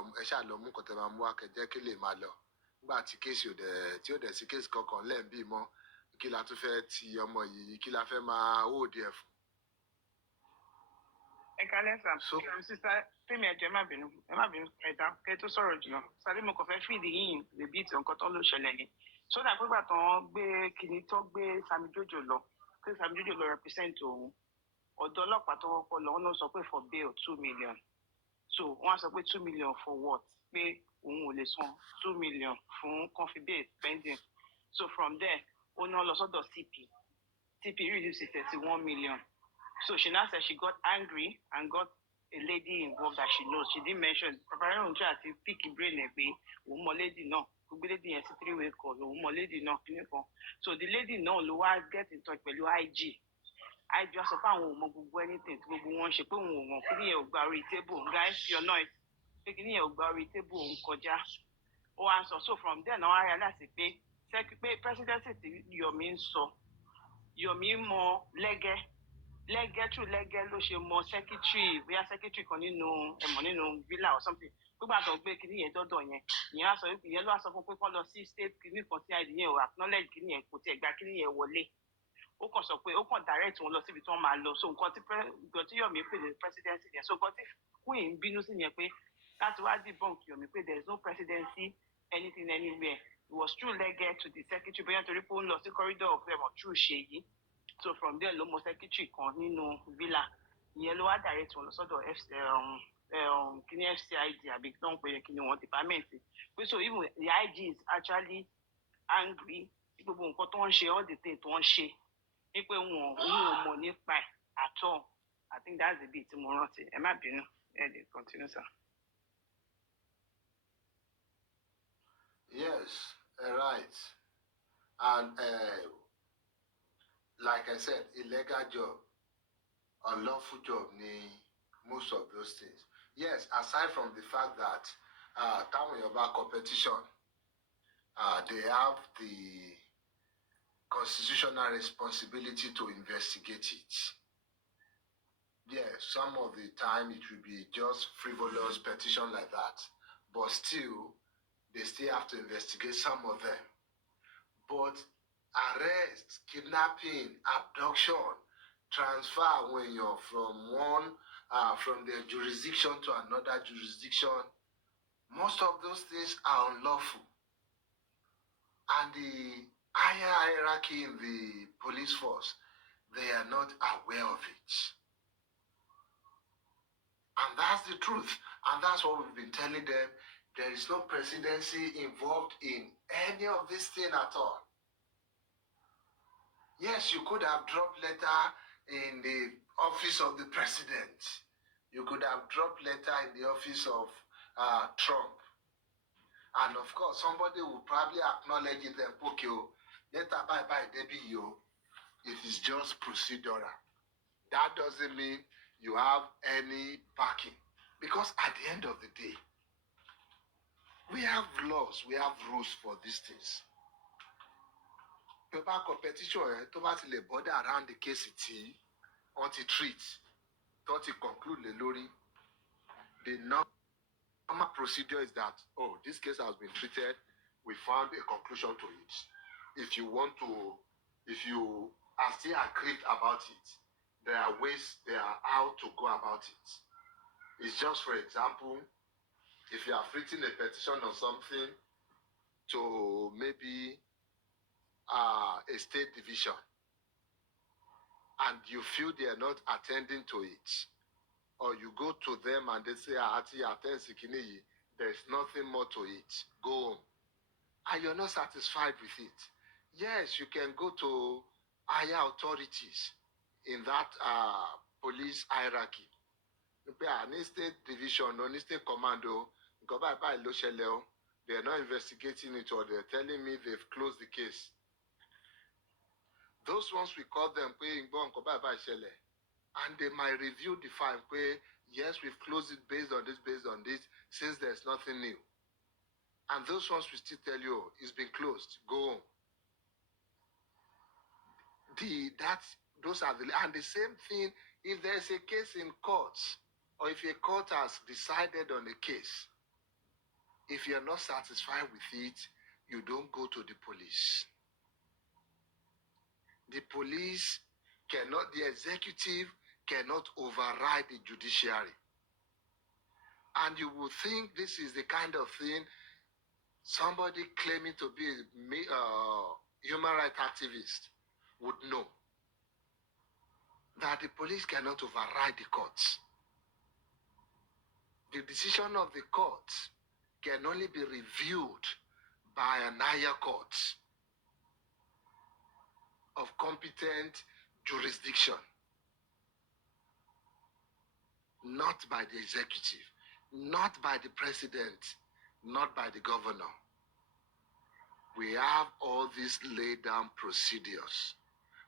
lọ mú nǹkan tẹ́ máa mú wá kẹjẹ́ kí lè máa lọ. Nígbà tí case tí ò dẹ̀ sí case kankan lẹ́ẹ̀bí mọ́, kí la tún fẹ́ ti ọmọ yìí, kí la fẹ́ máa hold ẹ̀ fún. So sister Femi ẹjọ ẹ má bínú ẹdá kẹ tó sọ̀rọ̀ jùlọ sáré mo kàn fẹ́ fìdí yìnyín bèbí tí nǹkan tó ló ṣẹlẹ̀ ni sódà pípa tán gbé kinní tó gbé Sami Jojo lọ pé Sami Jojo lọ represent òun ọ̀dọ̀ ọlọ́pàá tó kọ́kọ́ lọ wọn ló sọ pé for bail 2 million so wọn á sọ pé 2 million for what pé òun ò lè san 2 million fún confi bail pending so from there ó ná lọ sọ́dọ̀ CP reduce it to 1 million. So she now said she got angry and got a lady involved that she knows. She didn't mention. Preparing on try to pick a brain a way. Lady no. Could be lady 3-way call. Lady no. So the lady no. Loa get in touch with your IG. I just found anything to go on. She put on table. Guys, you're not taking your table. Oh, answer. So from there now I realized the pay. Secretary presidency your mean so. Your mean more lẹ́gẹ́ ló ṣe mọ secretary bóyá secretary kan nínú villa or something gbígbà tó ń gbé kinní yẹn dọ́dọ̀ yẹn ìyẹn á sọ wípé ìyẹn ló wá sọ fún pé kán lọ sí state kinní kan tí id yẹn ò acknowledge kinní yẹn kò tiẹ̀ gba kinní yẹn wọlé ó kàn sọ pé ó kàn direct wọn lọ síbi tí wọ́n máa lọ so nǹkan tí Yomi pè ní presidency yẹn so nǹkan tí Queen ń bínú sí yẹn pé láti wá debunk Yomi pé there is no presidency anything anywhere it was through lẹ́gẹ́ to the secretary bóyá torí pé ó ń lọ sí corridor of them through Ṣèyí. So from there ló mọ secretary kan nínú villa ìyẹn ló wá direct wọn lọ sọ́dọ̀ kíní FCID àbí tó ń pè é kíní wọn department pé so even the IG is actually angry gbogbo nǹkan tó ń ṣe all the things tó ń ṣe ní pé òun ò mọ̀ nípa ẹ̀ at all. I think that's the bit tí mo rántí ẹ má bínú ẹ lè continue sir. Yes, right. And like I said, illegal job, unlawful job, most of those things. Yes, aside from the fact that Town Yoruba competition, they have the constitutional responsibility to investigate it. Yes, some of the time it will be just frivolous petition like that, but still, they still have to investigate some of them. But arrest, kidnapping, abduction, transfer when you're from their jurisdiction to another jurisdiction, most of those things are unlawful. And the higher hierarchy in the police force, they are not aware of it. And that's the truth. And that's what we've been telling them. There is no presidency involved in any of this thing at all. Yes, you could have dropped letter in the office of the president. You could have dropped letter in the office of Trump. And of course, somebody will probably acknowledge it and poke you. Letter by Debbie you. It is just procedural. That doesn't mean you have any backing. Because at the end of the day, we have laws, we have rules for these things. Paper competition, to the border around the case until treat, until conclude the lorry. The normal procedure is that, oh, this case has been treated, we found a conclusion to it. If you are still aggrieved about it, there are ways, there are how to go about it. It's just, for example, if you have written a petition or something to maybe a state division, and you feel they are not attending to it, or you go to them and they say, there is nothing more to it, go home, and you're not satisfied with it, yes, you can go to higher authorities in that police hierarchy. Any state division or any state commando, they're not investigating it, or they're telling me they've closed the case. Those ones, we call them, and they might review the file, yes, we've closed it based on this, since there's nothing new. And those ones will still tell you, it's been closed, go home. Those are and the same thing, if there's a case in courts, or if a court has decided on a case, if you're not satisfied with it, you don't go to the police. The police cannot, the executive cannot override the judiciary. And you would think this is the kind of thing somebody claiming to be a human rights activist would know. That the police cannot override the courts. The decision of the courts can only be reviewed by an higher court of competent jurisdiction, not by the executive, not by the president, not by the governor. We have all these laid down procedures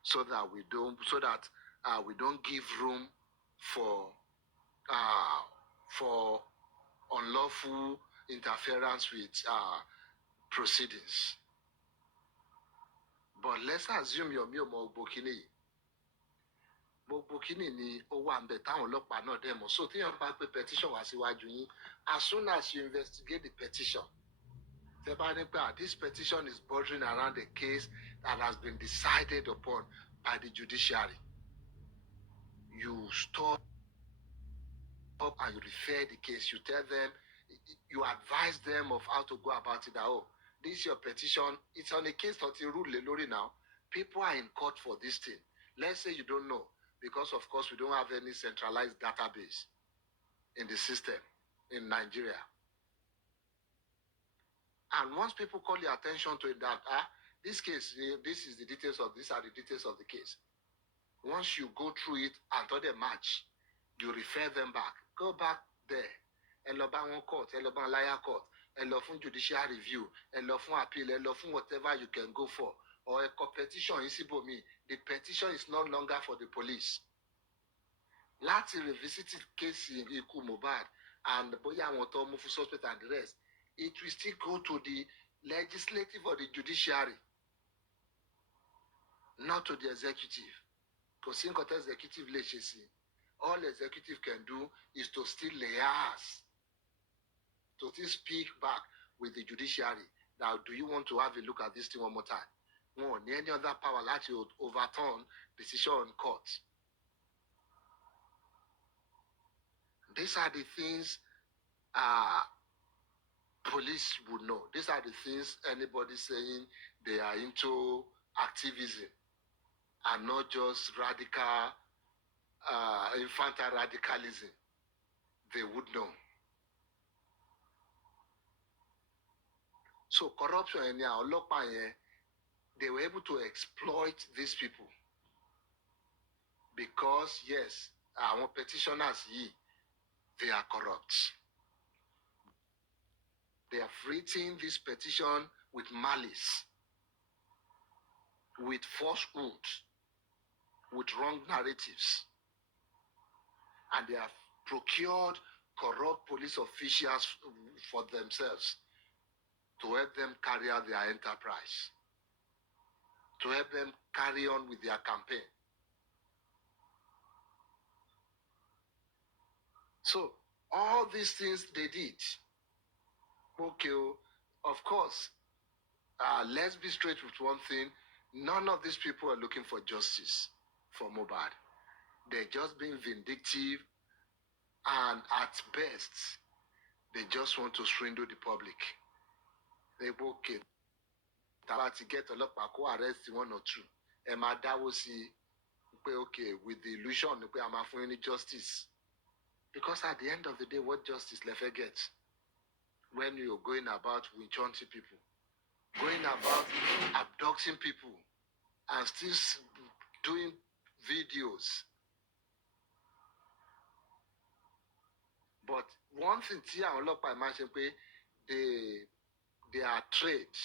so that we don't give room for unlawful interference with proceedings. But let's assume you're more Bokini. Bokini ni ó wà ńbẹ̀ táwọn ọlọ́pàá náà dẹ̀ mọ̀. So téèyàn bá gbé petition wá síwájú yín, as soon as you investigate the petition, this petition is bordering around a case that has been decided upon by the judiciary. You stop and you refer the case. You tell them, you advise them of how to go about it. Oh, this is your petition. It's on a case that you rule now. People are in court for this thing. Let's say you don't know, because of course we don't have any centralized database in the system in Nigeria. And once people call your attention to it, that this case, these are the details of the case. Once you go through it and to the match, you refer them back. Go back there. Elobang court, Elobang liar court, Elofun judicial review, Elofun appeal, Elofun whatever you can go for. Or a competition in Sibomi. The petition is no longer for the police. Lati revisited case in Iku Mobad and Boya Moto Mufu suspect and the rest. It will still go to the legislative or the judiciary, not to the executive. Because in executive legislation, all executive can do is to still liaise, to still speak back with the judiciary. Now, do you want to have a look at this thing one more time? No, any other power like to overturn decision on court. These are the things police would know. These are the things anybody saying they are into activism and not just radical, infantile radicalism. They would know. So corruption and they were able to exploit these people because yes, our petitioners they are corrupt. They have written this petition with malice, with falsehood, with wrong narratives. And they have procured corrupt police officials for themselves to help them carry out their enterprise, to help them carry on with their campaign. So, all these things they did. Okay, of course, let's be straight with one thing. None of these people are looking for justice for Mohbad. They're just being vindictive, and at best, they just want to swindle the public. They okay. To get a lot of arrest one or two. And my dad will see, okay, with the illusion, I'm offering any justice. Because at the end of the day, what justice Lefe gets? When you're going about witch-hunting people, going about abducting people, and still doing videos. But one thing, I look by mention, their trade,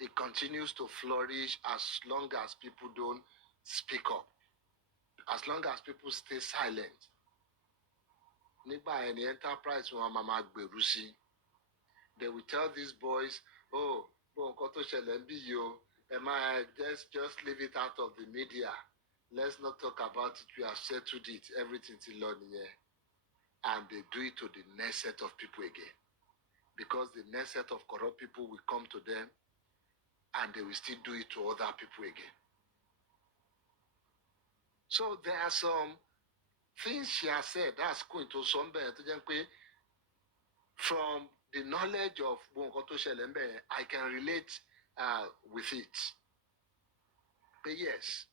it continues to flourish as long as people don't speak up, as long as people stay silent. Nígbà any enterprise wọn máa gbèrú sí. They will tell these boys, oh, nǹkan tó ṣẹlẹ̀ ń bí yìí o, just leave it out of the media. Let's not talk about it. We have settled it. Everything is done here. And they do it to the next set of people again. Because the next set of corrupt people will come to them and they will still do it to other people again. So there are some things she has said that's going to somewhere to just from the knowledge of I can relate with it. But yes,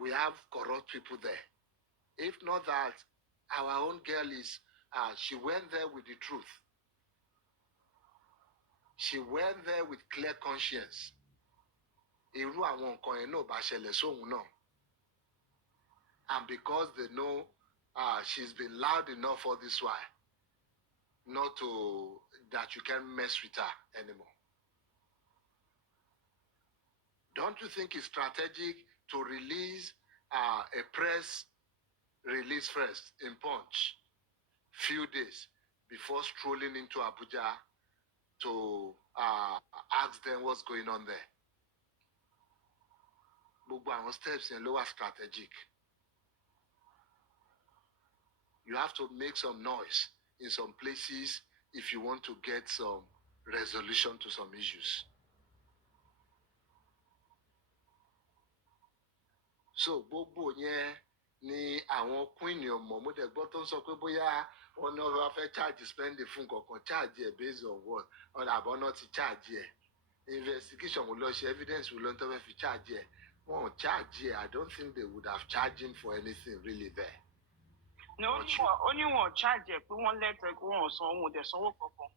we have corrupt people there. If not that, our own girl is, she went there with the truth. She went there with clear conscience. Irú àwọn nǹkan yẹn náà bá ṣẹlẹ̀ sóhun náà. And because they know she's been loud enough for this while, not to that you can't mess with her anymore. Don't you think it's strategic to release a press release first in Punch few days before strolling into Abuja to ask them what's going on there? Gbogbo àwọn steps in lower strategic. You have to make some noise in some places if you want to get some resolution to some issues. So gbogbo yẹn ni àwọn queen ọmọ mo dẹ̀ gbọ́ tó ń sọ pé bóyá wọn ní wọn fẹ́ charge spending fún kankan charge ẹ̀ based on what ọ̀nà àbọ̀ náà ti charge ẹ̀ investigation wo lọ ṣe evidence wo ló ń tọ́ fẹ́ fi charge ẹ̀ wọn ò charge ẹ̀. I don't think they would have charged him for anything really there. No, only one charge pé wọ́n let go on sanwó dẹ̀ sanwó kankan.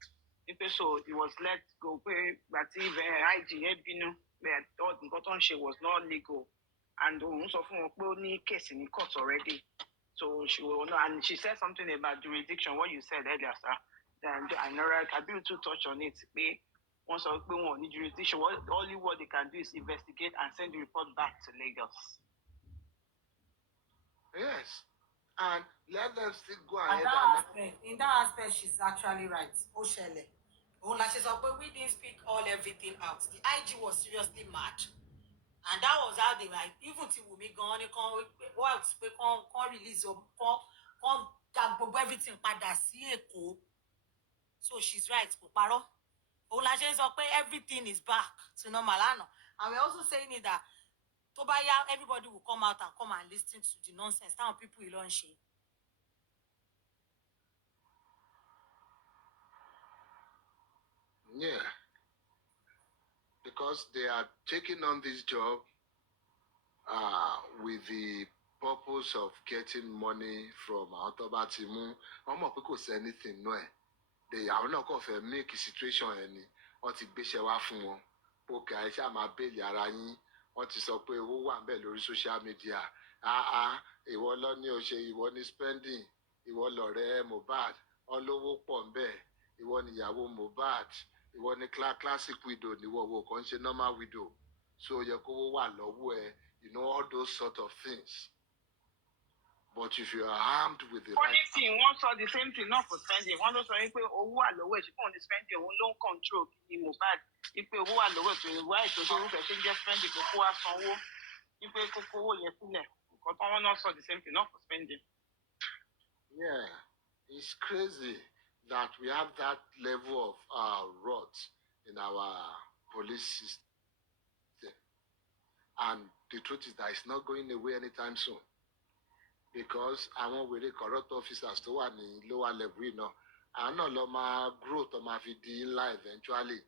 Ipe so it was let go pé gbàtí IG yẹn bínú pé nǹkan tó ń ṣe was not legal. And òun sọ fún wọn pé ó ní case ní court already. So she will know, and she said something about jurisdiction, what you said earlier, sir. And I know Kabiru to touch on it. Once or one jurisdiction, only what they can do is investigate and send the report back to Lagos. Yes. And let them still go ahead. In that aspect, she's actually right. Oshele. We didn't speak everything out. The IG was seriously mad. And that was how they were, even till we go on, can't release or can't everything padà sí Èkó. So she's right, Poparo. Everything is back to normal. And we're also saying it that Tobaya, everybody will come out and come and listen to the nonsense. Now people will learn shit. Yeah. Because they are taking on this job with the purpose of getting money from Autobatimu. I'm not going to say anything, no. They are not going to make a situation any. What ti gbéṣẹ́ wá fún wọn. Okay, I ṣá máa bẹ́ẹ̀lì ara yín. Wọ́n ti sọ pé owó wà ńbẹ̀ lórí social media. Ìwọ lọ ní o ṣe, ìwọ ní spending, ìwọ lọ̀rẹ́ Mohbad, olówó pọ̀ ńbẹ̀, ìwọ níyàwó Mohbad, ìwọ ní classic widow, níwọ wo kàn ṣe normal widow. So yẹ kówó wà lọ́wọ́ ẹ, you know, all those sort of things. But if you are armed with the funny thing, one saw the same thing, not for spending. One also say owó àlọ́wọ́ she can't spend your own loan control in Mohbad. Ipe owó àlọ́wọ́ to why to do we can just spend the kókó wá sanwó. Ipe kókó owó yẹn sílẹ̀. Because one not saw the same thing, not for spending. Yeah, it's crazy that we have that level of rot in our police system. And the truth is that it's not going away anytime soon. Because àwọn wèrè corrupt officers tó wà ní lower level yìí náà àwọn náà lọ máa grow tó máa fi di ńlá eventually.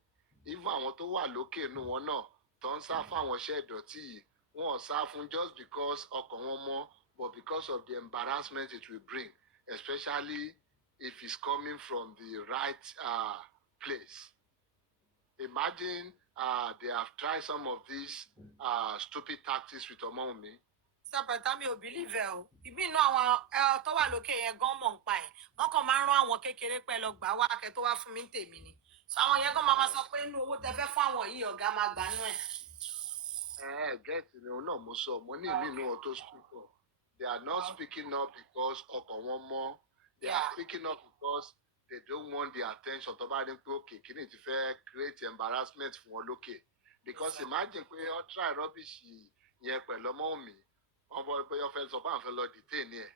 Even àwọn tó wà lókè inú wọn náà tó ń sá fún àwọn iṣẹ́ ìdọ̀tí yìí wọn ò sá fún just because ọkàn wọn mọ́, but because of the embarrassment it will bring, especially if it's coming from the right place. Imagine they have tried some of these stupid tactics with Omawumi. Sábàtà mi ò believe ẹ o. Ìbí inú àwọn tó wà lókè yẹn gan mọ̀ ń pa ẹ̀. Wọ́n kàn máa ń rán àwọn kékeré pẹ́ lọ gbà wá kẹ́ tó wá fún mi tèmi ni. So àwọn yẹn gan máa sọ pé inú owó tẹ fẹ́ fún àwọn yìí ọ̀gá máa gbà nú ẹ̀. Gẹ́ẹ̀tì ni òun náà mo sọ, mo ní ìlú inú wọn tó speak up. They are not speaking up because ọkàn wọn mọ́. They are speaking up because they don't want the attention tó bá dé pé òkè kí ni ti fẹ́ create embarrassment fún wọn lókè. Because imagine pé wọ́n try rubbish yẹn pẹ̀lú Ọmọ́wùmí. Wọ́n bọ́ pé wọ́n fẹ́ sọ pé àwọn fẹ́ lọ detain ẹ̀.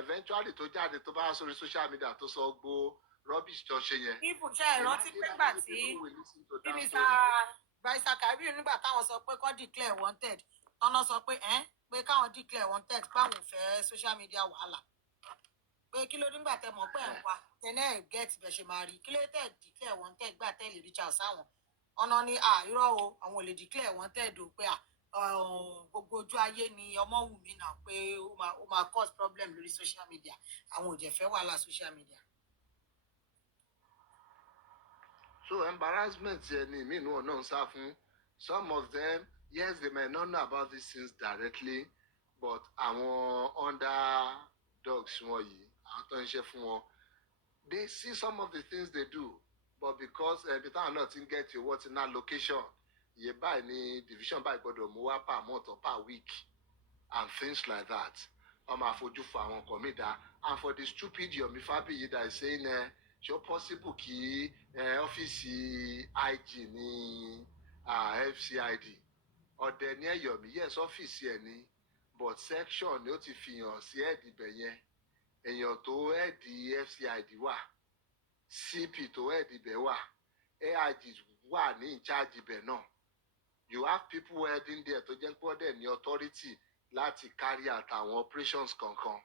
Eventually tó jáde tó bá sórí social media tó sọ gbó rubbish tó ṣe yẹn. Ibùjẹ́ ìrántí pé gbà tí Mínísítà Bàìsà Kàbírù nígbà táwọn sọ pé kọ́ declare wanted tọ́nà sọ pé pé káwọn declare wanted báwọn fẹ́ social media wàhálà pé kí ló nígbà tẹ mọ̀ pé ẹ̀ ń wá tẹ́lẹ̀ get bẹ̀ ṣe máa rí kí ló tẹ̀ declare wanted gbà tẹ́ lè reach out sáwọn ọ̀nà ni irọ́ o àwọn ò lè declare wanted o pé gbogbo ojú ayé ni ọmọ wù mí náà pé ó máa cause problem lórí social media àwọn ò jẹ́ fẹ́ wàhálà social media. So embarrassment ni mí inú ọ̀nà ń sá fún. Some of them, yes, they may not know about these things directly, but àwọn underdogs wọn yìí, àwọn tó ń ṣe fún wọn, they see some of the things they do, but because every time not in get you what's in that location, you buy any division by gbọ́dọ̀ mú wá per month or per week, and things like that. Àfojú fún àwọn kọ̀mídà, and for the stupid Yomi Fabiyi that is saying ṣó possible kí ọ́fíìsì IG ní FCID ọ̀dẹ̀ ní Yomi, yes ọ́fíìsì ẹ̀ ní, but section ni ó ti fi hàn sí ẹ̀dìbẹ̀ yẹn èèyàn tó ẹ̀dì FCID wà, CP tó ẹ̀dìbẹ̀ wà, AIG wà ní in charge ibẹ̀ náà. You have people heading there tó jẹ́ pé ọ̀dẹ̀ ní authority láti carry out àwọn operations kankan.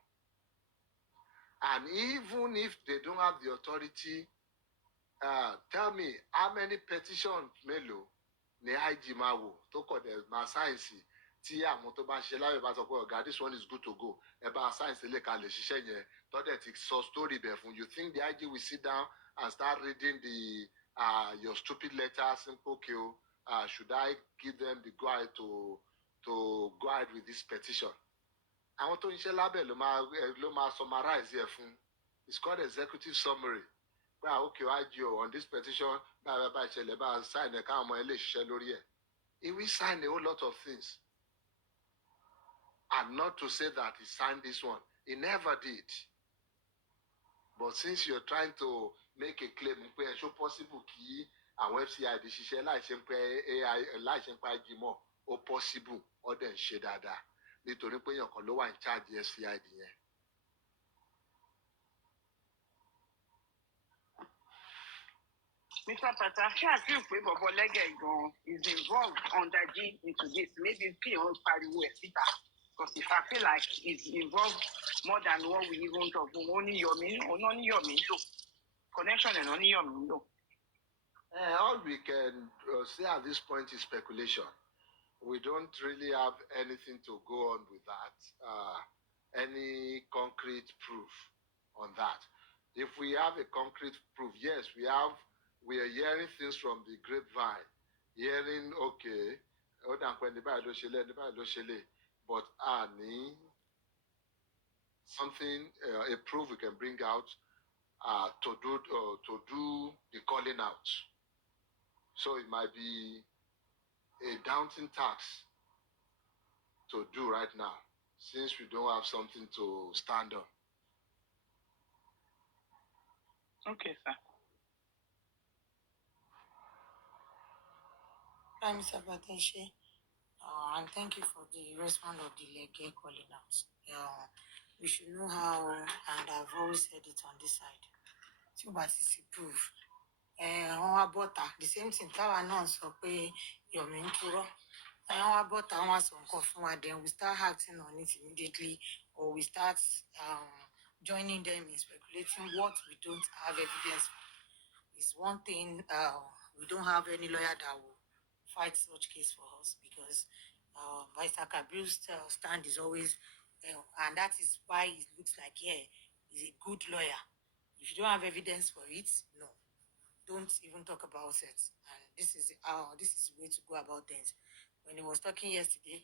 And even if they don't have the authority, tell me how many petitions mélòó ni IG máa wò tó kọ̀ dẹ̀ máa sáyẹ̀nsì tí àwọn tó bá ṣiṣẹ́ lábẹ́ bá sọ pé ọ̀gá this one is good to go ẹ bá sáyẹ̀nsì lè ka lè ṣiṣẹ́ yẹn tọ́dẹ̀ ti sọ story bẹ̀ fún. You think the IG will sit down and start reading your stupid letters and okay should I give them the go ahead to go ahead with this petition? Àwọn tó ń ṣiṣẹ́ lábẹ́ ló máa summarize ẹ̀ fún. It's called executive summary. Well, okay, IG on this petition bá ìṣẹ̀lẹ̀ bá sign ẹ̀ káwọn ọmọ ẹ lè ṣiṣẹ́ lórí ẹ̀. He will sign a whole lot of things. And not to say that he signed this one. He never did. But since you're trying to make a claim pé ẹ ṣó possible kí àwọn FCID ṣiṣẹ́ láìṣe ń pé IG mọ́ ó possible ó dẹ̀ ń ṣe dáadáa nítorí pé èèyàn kan ló wà in charge FCID yẹn. Mr. Pata, ṣé àfihàn pé bọ̀bọ̀ lẹ́gẹ̀ẹ́ gan is involved underdeep into this? Maybe kí òun pariwo ẹ̀ síta. Because if I feel like it's involved more than what we even talk, only Yomi lò. Connection and only Yomi lò. All we can say at this point is speculation. We don't really have anything to go on with that, any concrete proof on that. If we have a concrete proof, yes, we are hearing things from the grapevine, hearing, okay, but something, a proof we can bring out to do the calling out. So it might be a daunting task to do right now, since we don't have something to stand on. Okay, sir. Hi, Mr. Bateshe. And thank you for the response of the Lege calling out. We should know how, and I've always said it on this side. Tí o bá ti sí proof. Wọ́n wá bọ́ta, the same thing táwa náà sọ pé Yomi ń purọ́. Wọ́n wá bọ́ta, wọ́n wá sọ nǹkan fún wa, then we start acting on it immediately, or we start joining them in speculating what we don't have evidence for. It's one thing, we don't have any lawyer that will fight such case for us, because Vice Kabir's stand is always, and that is why it looks like, yeah, he's a good lawyer. If you don't have evidence for it, no, don't even talk about it. And this is the way to go about things. When he was talking yesterday,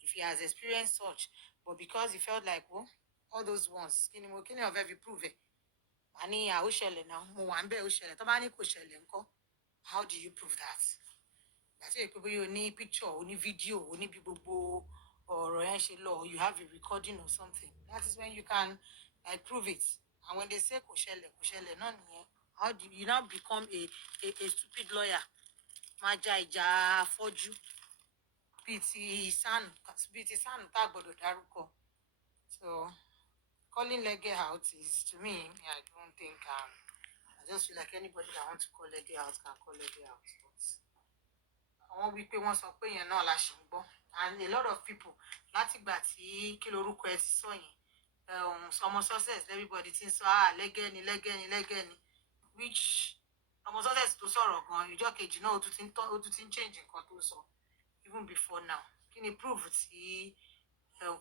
if he has experienced such, but because he felt like, well, all those ones, can of every prove it. How do you prove that? That's it. You need picture, you need video, you need people, or you have a recording or something. That is when you can prove it. And when they say how do you now become a stupid lawyer? Majaija forju. PT San Daruko. So calling Lege out is, to me, I don't think I just feel like anybody that wants to call Lege out can call Lege out. àwọn wí pé wọ́n sọ pé yẹn náà la ṣì ń gbọ́ and a lot of people látìgbà tí kí lorúkọ ẹ ti sọ yẹn ọmọ success everybody ti ń sọ lẹ́gẹ́ni which ọmọ success tó sọ̀rọ̀ gan ìjọ kejì náà ó tún ti ń change nǹkan tó sọ even before now kí ni proof tí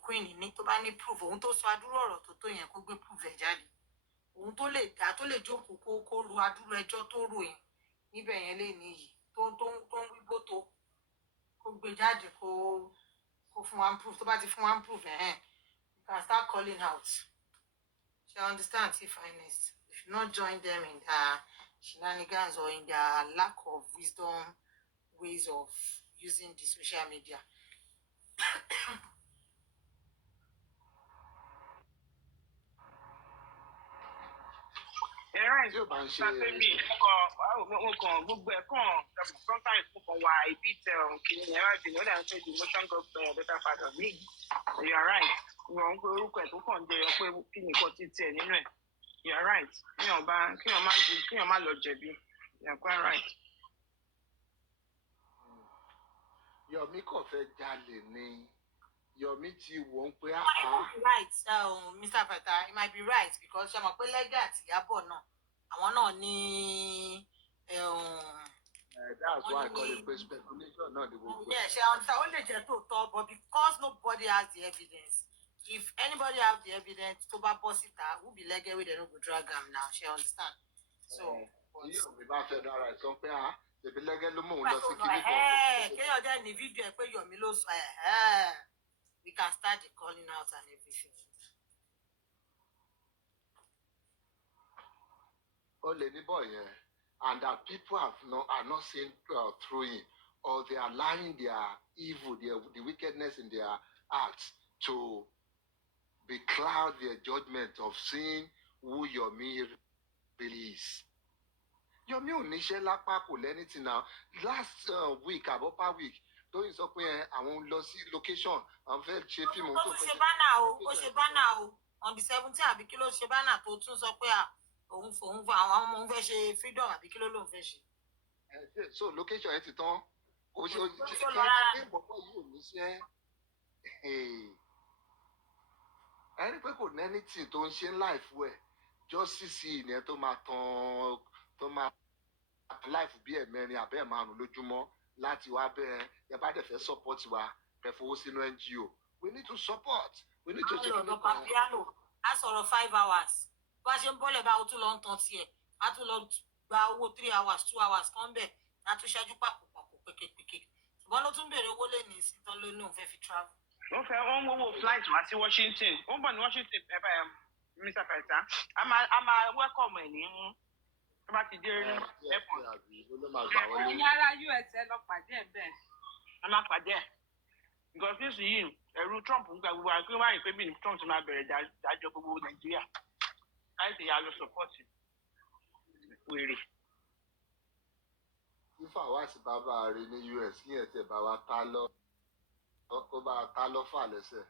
queen ní tó bá ní proof òun tó sọ adúrú ọ̀rọ̀ tó yẹn kó gbé proof ẹ̀ jáde òun tó lè dá tó lè jókòó kó ru adúrú ẹjọ́ tó rò yẹn níbẹ̀ yẹn lè níyì tó ń wígbó tó kó gbé jáde kó fún one proof tó bá ti fún one proof you can start calling out. She understands the finest. You should not join them in their shenanigans or in their lack of wisdom ways of using the social media. Yóò bá ń ṣe mo kàn gbogbo ẹ̀ kàn sometimes mo kàn wà ibi tẹ kìnìún yẹn láti ní ó dà ń pè the emotion go better part of me. You are right. Ìwọ̀n ń pe orúkọ ẹ̀ tó kàn ń jẹyọ pé kí nìkan ti tiẹ̀ nínú ẹ̀. You are right. Kíyàn má lọ jẹ̀bi. You are quite right. Yomi kò fẹ́ jalè ni. Yomi ti wò ó pé It might be right, Mr. Fata, it might be right because ṣe mọ̀ pé Lẹ́gà àti Ìyábọ̀ náà àwọn náà ní that's why I call it speculation, not the whole. Yeah, she understand. Ó lè jẹ́ tòótọ́, but because nobody has the evidence, if anybody have the evidence, tó bá bọ́ síta, who be Lẹ́gẹ̀ wey dem no go drag am now, she understand. So. Yomi bá fẹ́ dára ẹ̀ sọ pé ṣèbí Lẹ́gẹ̀ ló mú òun lọ sí kíní kan. Kéèyàn jẹ́ ní fídíò ẹ̀ pé Yomi ló sọ we can start the calling out and everything. Only the boy, and that people are not seeing through him, or they are allowing their evil, the wickedness in their hearts to becloud their judgment of seeing who Yomi really is. Yomi ò níṣẹ́ lápá kò lẹ́nìtì now. Last week, about week, tó ń sọ pé àwọn lọ sí location àwọn fẹ́ ṣe fíìmù tó fẹ́. Ó ṣe bánà o on the 17th àbí kí ló ṣe bánà tó tún sọ pé òun àwọn ọmọ òun fẹ́ ṣe freedom àbí kí ló lóun fẹ́ ṣe. So location yẹn ti tán kò ṣe ìbọ̀bọ̀ yìí ò ní ṣe ẹni pé kò ní anything tó ń ṣe life ẹ̀ justice ìyẹn tó máa tán tó máa life bí ẹ̀mẹrin àbẹ́ márùn lójúmọ́ láti wá bẹ́ẹ̀ ẹ bá dẹ̀ fẹ́ support wa ẹ fowó sínú NGO we need to support we need to check in. Ọ̀dọ̀ piano á sọ̀rọ̀ 5 hours bá ṣe ń bọ́lẹ̀ bá o tún lọ ń tan tiẹ̀ á tún lọ gba owó 3 hours 2 hours kan bẹ̀ á tún ṣẹ́jú pàkópàkó péképéké ṣùgbọ́n ló tún béèrè owó lè ní ìsìntàn ló ní òun fẹ́ fi travel. wọ́n ń wọ́wọ́ flight wá sí Washington ó ń bọ̀ ní Washington Mr. Paita a máa welcome ẹ̀ ní tó bá ti dé airport. ẹ̀yin ará US lọ pàdé ẹ̀ bẹ́ẹ̀. a máa pàdé ẹ̀ because this yìí ẹ̀rù Trump ń gba gbogbo àgbẹ̀ wáyé pé bí Trump ti máa bẹ̀rẹ̀ dájọ́ gbogbo Nàìjíríà láìsí ìyá lọ support wèrè. fífà wá sí bàbá rẹ ní US kí ẹ̀ tẹ̀ bá wa tá lọ kó bá a tá lọ́fà lẹ́sẹ̀.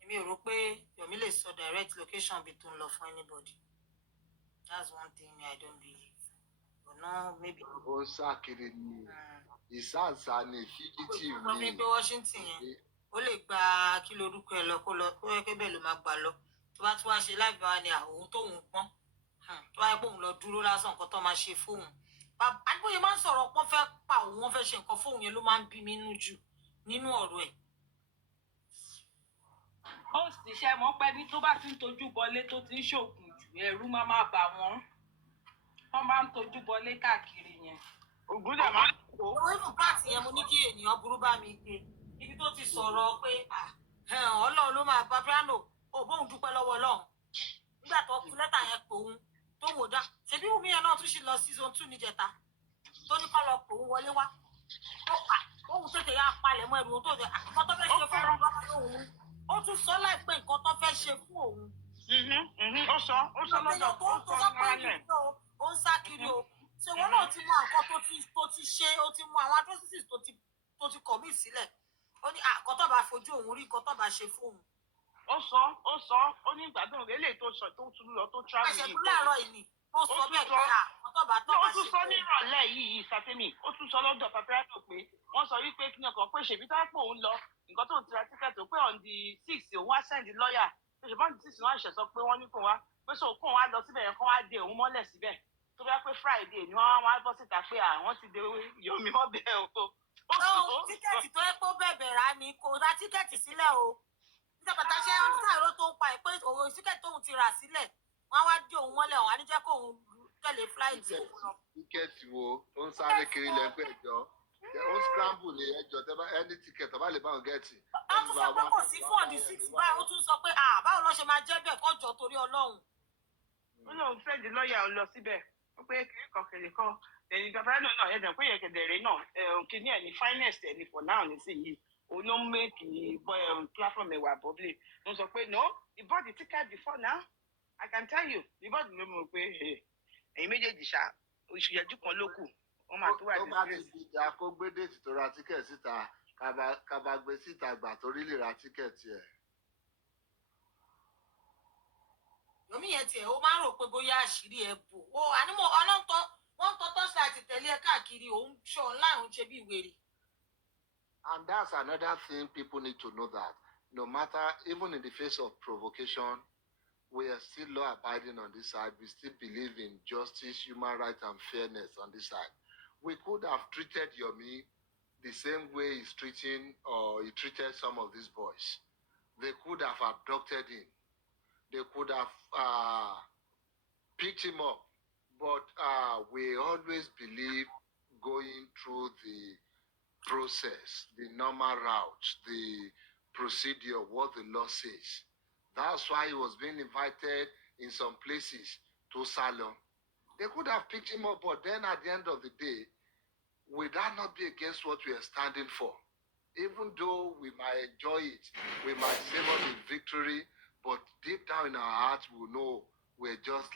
èmi ò rò pé Yomi lè sọ direct location bí tó ń lọ fún anybody that's one thing I don't believe but no maybe. ó ń sá kiri ní ìsáǹsá ní fugitive ní. wọ́n fi ń pé Washington yẹn ó lè gba kí lorúkọ ẹ lọ kó yẹ kí bẹ́ẹ̀ ló máa gbà lọ tó bá tún wá ṣe láì bá wa ní àwọn tóun gbọ́n tó bá yẹ pé òun lọ dúró lásán nǹkan tó máa ṣe fóun àgbóyè máa ń sọ̀rọ̀ pọ́n fẹ́ pa òun wọ́n fẹ́ ṣe nǹkan fóun yẹn ló máa ń bí mi nínú jù nínú ọ̀rọ̀ ẹ̀. host iṣẹ́ mọ́ pẹ́ ní tó bá ti ń tojú bọlé tó ti ń ṣògùn jù ẹ̀rù máa bà wọ́n máa ń tojú bọlé káàkiri yẹn. ògùn dẹ̀ máa ń kó. owó ìfún pààtì yẹn mo ní kí ènìyàn burú bá mi gbé ibi tó ti sọ̀rọ̀ pé Ọlọ́run ló máa bá piano ò bóun dúpẹ́ lọ́wọ́ Ọlọ́run nígbà tó kú lẹ́tà yẹn pòun tó wò dá ṣebí wùmí yẹn náà tún ṣe lọ season 2 níjẹta tó ní kọ́ lọ pòun wọlé wá ó pa òun tètè yá palẹ̀ mọ́ ẹrù òun tó jẹ nǹkan tó fẹ́ ṣe fún òun lọ́wọ́ òun ó tún sọ láìpẹ́ nǹkan tó fẹ́ ṣe fún òun. ó sọ lọ́dọ̀ tó sọ pé ó ń sá kiri o ṣé wọn náà ti mú nǹkan tó ti ṣe ó ti mú àwọn atrocities tó ti kọ̀ mí sílẹ̀ ó ní nǹkan tó bá fojú òun rí nǹkan tó bá ṣe fún òun. ó sọ ó ní ìgbádùn eléyìí tó sọ tó tún lọ tó travel yìí. àṣẹkù láàárọ̀ ìní ó sọ bẹ́ẹ̀ pé nǹkan tọ́ba ó tọ́ba tún ṣe sọ pé nírọ̀lẹ́ yìí Sátẹ́mì ó tún sọ lọ́dọ̀ papiano pé wọ́n sọ wípé kí ni ọkàn pé ṣèbí tá pò ń lọ nǹkan tó ń tira tíkẹ́ẹ̀tì pé on the 6 òun wá sẹ́ndì lọ́ọ̀yà pé ṣèbí on the 6 wọ́n ṣẹ̀ sọ pé wọ́n ní kó wá pé sọ kóun wá lọ síbẹ̀ yẹn kó wá de òun mọ́lẹ̀ síbẹ̀ tó bá pé Friday ni wọ́n wá bọ́ síta pé àwọn ti de Yomi mọ́ bẹ́ẹ̀ o. tíkẹ́ẹ̀tì tó yẹ kó bẹ̀bẹ̀ rà ni kò ra tíkẹ́ẹ̀tì sílẹ̀ o nígbà pàtàkì ṣe ń tààrọ tó ń pa ẹ̀ pé òun tíkẹ́ẹ̀tì tóun ti rà sílẹ̀ wọ́n á wá dé òun mọ́lẹ̀ ọ̀hún á ní jẹ́ kóun tẹ̀lé flight. tíkẹ́ẹ̀tì wo tó ń sáré kiri lẹ́gbẹ̀ẹ́ ẹjọ́ ó ń scramble ní ẹjọ́ tẹ́ bá ẹni tíkẹ́ẹ̀tì ọba lè bá wọn gẹ̀ẹ́tì. a tún sọ pé kò sí fún ọ̀dì 6 báyìí ó tún sọ pé báwo ló ṣe máa jẹ́ bẹ́ẹ̀ kọ́jọ́ torí Ọlọ́run. ó lóun sẹ́ndì lọ́ọ̀yà lọ síbẹ̀ ó pé kiri kan ẹni papiano náà ẹ̀dẹ̀ pé yẹ̀kẹ̀dẹ̀rẹ̀ náà kìíní ẹ̀ ní finest ẹ̀ ní for now nísìnyí òun ló ń make platform ẹ̀wà public ló sọ pé no he bought the ticket before now I can tell you he bought the memo pé ẹ̀yin méjèèjì ṣá oṣù kan ló kù wọ́n máa tó wà ní tó bá ti di ìjà kó gbé déètì tó ra tíkẹ̀tì síta kábà gbé síta gbà torí lè ra tíkẹ̀tì ẹ̀. Yomi yẹn tiẹ̀ ó máa ń rò pé bóyá àṣírí ẹ̀ bò ó ànímọ̀ ọlọ́ntọ́ wọ́n tọ́ tọ́sí àti tẹ̀lé ẹ káàkiri òun ṣọ online òun ṣe bí ìwèrè. And that's another thing people need to know, that no matter, even in the face of provocation, we are still law-abiding on this side. We still believe in justice, human rights, and fairness on this side. We could have treated Yomi the same way he's treating, or he treated some of these boys. They could have abducted him. They could have picked him up. But we always believe going through the process, the normal route, the procedure, what the law says. That's why he was being invited in some places to Salon. They could have picked him up, but then at the end of the day, would that not be against what we are standing for? Even though we might enjoy it, we might savor the victory, but deep down in our hearts, we know we're just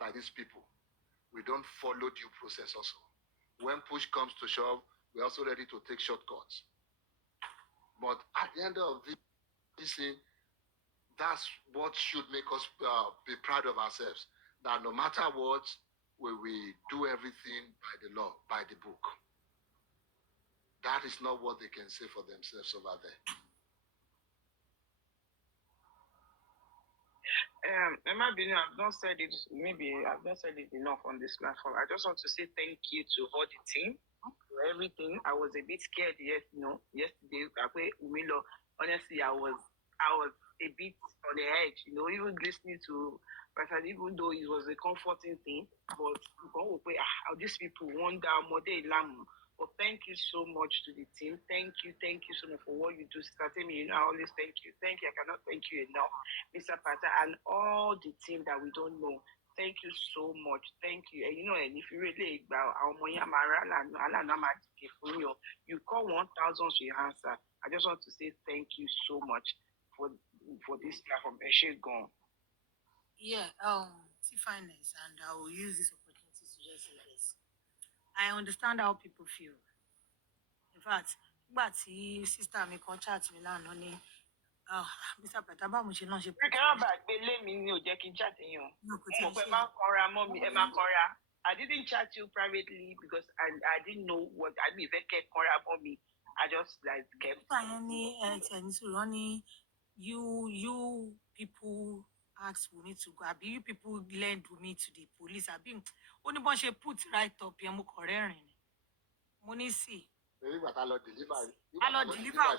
like these people. We don't follow due process also. When push comes to shove, we're also ready to take shortcuts. But at the end of this thing, that's what should make us be proud of ourselves. That no matter what, we do everything by the law, by the book. That is not what they can say for themselves over there. Emma Binu, I've not said it, maybe I've not said it enough on this platform. I just want to say thank you to all the team for everything. I was a bit scared yesterday. Honestly, I was a bit on the edge, even listening to Pastor, even though it was a comforting thing, but these people wonder more they lamb. But thank you so much to the team. Thank you so much for what you do. Starting me, I always thank you. Thank you. I cannot thank you enough, Mr. Pata, and all the team that we don't know. Thank you so much. Thank you. And and if you really you call 1,000 to your answer. I just want to say thank you so much for this platform. Yeah, finance, and I will use this opportunity to just say this. I understand how people feel. In fact, nígbà tí sister mi kan chat mi lánàá ní Mr. Pata báwo ṣe náà ṣe pé kí wọ́n bá gbé lé mi ní ò jẹ́ kí n chat yín mo pẹ́ máa ń kọra mọ́ mi ẹ máa kọra. I didn't chat you privately because I didn't know what I mean. Ìfẹ́ kẹ́ kọra mọ́ mi. I just like kept. Nígbà yẹn ní ẹ̀ẹ́dẹ̀ sọ̀rọ̀ ní you people ask Wunmi to go abi you people lend Wunmi to the police abi ó ní bọ́n ṣe put right up yẹn mo kọ̀ rẹ́rìn ni mo ní sí. Torí ìgbà tá a lọ deliver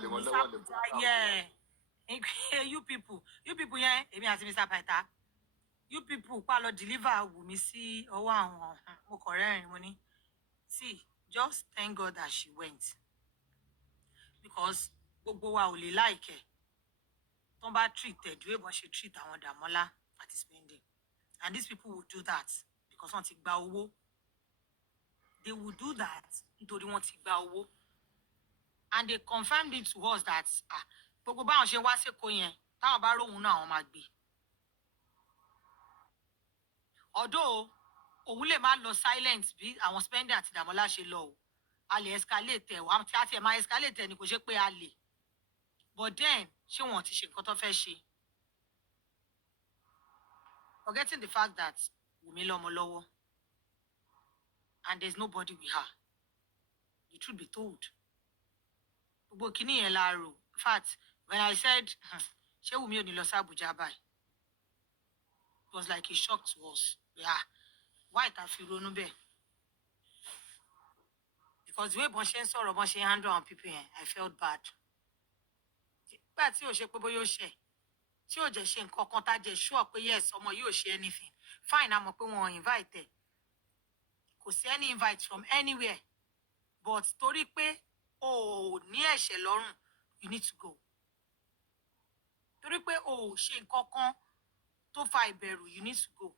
Wunmi sábùjá yẹ you people yẹn èmi àti Mr. Pata you people pa lọ deliver Wunmi sí ọwọ́ àwọn mo kọ̀ rẹ́rìn mo ní see just thank God that she went because gbogbo wa ò lè láìkẹ́. Don't bad treat the way but she treat àwọn Dàmọ́lá àti spending. And these people will do that because wọ́n ti gba owó. They will do that nítorí wọ́n ti gba owó. And they confirmed it to us that gbogbo báwọn ṣe wá sékòó yẹn táwọn bá róhun náà àwọn máa gbé. Although òun lè má lọ silent bí àwọn spending àti Dàmọ́lá ṣe lọ o. A lè escalate ẹ̀ wá àti ẹ̀ máa escalate ẹ̀ ni kò ṣe pé a lè. But then, ṣé wọn ti ṣe nǹkan tó fẹ́ ṣe? Forgetting the fact that Wunmi lọ́mọ lọ́wọ́. and there's nobody with her. The truth be told. Gbogbo kini yẹn la rò. In fact, when I said, ṣé Wùmí ò ní lọ sí Abuja báyìí? It was like a shock to us. Yeah. Why ta fi ronú bẹ́ẹ̀? Because the way bọ́n ṣe ń sọ̀rọ̀, bọ́n ṣe ń handle on people yẹn, I felt bad. Nígbà tí ò ṣe pé bóyá ó ṣẹ̀, tí ò jẹ́ ṣe nǹkan kan tá jẹ́ sure pé yes, ọmọ yóò ṣe anything. Fine, a mọ̀ pé wọn invite ẹ̀. Kò sí any invite from anywhere. But torí pé o ò ní ẹ̀ṣẹ̀ lọ́rùn, you need to go. Torí pé o ò ṣe nǹkan kan tó fa ìbẹ̀rù, you need to go.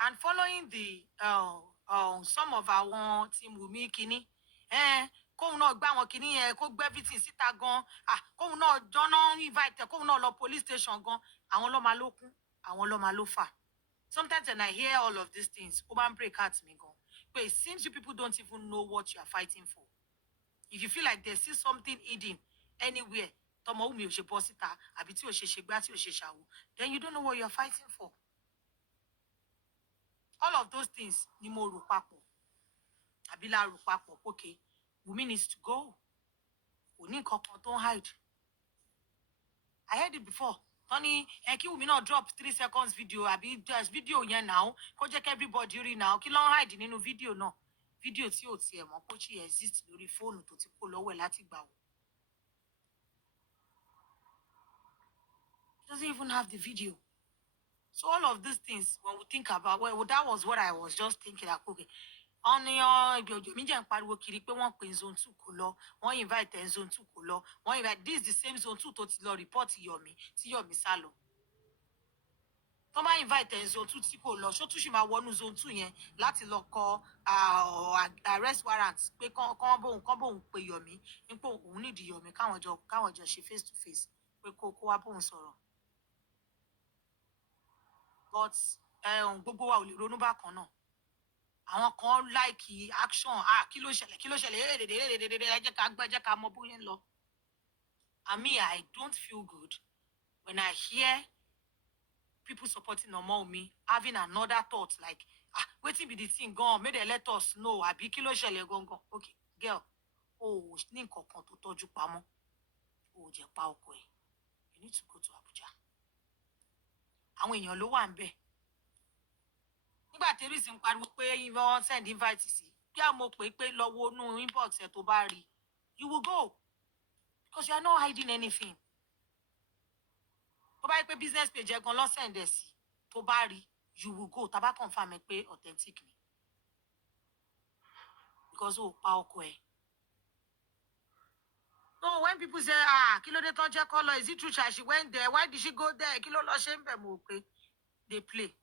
And following the some of our team Wùmí kínní, kóun náà gbá àwọn kínní yẹn, kó gbé everything síta gan, kóun náà jọ́nà invite, kóun náà lọ police station gan, àwọn ló máa ló kún, àwọn ló máa ló fà. Sometimes when I hear all of these things, ó bá ń break heart mi gan. But it seems you people don't even know what you are fighting for. If you feel like there's still something hidden anywhere, tọmọ Wùmí ò ṣe bọ́ síta, àbí tí ò ṣe ṣe gbá, tí ò ṣe ṣàwò, then you don't know what you are fighting for. All of those things ni mo rò papọ̀. Àbí la rò papọ̀, okay, Wùmí needs to go. Kò ní nǹkan kan tó ń hide. I heard it before. Tony, kí Wùmí náà drop 3 seconds video, àbí just video yẹn now, kó jẹ́ kí everybody rí now. Kí ló ń hide nínú video náà? Video tí ò tiẹ̀ mọ̀ kó chi exist lórí fóònù tó ti kó lọ́wọ́ ẹ̀ láti gbà wò. He doesn't even have the video. So all of these things, when we think about, well, that was what I was just thinking. Like, okay, on your mi jẹ́ ń pariwo kiri pé wọ́n pè zone 2 kò lọ, wọ́n invite zone 2 kò lọ, wọ́n invite this the same zone 2 tó ti lọ report Yomi, tí Yomi sá lọ. Tó bá invite zone 2 tí kò lọ, ṣó tún ṣì máa wọnú zone 2 yẹn láti lọ kọ arrest warrant pé kán bóun pè Yomi, nípò òun nídìí Yomi káwọn jọ ṣe face to face pé kó wá bóun sọ̀rọ̀. But gbogbo wa ò lè ronú bákan náà. Àwọn kan like action, kí ló ṣẹlẹ̀, ẹ jẹ́ ká mọ bóyá ń lọ. And me, I don't feel good when I hear people supporting Wùmí having another thought like, wetin be the thing gan, make dem let us know, àbí kí ló ṣẹlẹ̀ gangan. Okay, girl, o ní nǹkan kan tó tọ́jú pamọ́, o jẹ́ pa ọkọ ẹ̀. You need to go to Abuja. Àwọn èèyàn ló wà ń bẹ̀. Nígbà tí Rísì ń pariwo pé wọ́n send invite sí, bí a mọ̀ pé lọ wo inú inbox ẹ̀ tó bá rí, you will go because you are not hiding anything. Tó bá yẹ pé business page ẹ̀ gan lọ send ẹ̀ sí, tó bá rí, you will go. Tá bá confirm ẹ pé authentic ni. Because o pa ọkọ ẹ̀. So when people say, kí ló dé tán jẹ́ kó lọ, is it true that she went there? Why did she go there? Kí ló lọ ṣe ń bẹ̀ mọ̀ pé they play.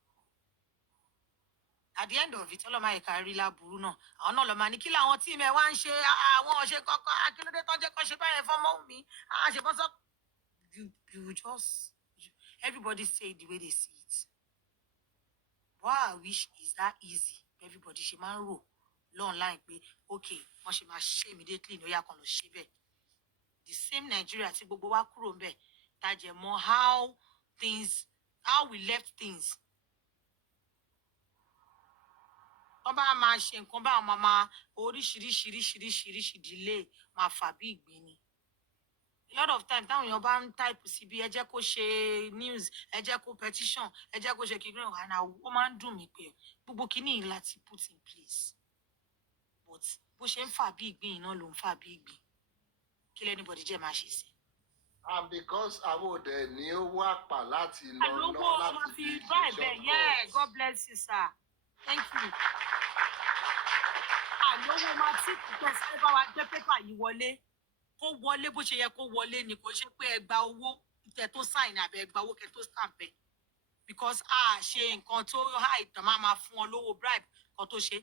At the end of it, ọlọ́mọ àyíká rí láburú náà. Àwọn náà lọ máa ní kí làwọn tí mi wá ń ṣe, àwọn ọ̀ṣẹ́ kọ́kọ́, kí ló dé tán jẹ́ kó ṣe báyẹn fọ́mọ mi. Ṣe bọ́ sọ. You just, everybody say it the way they see it. What I wish is that easy. Everybody ṣe máa ń rò online pé, okay, wọ́n ṣe máa ṣe immediately ní ó yá kan lọ ṣe bẹ́ẹ̀. The same Nigeria tí gbogbo wa kúrò ń bẹ̀, tá jẹ́ mọ̀ how we left things. Wọ́n bá máa ṣe nǹkan bá àwọn máa oríṣiríṣi delay máa fà bí ìgbín ni. A lot of time táwọn èèyàn bá ń type síbi ẹ jẹ́ kó ṣe news, ẹ jẹ́ kó petition, ẹ jẹ́ kó ṣe kíkún ìwà ó máa ń dùn mí pé gbogbo kíní yìí láti put in place. But bó ṣe ń fà bí ìgbín náà ló ń fà bí ìgbín. Kí lẹ́nibọ̀dì jẹ́ máa ṣe sí. And because àwọn òde ní ó wà pa láti lọ àlówó ọmọ fi drive ẹ. Yeah, God bless you, sir. Thank you. Àlówó máa tí pípẹ́ sáré bá wa gbé pépà yìí wọlé. Kó wọlé bó ṣe yẹ kó wọlé ni, kò ṣe pé ẹ gba owó kẹ́ tó sign àbí ẹ gba owó kẹ́ tó stamp ẹ. Because ṣe nǹkan tó hide tán máa fún ọ lówó bribe kan tó ṣe.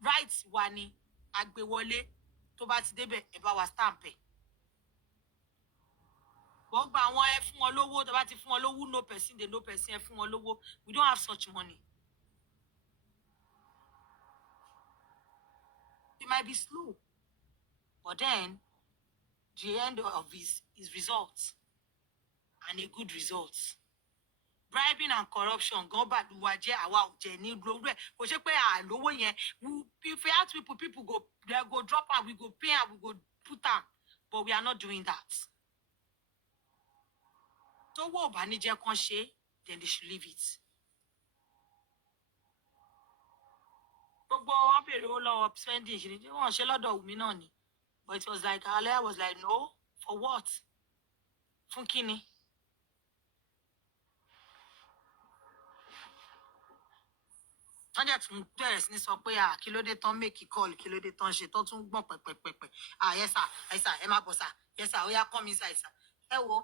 Right wa ni agbéwọlé tó bá ti débẹ̀ ẹ bá wa stamp ẹ. Wọ́n gba àwọn ẹ fún wọn lówó, tó bá ti fún wọn lówó, no person dey no person, ẹ fún wọn lówó. We don't have such money. It might be slow, but then the end of it is results, and a good result. bribing and corruption gan bàlúwa jẹ́ àwa ò jẹ́ ní lórí ẹ̀ kò ṣe pé àlówó yẹn if we ask people go they go drop am we go pay am we go put am but we are not doing that. tówó ò bá ní jẹ́ kán ṣe then they should leave it. gbogbo wọn bèrè owó lọ́wọ́ spending ṣe ni wọ́n ṣe lọ́dọ̀ Wùmí náà ni but it was like Ale was like no for what fún kíni. wọ́n jẹ́ tún bẹ̀rẹ̀ sí ní sọ pé kí ló dé tán make call kí ló dé tán ṣe tán tún gbọ̀n pẹ̀pẹ̀pẹ̀pẹ̀ yes sir ẹ má bọ̀ sir yes sir ó yá come inside sir. ẹ wo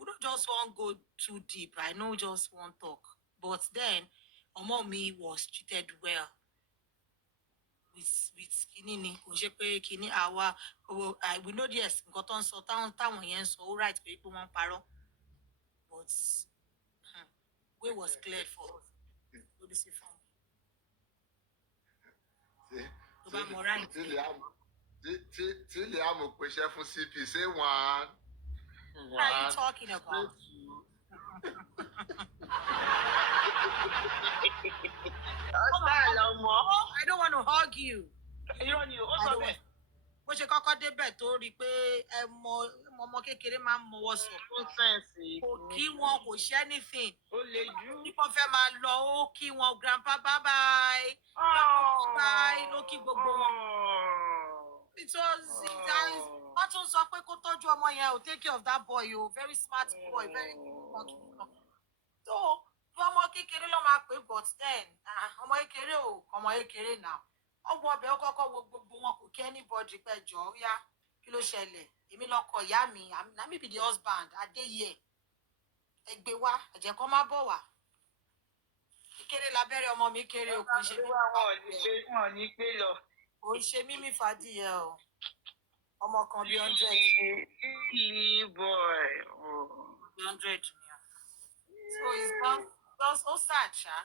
we don't just wan go too deep I no just wan talk but then ọmọ mi was treated well with kini ni kò ṣe pé kini àwa we know yes nǹkan tó ń sọ táwọn yẹn ń sọ ó right pé wọ́n ń parọ́ but way was cleared for us to be safe from. tó bá mọ right. tí Liam pèsè fún CP ṣé wọ́n. What are you talking about? I don't want to hug you. bó ṣe kọ́kọ́ débẹ̀ tó rí i pé ọmọ kékeré máa ń mọwọ́ sọ. kò kí wọn kò ṣe anything. nípa fẹ́ máa lọ ó kí wọn grandpa bye bye. bye ló kí gbogbo wọn. because wọ́n tún sọ pé kó tọ́jú ọmọ yẹn o take care of that boy o very smart boy very good. so ọmọ kékeré ló máa pè but then ọmọ kékeré o ọmọ kékeré náà ọwọ́ ọbẹ̀ ó kọ́kọ́ wo gbogbo wọn kò kí anybody pẹ̀jọ́ ó yá kí ló ṣẹlẹ̀ èmi lọkọ ìyá mi na me be the husband adéyẹ ẹgbẹ́ wa ẹ̀jẹ̀ kan má bọ̀ wá kékeré lábẹ́rẹ́ ọmọ mi kéré o kò ń ṣe kò ń ṣe mímí fàdíyẹ o ọmọ kan bí 100 so it's just so sad ṣá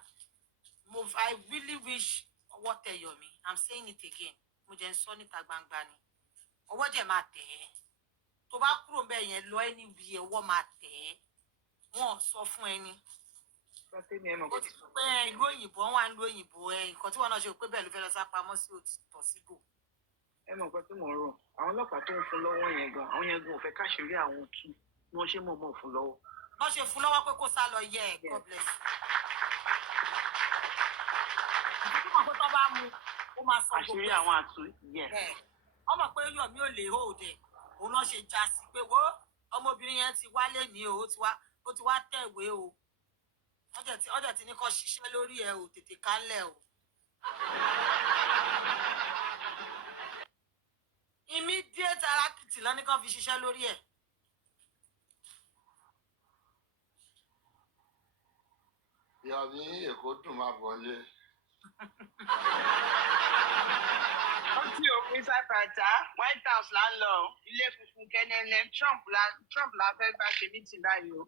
I really wish ọwọ́ tẹ Yomi I'm saying it again mo jẹ́ ń sọ níta gbangba ni ọwọ́ jẹ́ máa tẹ̀ ẹ́ tó bá kúrò ń bẹ̀ yẹn lọ ẹni bí ọwọ́ máa tẹ̀ ẹ́ wọ́n sọ fún ẹni ó ti tún pé ìlú òyìnbó wọn wà ń lu òyìnbó nǹkan tí wọn náà ṣe pé bẹ́ẹ̀ ló fẹ́ lọ sá pamọ́ sí òtítọ́ sígò. ẹ mọ nǹkan tí mò ń rò àwọn ọlọ́pàá tó ń fún lọ́wọ́ yẹn gan àwọn yẹn gan ò fẹ́ káṣírí àwọn tú ni wọ́n ṣe mọ̀ọ́mọ̀ fún lọ́wọ́. wọ́n ṣe fún lọ́wọ́ pé kó sá lọ yẹ ẹ̀ God bless you. ìdíkùn kan tó bá mú ó máa sọ gbogbo àṣírí àwọn àtú yẹ. ọmọ pé Yomi ò lè hóòdè òun náà ṣe já sí pé wo ọmọbìnrin yẹn ti wálé ní o ó ti wá tẹ̀wé o ọjọ́ tí ní kó ṣiṣẹ́ lórí ẹ ò tètè kálẹ̀ o. immediate alákìtì lọ ní kó fi ṣiṣẹ́ lórí ẹ̀. Yomi Èkó dùn máa bọ̀lé. ó tí òfin sápàtà White House là ń lọ ilé funfun kẹ́nẹ́nẹ́ Trump la fẹ́ bá ṣe mítìn báyìí o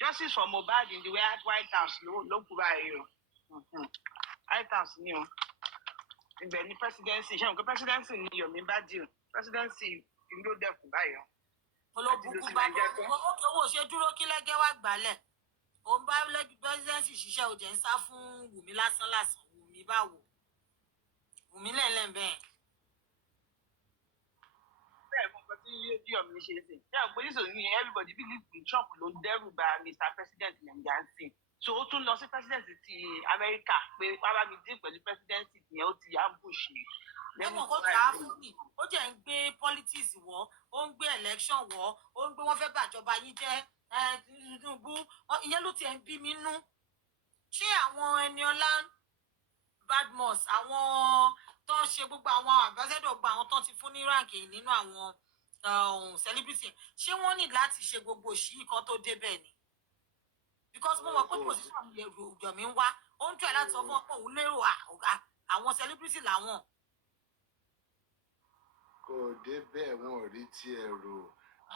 justice for Mohbad in the White House ló kú báyìí o White House ni o ibẹ̀ ni presidency ṣé o pé presidency ni Yomi bá dì o presidency ló dẹkùn báyìí o. olóbùkún bá ókè owó ṣe dúró kí lẹ́gẹ́ wá gbálẹ̀ òun bá presidency ṣiṣẹ́ òjẹ̀ ń sá fún Wùmí lásán Wùmí báwo Wùmí lẹ́lẹ́ bẹ́ẹ̀. bẹ́ẹ̀ mo kàn tí Yomi ṣe é sè ṣé àwọn polisi ò ní everybody believe in Trump ló dẹ́rù bà Mr. President Nàìjíríà ń sìn so ó tún lọ sí president ti Amẹ́ríkà pé wá bá mi dín pẹ̀lú president yẹn ó ti yá bush ni. ẹ̀wọ̀n kò tà á fún mi ó jẹ́ ń gbé politics wọ̀ ó ń gbé election wọ̀ ó ń gbé wọ́n fẹ́ bàjọba yín jẹ́ Tinubu ìyẹn ló tiẹ̀ ń bí mi nú ṣé àwọn Eniola Badmus àwọn tó ń ṣe gbogbo àwọn ambassador gba àwọn tó ti fún ní ránkì nínú àwọn celebrity ṣé wọ́n ní láti ṣe gbogbo òṣì kan tó débẹ̀ ni because mo mọ̀ pé position Yomi ń wá ó ń try láti sọ fún ọ̀pọ̀ òun lérò àwọn celebrity làwọn. kò débẹ̀ wọn ò rí tiẹ̀ rò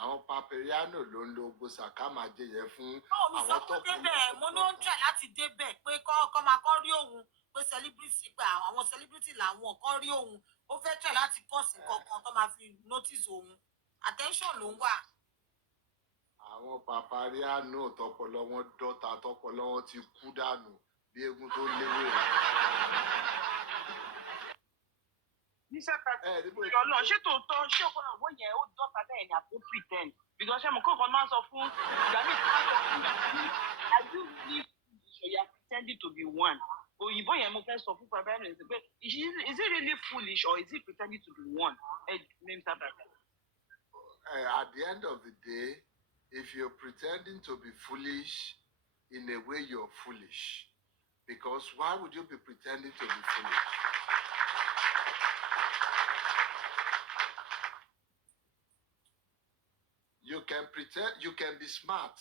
àwọn Paperiano ló ń lo ogbó sàkámàjẹ yẹn fún àwọn tó kù. mo ní ó ń try láti débẹ̀ pé kọ́ máa kọ́ rí òun pé celebrity gba àwọn celebrity làwọn kọ́ rí òun ó fẹ́ try láti kọ́ọ̀sì kankan tó máa fi notice òun attention ló ń wà. àwọn Pythagoras tọpọlọ wọn dọ́ta tọpọlọ wọn ti kú dànù bí eégún tó léwé rẹ̀. Níṣẹ́ pàtàkì ọlọ́run ṣé tòótọ́ ṣé ọkọ náà wọ́n yẹn ó dọ́ta bẹ́ẹ̀ ni àbó pretend because ṣé mo kọ́ ọ̀kan máa ń sọ fún ìgbà mi máa ń sọ fún mi I do really ṣòyà pretending to be one. Òyìnbó yẹn mo fẹ́ sọ fún bàbá ẹ̀rọ ìsìn pé is it really foolish or is it pretending to be one? At the end of the day, if you're pretending to be foolish, in a way you're foolish. Because why would you be pretending to be foolish? You can pretend, you can be smart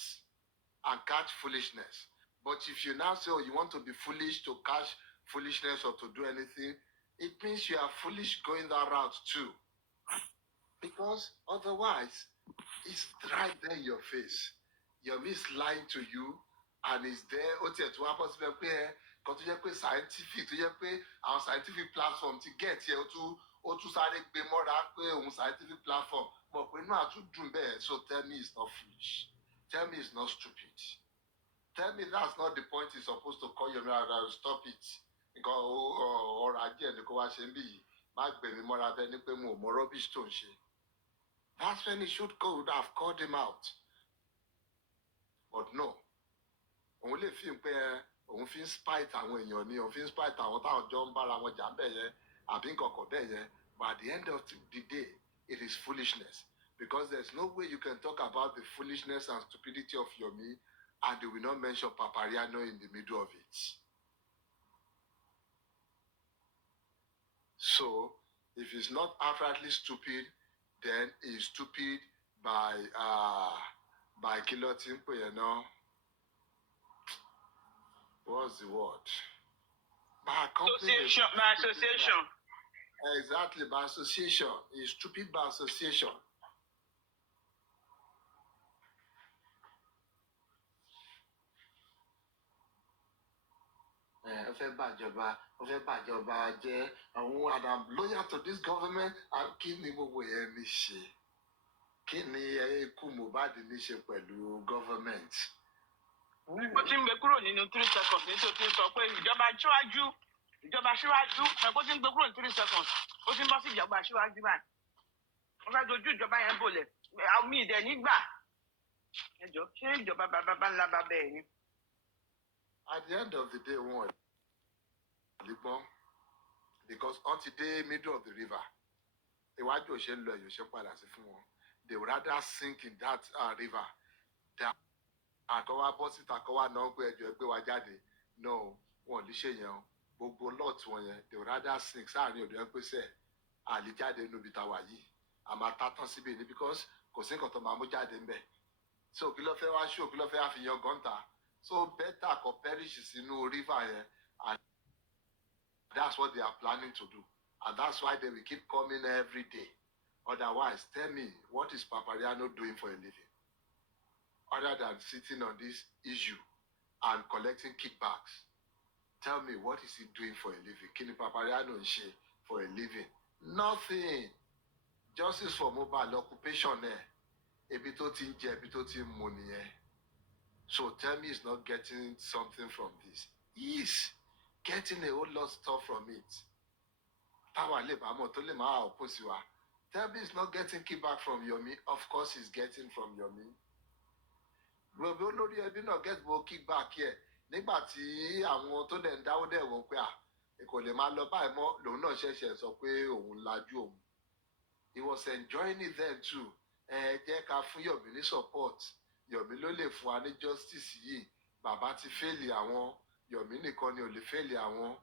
and catch foolishness. But if you now say, oh, you want to be foolish to catch foolishness or to do anything, it means you are foolish going that route too. Because otherwise, it's right there in your face. Your is lying to you, and it's there. To happen to scientific, our scientific platform to get here to scientific platform. But we know how to do that. So tell me it's not foolish. Tell me it's not stupid. Tell me that's not the point you're supposed to call your mother. Stop it. Because or again, the Kowashembi, Mark Baby Mora Benipemo, Morobish Tonshi. That's when he should go, would have called him out. But no. Only if you pay, on fin spite and when you're near, on fin spite and without John Bala, Jambe, I think Okobeye. But at the end of the day, it is foolishness. Because there's no way you can talk about the foolishness and stupidity of Yomi and they will not mention Papariano in the middle of it. So, if it's not outrightly stupid, then it's stupid by Kilotimpo, you know. What's the word? By association. By association. Exactly, by association. It's stupid by association. And I'm loyal to this government and kini gbogbo yẹn ní ṣe kini ikú Mohbad ní ṣe pẹ̀lú government. Ó ti ń gbé kúrò nínú 3 seconds nítorí sọ pé ìjọba aṣíwájú ẹ̀kọ́ ti ń gbé kúrò ní 3 seconds ó ti ń bọ́ sí ìjọba aṣíwájú báyìí. Wọ́n fẹ́ dojú ìjọba yẹn bolẹ̀ àwọn ìdẹ̀ nígbà ẹjọ́ ṣé ìjọba bàbá ńlá bàbá ẹ̀ ni. At the end of the day, one, because until the middle of the river, they would rather sink in that river. No, one, they would rather sink. So, so better ko perish in no river here, and that's what they are planning to do. And that's why they will keep coming every day. Otherwise, tell me, what is Papariano doing for a living? Other than sitting on this issue and collecting kickbacks. Tell me, what is he doing for a living? Kini Papariano for a living? Nothing. Justice for mobile occupation there. Ebitotin money. So tell me he's not getting something from this. He's getting a whole lot of stuff from it. Tell me he's not getting kickback from Yomi. Of course he's getting from Yomi. We will not get more kickback here. Nígbà tí àwọn tó dẹ̀ ń dáwó dẹ̀ wọ́n pé kò lè máa lọ báyìí mọ́ lòun náà ṣẹ̀ṣẹ̀ sọ pé òun lajú òun. He was enjoying it then too. Jẹ́ ká fún Yomi ní support. Yomi ló lè fún wa ní justice yìí. Bàbá ti fẹ́ẹ̀lì àwọn. Yomi nìkan ni ò lè fẹ́ẹ̀lì àwọn.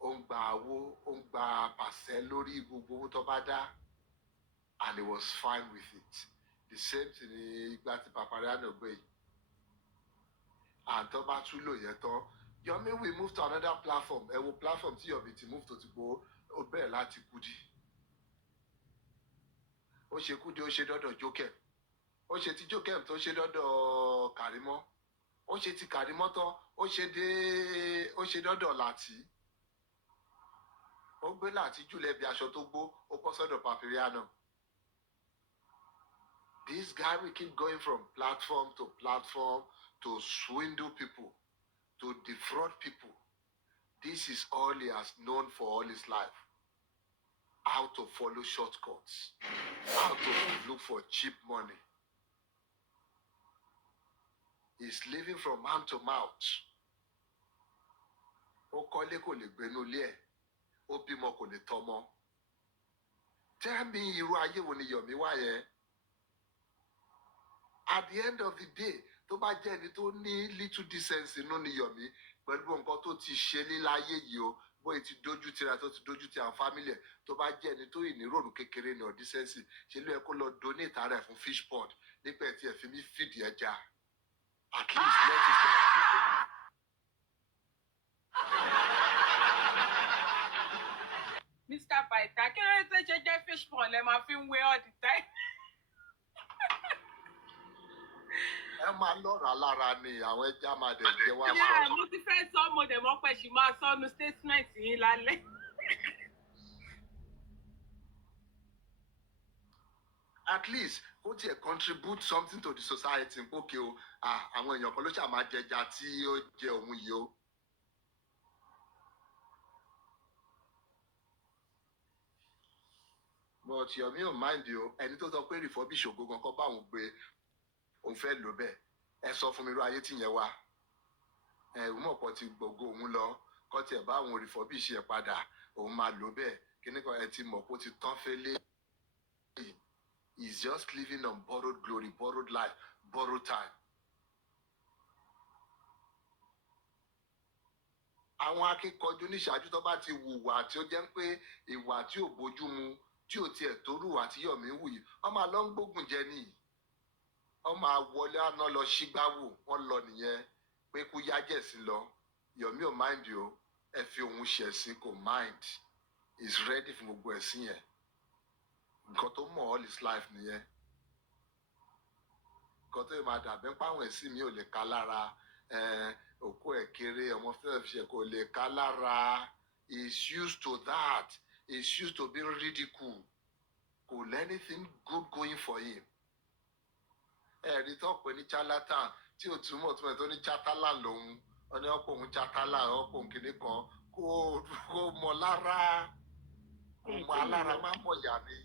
Ó ń gba owó, ó ń gba pàṣẹ lórí gbogbo owó tó bá dá. And he was fine with it. The same thing ni ìgbà tí Papariano gbé yìí. And tó bá tún lò yẹn tán. Yomi will move to another platform. Ẹ wo platform tí Yomi ti move to ti gbó ó bẹ̀rẹ̀ láti Kudi. Ó ṣe Kudi, ó ṣe dọ́dọ̀ Jokem. Ó ṣe ti Jokem tó ṣe dọ́dọ̀ Kàrímọ́. Ó ṣe ti Kàrímọ́ tán, ó ṣe dọ́dọ̀ Láti. Ó gbé Láti jùlẹ̀ bí aṣọ tó gbó, ó bọ́ sọ́dọ̀ Papariano. This guy will keep going from platform to platform to swindle people, to defraud people. This is all he has known for all his life. How to follow shortcuts, how to look for cheap money. He's living from hand to mouth. Ó kọ́lé kò lè gbénú ilé ẹ̀, ó bímọ kò lè tọ́mọ. Tell me irú ayé wo ni Yomi wá yẹn? At the end of the day, tó bá jẹ́ ẹni tó ní little decency inú ni Yomi, pẹ̀lú nǹkan tó ti ṣe líláyé yìí o, bóyá ti dójú tira tó ti dójú ti àwọn family ẹ̀, tó bá jẹ́ ẹni tó ìníròrò kékeré ní decency, ṣe ló yẹ kó lọ donate ara ẹ̀ fún fish pond nípa ẹ̀ tí ẹ̀ fi mí feed ẹja. At least let it go. Mr. Paita, kí ló dé ṣe jẹ́ fish pond lẹ máa fi ń wé all the time? Ẹ máa lọ́ra lára ni àwọn ẹja máa dẹ̀ jẹ́ wá Yeah, sọ. mo ti fẹ́ sọ mo dẹ̀ mọ́ pẹ̀ ṣì máa sọnù statement yín lálẹ́. At least ó tiẹ̀ contribute something to the society. Okay o, àwọn èèyàn kan ló ṣáà máa jẹja tí ó jẹ òun yìí o. But Yomi ò mind o, ẹni tó sọ pé refurbish ògo gan kọ́ bá òun gbé òun fẹ́ lò bẹ́ẹ̀. Ẹ sọ fún mi irú ayé tìyẹn wá. Òun mọ̀ pọ̀ ti gbogbo òun lọ, kọ́ tiẹ̀ bá òun refurbish ẹ̀ padà, òun máa lò bẹ́ẹ̀. Kíní kan ẹ ti mọ̀ pé ó ti tán fẹ́lẹ́. He's just living on borrowed glory, borrowed life, borrowed time. Àwọn akíkanjú níṣáájú tó bá ti hùwà tí ó jẹ́ pé ìwà tí ò bójú mu, tí ò tiẹ̀ tó rùwà tí Yomi ń wù yìí, wọ́n máa lọ ń gbógun jẹ nìyí. Wọ́n máa wọlé àná lọ ṣígbáwò, wọ́n lọ nìyẹn pé kú yájẹ̀ sí lọ. Yomi ò mind o, ẹ fi òun ṣẹ̀sìn kò mind. He's ready fún gbogbo ẹ̀sìn yẹn. Nǹkan tó mọ̀ all his life nìyẹn. Nǹkan tó yẹ máa dàbẹ́ páwọn ẹ̀sìn mi ò lè ká lára. Òkú ẹ̀ kéré, ọmọ fẹ́ẹ́ fi ṣe kò lè ká lára. He's used to that. He's used to being ridiculed. Kò lẹ́nything good going for him. Ẹ̀rí tó pè ní charlatan tí ò túmọ̀ tó ní chatalan lòun. Wọ́n ní ọ̀pọ̀ òun chatalan, ọ̀pọ̀ òun kìíní kan. Kò mọ̀ lára. Kò mọ̀ alára máa mọ̀ yà ni.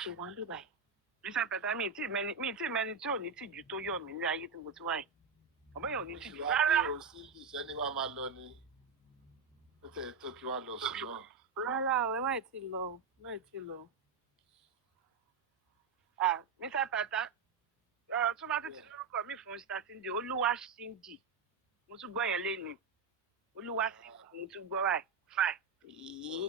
Ṣé wọ́n lè báyìí? Mr. Peter, mi tí mẹni tí ò ní tìjú tó Yomi ní ayé tí mo ti wáyé. Ọ̀bẹ yẹn ò ní tìjú rárá. Ìṣòro sí ìṣẹ́ ní wàá máa lọ ni. Ó tẹ̀ tó kí wàá lọ sùn náà. Rárá o, ẹ má tí ì lọ o, ẹ má tí ì lọ. Mr. Peter, tó bá tún ti lórúkọ mi fún Mr. Cindy, Olúwa Cindy, mo tún gbọ́ yẹn léni. Olúwa Cindy, mo tún gbọ́ báyìí. Fine.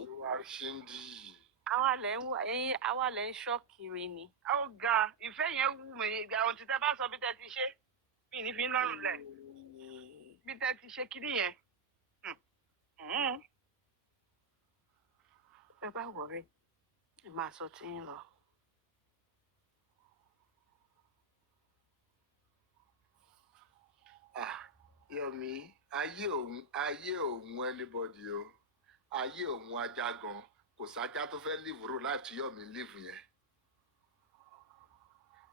Olúwa Cindy. Àwa lẹ ń ṣọ́ kiri ni. Ó ga, ìfẹ́ yẹn wù mí. Àwọn tí tẹ bá sọ bí tẹ ti ṣe, mi ní fi ń lọ́rùn lẹ̀. Bí tẹ ti ṣe kiri yẹn. Ẹ bá wọ̀rẹ́, ẹ máa sọ tí ń lọ. Yomi, ayé òun anybody o. Ayé òun ajá gan. Kò sájá tó fẹ́ live ro life tí Yomi live yẹn.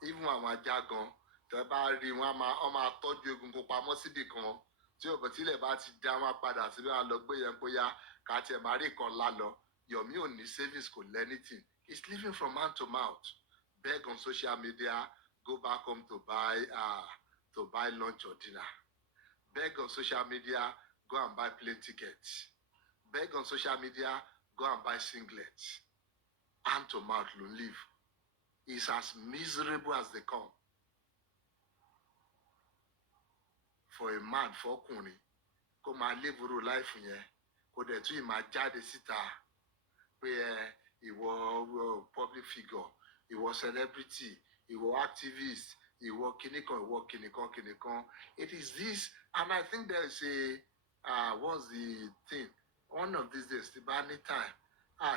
Even àwọn ajá gan, tẹ́ bá rí wọn máa tọ́jú egungun pamọ́ síbì kan. Tí ò bọ̀ tílẹ̀ bá ti dá wọn padà síbẹ̀ wọn lọ gbé yẹn bóyá ká tiẹ̀ máa rí kan lálọ. Yomi ò ní savings, kò lẹ́nìtìn. He's living from hand to mouth. Beg on social media, go back home to buy lunch or dinner. Beg on social media, go and buy plane tickets. Beg on social media, go and buy singlets. Hand to mouth, lo live. He's as miserable as they come. For a man, for ọkùnrin, kó máa live ru life yẹn, kó dẹ̀ tún ìmá jáde síta pé ìwọ public figure, ìwọ celebrity, ìwọ activist, ìwọ kìnìkan. It is this, and I think there is what's the thing? One of these days, the bad time.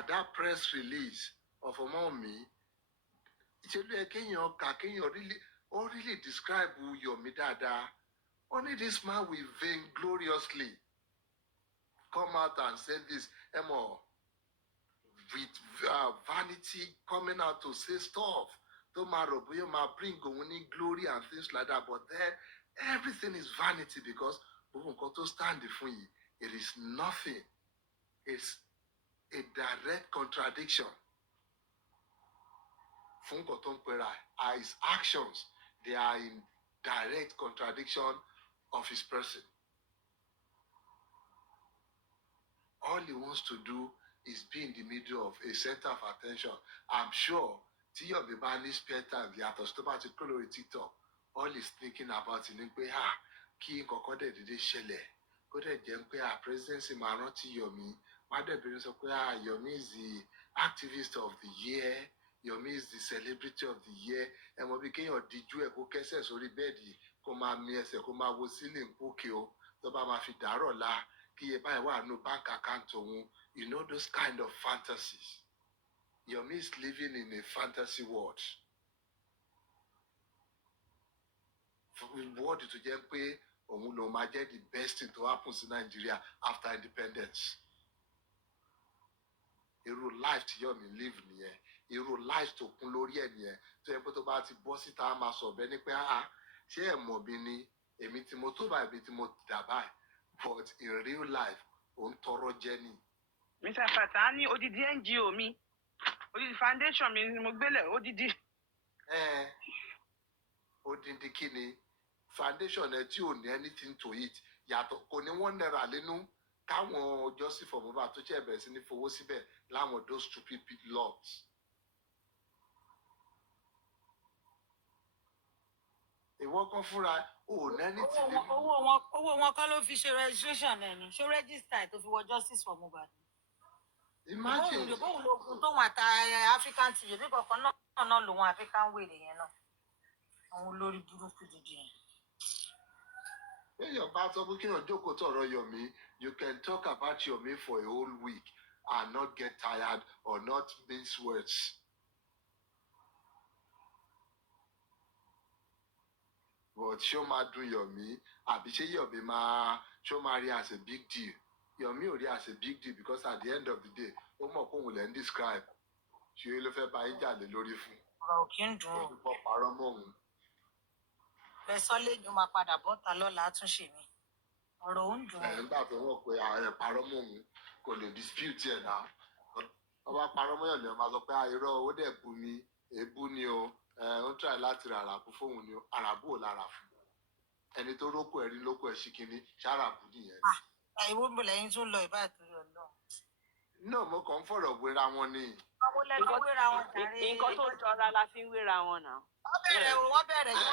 That press release of ọmọ mi, ìṣèlú ẹ kéèyàn really describe Yomi dáadáa. Only this man will vaingloriously come out and say this, with vanity coming out to say stuff, tó máa rò bóyá máa bring òun ní glory and things like that, but then everything is vanity because gbogbo nǹkan tó stand fún yìí, it is nothing. It's a direct contradiction. Fún nǹkan tó ń pera his actions, they are in direct contradiction of his person. All he wants to do is be in the middle of a center of attention. I'm sure tí Yomi bá ní spare time yàtọ̀ tó bá ti kó lórí TikTok, all he's thinking about ni pé kí nǹkan kan dẹ̀ dédé ṣẹlẹ̀ kó dẹ̀ jẹ́ pé presidency máa rántí Yomi, má dẹ̀ bẹ̀rẹ̀ sọ pé Yomi is the activist of the year, Yomi is the celebrity of the year. Ẹ mọ̀ bí kéèyàn díjú ẹ̀ kó kẹ́sẹ̀ sórí bẹ́ẹ̀dì kó máa mi ẹsẹ̀ kó máa wo ceiling pókè o tó bá máa fi dàárọ̀ la kí ẹ báyìí wà nù bank account òun. You know those kind of fantasies. Yomi is living in a fantasy world. World tó jẹ́ pé òun ló máa jẹ́ the best thing to happen in Nigeria after independence. Irú life tí Yomi live nìyẹn. Irú life tó kún lórí ẹ̀ nìyẹn. Tó yẹ pé tó bá ti bọ́ síta á máa sọ bẹ́ẹ̀ ni pé ṣé ẹ̀ mọ̀ bí ni èmi tí mo tó báyìí bí tí mo dà báyìí. But in real life, òun tọrọ jẹ ni. Mr. Fata ní odidi NGO mi, odidi foundation mi ni mo gbélé odidi. Odidi kí ni? Foundation ẹ tí ò ní anything to it. Yàtọ̀ kò ní wọ́n náírà lẹ́nu káwọn Joseph Ọmọba tó ṣe bẹ̀rẹ̀ sí ní fowó síbẹ̀ láwọn those stupid lots. Ìwọ kan fúnra ò nẹ́ni tí ní. owó wọn kọ́ ló fi ṣe registration ẹ̀ ni ṣó register tó fi wọ justice for Mohbad. Imagine. bóun lóògùn tóun àtà African TV bí kankan náà lòun African wèrè yẹn náà àwọn olórí burúkú dìde yẹn. Èèyàn bá sọ pé kéèyàn jókòó tọ̀rọ̀ Yomi, you can talk about Yomi for a whole week and not get tired or not mince words. But ṣó máa dùn Yomi àbí ṣé Yomi ṣó máa rí as a big deal? Yomi ò rí as a big deal because at the end of the day ó mọ̀ pé òun lè ń describe ṣé ló fẹ́ bá yín jà lé lórí fún. ọ̀rọ̀ ò kí ń dùn ún. Olùkọ́ parọ́ mọ́ òun. Bẹ́sọ́ lẹ́yìn ó máa padà bọ́ta lọ́la àtúnṣe mi. Ọ̀rọ̀ ò ń dùn ún. Nígbà tó wọ̀ pé ààrẹ parọ́ mọ́ òun kò lè dispute ẹ̀ náà. Wọ́n bá parọ́ mọ́ yàn lẹ́yìn máa sọ pé irọ́ ó dẹ̀ bu ni èébú ni o. Ó ń try láti ra àràbù fóun ni o. Àràbù ò lára fún. Ẹni tó rókò ẹ̀rí lókò ẹ̀ ṣìkìní ṣàràbù nìyẹn. Ìwọ ń bọ̀ lẹ́yìn tún lọ ìbá ìtòrí Ọlọ́run. Náà mo kàn ń fọ̀rọ̀ wéra wọn ni. Àwọn lẹ́nu wéra wọn jàre. Nǹkan tó jọra la fi ń wéra wọn náà. Wọ́n bẹ̀rẹ̀ yìí.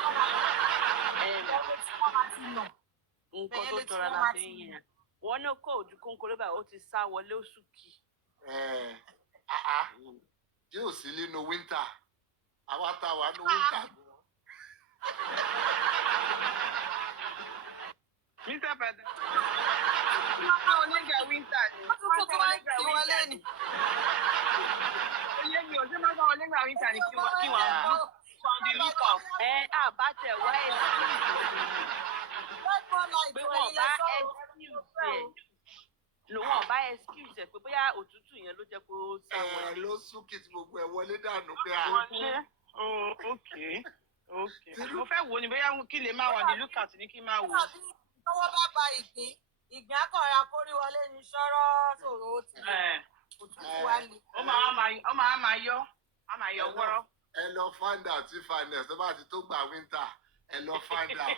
Nǹkan tó jọra la fi ń yẹn. Wọ́n ní kó ojú kónkóró báyìí ó ti sá wọlé oṣù kì. Tí ò sí nínú winter, àwa tá a wà ní winter. Mr. Fata. Máa onígbà winter ni. Wọ́n tún wá kí wọlé ni. Oyè mi ò ṣe máa bá onígbà winter ni kí wọ́n di lookout. Àbátẹ̀ wá excuse. Pé wọ́n bá excuse ẹ̀. Wọ́n bá excuse ẹ̀ pé bóyá òtútù yẹn ló jẹ́ kó sá wọlé. Ló sún kí gbogbo ẹ̀ wọlé dànù pé Wọlé. Okay. Mo fẹ́ wo ni bóyá kí lè máa wà ní lookout ní kí máa wò. Tọ́wọ́ bá ba ìgbín akọ̀ra kórí wọlé ní ṣọ́rọ́ sòrò ó ti òtútù wá lè. Ó máa yọ wọ́rọ́. Ẹ lọ find out tí finance tó bá ti tó gbà winter ẹ lọ find out.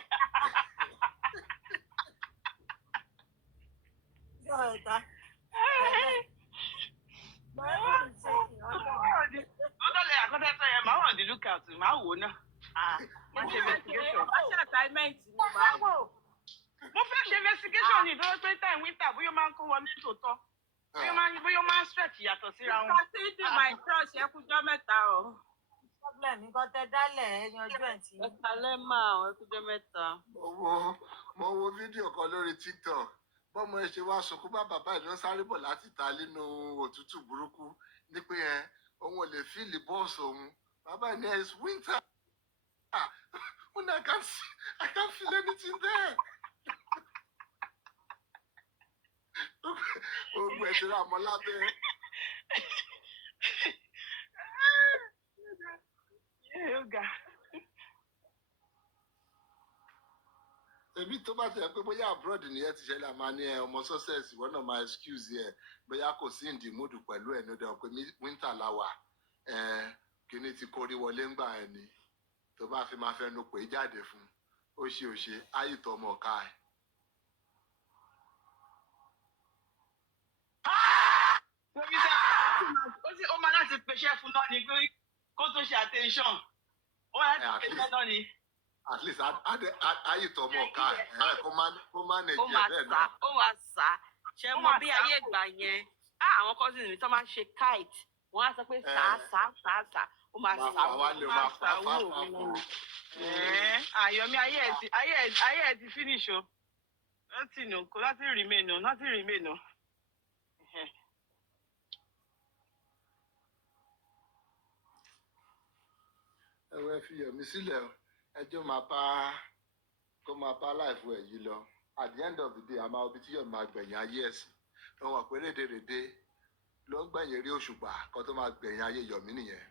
Ọ̀dọ́lẹ̀ àkọ́tẹ́tọ̀ yẹn máa wà ní lookout máa wò náà. Má ṣe investigation. Wọ́n ṣe assignment ni màá wò. Mo fẹ́ ṣe investigation ní ìdánwò pé time winter bóyá máa ń kó wọlé tòótọ́. Bóyá máa ń stretch yàtọ̀ síra wọn. Nípa tí ìdí my trust ẹ kújọ́ mẹ́ta o. Problem nǹkan tẹ dálẹ̀ ẹ̀yin ọjọ́ ẹ̀ tí. Ẹ̀ka lẹ́mà àwọn ẹkújẹ́ mẹ́ta. Mo wo fídíò kan lórí TikTok. Bọ́mọ ẹ ṣe wá sunkún bá bàbá ẹ̀ ló ń sáré bọ̀ láti ta nínú òtútù burúkú ní pé òun ò lè fíìlì bọ́ọ̀sì òun. Bàbá ẹ̀ ní it's winter. I can't feel anything there. Gbogbo ẹ̀ ti rà mọ́ lábẹ́. Yoga. Èmi tó bá tẹ̀ pé bóyá abroad nìyẹn ti ṣẹlẹ̀ àmà ní ọmọ success ìwọ náà máa excuse ẹ bóyá kò sí ìdí múdù pẹ̀lú ẹ̀ ní ọdẹ pé winter la wà kíní ti kórí wọlé ńgbà ẹ ni tó bá fi máa fẹnu pè é jáde fún ó ṣe áyìtọ̀ ọmọ ọ̀ka ẹ̀. Tóbi sẹ́ ó máa láti pèsè fún náà ni pé kó tó ṣe attention ó máa láti pèsè náà ni. At least ayìtọ̀ ọmọ ọ̀ka ẹ̀ kó má nè jẹ́ bẹ́ẹ̀ náà. Ó máa sá ṣe mọ bí ayé ìgbà yẹn àwọn cousins mi tó máa ń ṣe kite wọn á sọ pé sá ó máa sá wò. Àyọ̀mí ayé ẹ̀ ti finish o láti remain o. Ẹ̀wẹ̀ fi Yọ̀mí sílẹ̀ o ẹjọ́ kó máa bá láìfo ẹ̀ yìí lọ at the end of the day àmọ́ ibi tí Yọ̀mí máa gbẹ̀yìn ayé ẹ̀sìn ló wọ̀n pé rédèrèdè ló ń gbẹ̀yìn rí òṣùpá kan tó máa gbẹ̀yìn ayé Yọ̀mí nìyẹn.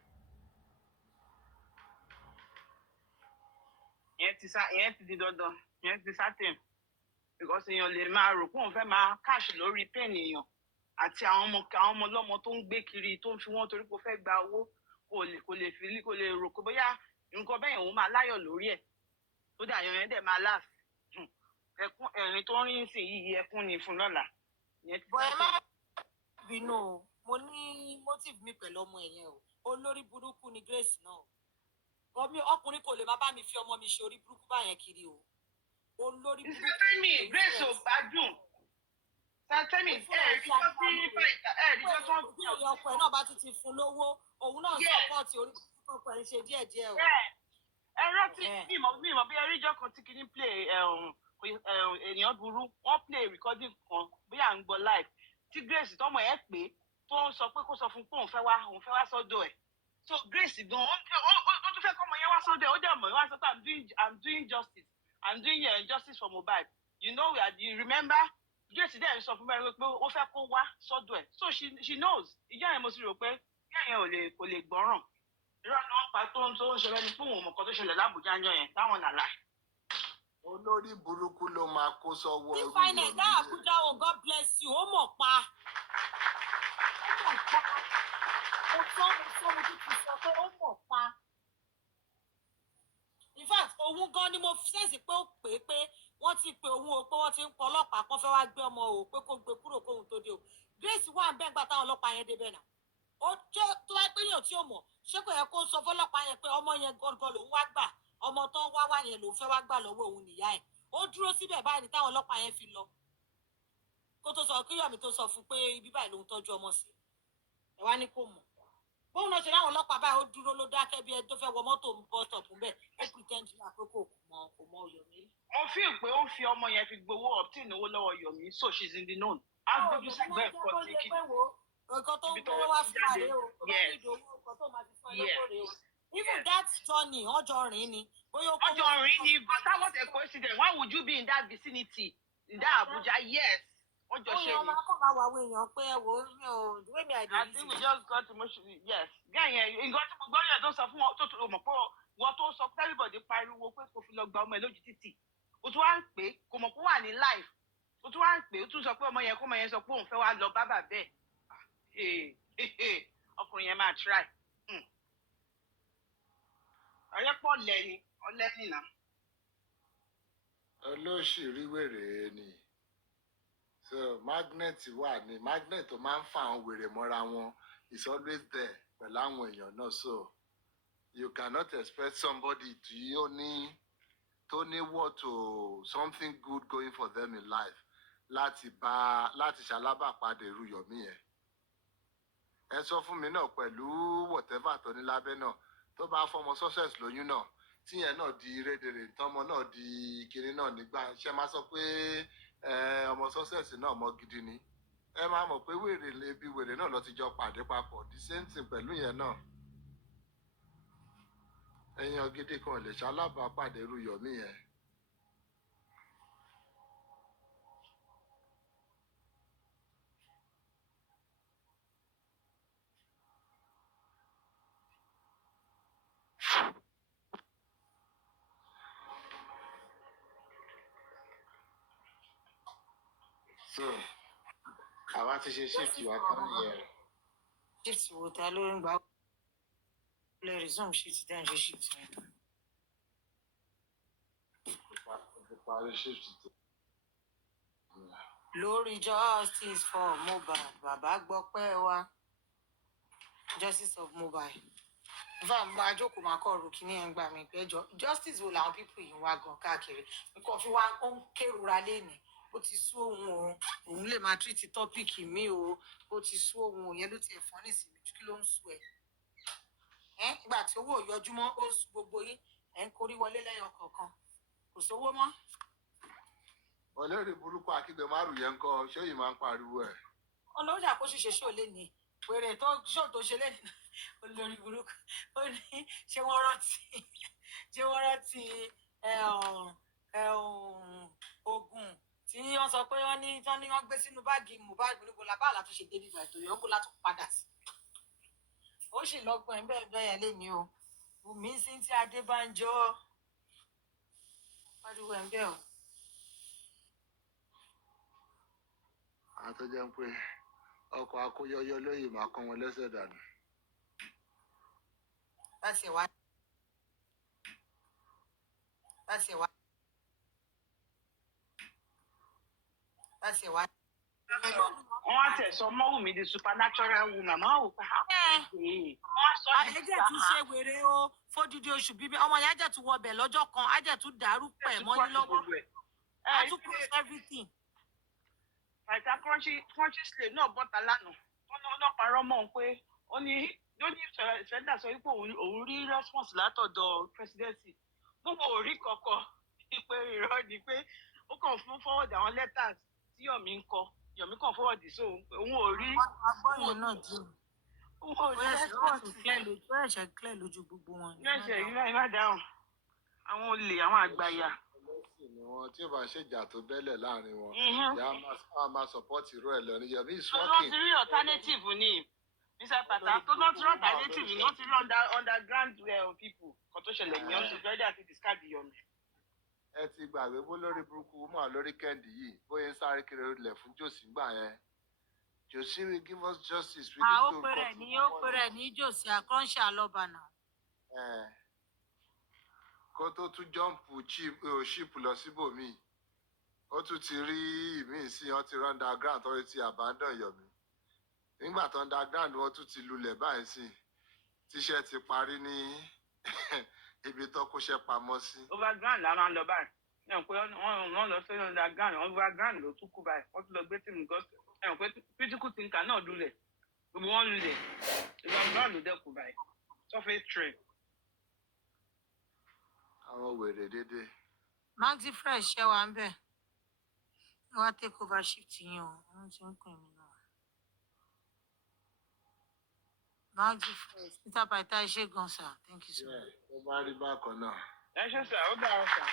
ìyẹn ti di dandan ìyẹn ti certain because èèyàn lè máa rò pé òun fẹ́ máa cash lórí pẹ́ẹ̀nì èèyàn àti àwọn ọmọ ọlọ́mọ tó ń gbé kiri tó ń fi wọ́n torí pé ó fẹ́ gba owó kò lè rò pé bóyá nǹkan bẹ́ẹ̀ òun máa láyọ̀ lórí ẹ̀ tó dà yẹn dẹ̀ máa laugh ẹkún ẹ̀rín tó ń rí sí yìí ẹkún ni fún lọ́la. bọ̀ ẹ má bínú o mo ní motive mi pẹ̀lú ọmọ ẹ̀ yẹn o olórí burúkú ni Grace náà ọmọ ọkùnrin kò lè má bá mi fi ọmọ mi ṣe orí burúkú báyẹn kiri o olórí burúkú. sátẹ́mì Grace ò gbádùn sátẹ́mì ẹ̀ẹ́dìjọ́ tó ń bí ọ̀rẹ́ ọkọ ẹ̀ náà bá tún ti fún lówó òun náà sọ́pọ̀tì orí burúkú ọkọ ẹ̀ ń ṣe díẹ̀díẹ̀ o. ẹ rántí mímọ̀ bí ẹríjọ́ kan tí kìíní play ènìyàn burú wọ́n play recording kan bí à ń gbọ́ live tí Grace tọmọ ẹ̀ pé tó ń sọ pé kó sọ fún pé òun fẹ́ wá sọ́dọ̀ ẹ̀ so Grace gan ó tún fẹ́ kọ́ ọmọ yẹn wá sọ́dọ̀ ẹ̀ ó dẹ̀ mọ̀ wá sọ pé I'm doing justice justice for Mohbad you know you remember Grace dẹ̀ sọ fún bẹ́ẹ̀ pé ó fẹ́ kó wá sọ́dọ̀ ẹ̀ so she knows ìjọ yẹn mo sì rò pé ìjọ yẹn kò lè gbọ́ràn irọ́ ni wọ́n pa tó ń ṣẹlẹ̀ ní fún òun mọ̀kàn tó ṣẹlẹ̀ l'Abuja ń jọ yẹn táwọn nàlá. olórí burúkú ló máa kó sọ́wọ́ ní finance dá Abuja o God bless you ó mọ̀ pa mo tún ti sọ pé ó mọ̀ pa in fact òun gan ni mo sẹ́ǹsì pé ó pè é pé wọ́n ti pe òun o pé wọ́n ti ń pọ ọlọ́pàá kan fẹ́ wá gbé ọmọ o pé kó gbé kúrò kóhun tó dé o Grace wà ń bẹ́ẹ̀ gbà táwọn ọlọ́pàá yẹn débẹ̀ náà ó jẹ́ tó wáyé pé yóò tí ò mọ̀ ṣé kò yẹ kó sọ fọlọ́pàá yẹn pé ọmọ yẹn gọ́gọ́ lòún wá gbà ọmọ tó ń wá yẹn lòún fẹ́ wá gbà lọ́wọ́ òun nìyá ẹ̀ ó dúró síbẹ̀ báyìí ní táwọn ọlọ́pàá yẹn fi lọ kó tó sọ kí Yọ̀mí tó sọ fún pé ibi báyìí lòún tọ́jú ọmọ sí ẹ wá ní kò mọ̀ bóun náà ṣe láwọn ọlọ́pàá báyìí ó dúró ló dákẹ́ bí ẹ tó fẹ́ wọ mọ́tò bus stop ń bẹ̀ ó pretend ní àkókò kò mọ Yọ̀mí. mo fi pé ó fi ọmọ yẹn fi gbowó obtain owó lọ́wọ́ Yọ̀mí so she's in the known. á gbójú sẹ́gbẹ́ ẹ̀kọ́ tí kì í. nǹkan tó ń gbówó wá fún ààrẹ o kò bá ní ìdòwò nǹkan tó máa fi fún ẹ lọ́wọ́ rẹ o even that journey ọjọ́ rìn ni bóyá ó kọ́ ọjọ́ rìn ni but that was a coincidence why would you be in that vicinity in that Abuja yes ọjọ́ ṣe ni. ó yẹ ọmọ akọ́ máa wà àwọn èèyàn pé ẹ wò ó mi ò ìwé mi àìdè I think we just got emotional yes gẹ́yìn nǹkan tí mo gbọ́ yẹn tó sọ fún wọn tó tó mọ̀ pé wọ́n tó sọ pé everybody pariwo pé kò fi lọ gba ọmọ ẹ lójú títì o tún wá ń pè é kò mọ̀ pé wà ní live o tún wá ń pè é o tún sọ pé ọmọ yẹn kó ọmọ yẹn sọ pé òun fẹ́ wá lọ bá bàbá ẹ̀ ọkùnrin yẹn máa try ọ̀rẹ́pọ̀ lẹ́ni ọlẹ́ni náà. olóṣèrí wèrè ni so magnet wà ní magnet tó máa ń fa àwọn wèrè mọ́ra wọn is always there pẹ̀lú àwọn èèyàn náà so you cannot expect somebody tó ní what to something good going for them in life láti ṣalábàpàdé irú Yọ̀mí yẹn ẹ sọ fún mi náà pẹ̀lú whatever tó ní lábẹ́ náà tó bá fọmọ success lóyún náà tíyẹn náà di rédèrè tọmọ náà di kinní náà nígbà ṣe máa sọ pé ọmọ success náà mọ gidi ni ẹ máa mọ̀ pé wèrè lebi wèrè náà lọ ti jọ pàdé papọ̀ the same thing pẹ̀lú yẹn náà èèyàn gidi kan lè ṣalábàápàdé irú Yọ̀mí yẹn. You So, àwa ti ṣe shift wa tán nìyẹn. Shift wo ta ló ń gbà lè resume shift then ṣe shift yẹn. Parí shift tó. Lórí justice for Mohbad bàbá gbọ́ pẹ́ wá justice of Mohbad nfa mo bá jókòó máa kọ́ ọ̀rọ̀ kìíní ẹ̀ ń gbà mí pẹ́jọ́ justice wo làwọn pípọ̀ yìí ń wá gan káàkiri nǹkan fi wá ó ń kérora lénìí ó ti sú òun lè máa treat tọ́pìkì mi o ó ti sú òun yẹn ló ti ẹ̀fọn nísìnyí kí ló ń sú ẹ nígbà tí owó ò yọjú mọ́ ó ń sú gbogbo yín ẹ̀ ń korí wọlé lẹ́yọ kọ̀ọ̀kan kò sówó mọ́. olórí burúkú akígbe márùn yẹn ń kọ ṣé yìí máa ń pariwo ẹ. olórí àkóso ṣe ṣó lé ní wèrè tó ṣó tó ṣe lé ní olórí burúkú ó ní ṣé wọ́n rántí ogun tí wọ́n sọ pé wọ́n gbé sínú báàgì Mohbad gbogbo làbáàlà tó ṣe débi ìgbà ètò ìyókù láti padà sí. ó sì lọ́gbọ̀n ẹ̀ bẹ́ẹ̀ bẹ́ẹ̀ lé ní o Wùmí Cynthia Adébánjọ pariwo ẹ̀ bẹ́ẹ̀ o. Àtọ́jọ́ ń pé ọkọ̀ akóyọyọ lóyè máa kọ́ wọn lẹ́sẹ̀ dànù. Láti wá. Wọ́n á tẹ̀sán Mọ́wùmí di supernatural woman máa wò pé ẹjẹ tún ṣe wèrè o fódìdí oṣù bíbí ọmọ yẹn ajẹ tún wọbẹ lọ́jọ́ kan ajẹ tún dàrú pẹ mọ́yìn lọ́wọ́ a tún cross everything. Àìta crunchy slave náà bọ́ta lánàá wọ́n náà parọ́ mọ́ òun pé ó ní ìfẹ́dà sọ wípé òun rí response látọ̀dọ̀ presidency gbogbo ò rí kọ̀ọ̀kan ìpè irọ́ ni pé ó kàn fún forward àwọn letters tí Yomi ń kọ Yomi kàn forward so òun ò rí. agbọ́yìn náà jù ó ẹ̀ṣẹ̀ clear lójú gbogbo wọn. ẹ̀ṣẹ̀ yìí láì má dáhùn àwọn olè àwọn àgbàyà. ni wọn tí ó bá ṣèjà tó bẹ́lẹ̀ láàrin wọn yà á máa support irú ẹ̀ lọ ní Yomi is working. ọlọ́run ti rí alternative ní Mr. Pata tó náà ti rí alternative ní wọ́n ti rí underground people kan tó ṣẹlẹ̀ ní ọ̀sùn fẹ́ẹ́dà àti discard Yomi. ẹ ti gbàgbé bó lórí burúkú mọ́ lórí kẹ́ndì yìí bóyá ń sáré kiri ilẹ̀ fún jòsí gbà yẹn jòsí will give us justice. ó pèrè ní jòsí àkànṣe àlọ́bànà. kó tó tún jọ́ǹpù ṣíìpù lọ síbòmíì ó tún ti rí ìmíì sí wọn ti rán underground tó ti abandon Yomi nígbà tó underground wọn tún ti lulẹ̀ báyìí sí tíṣẹ́ ti parí ní ibi tó kóṣẹ́ pamọ́ sí. overground la máa ń lọ báyìí ẹ̀ ń pé wọ́n lọ sí underground overground ló tún kú báyìí wọ́n tún lọ gbé tìmù gọ́ọ̀sì ẹ̀ ń pé critical thinker náà lulẹ̀ gbogbo wọn lulẹ̀ overground ló dẹ́kun báyìí surface train. àwọn wèrè dédé. Maxi fresh ṣe wà ń bẹ̀ wá take over shift yín o wọ́n ti ń pè mí náà. Maxi fresh Mr. Paita ẹ ṣé gan sir thank you so much. ó bá rí bákan náà. ẹ ṣe sà ó dára sà.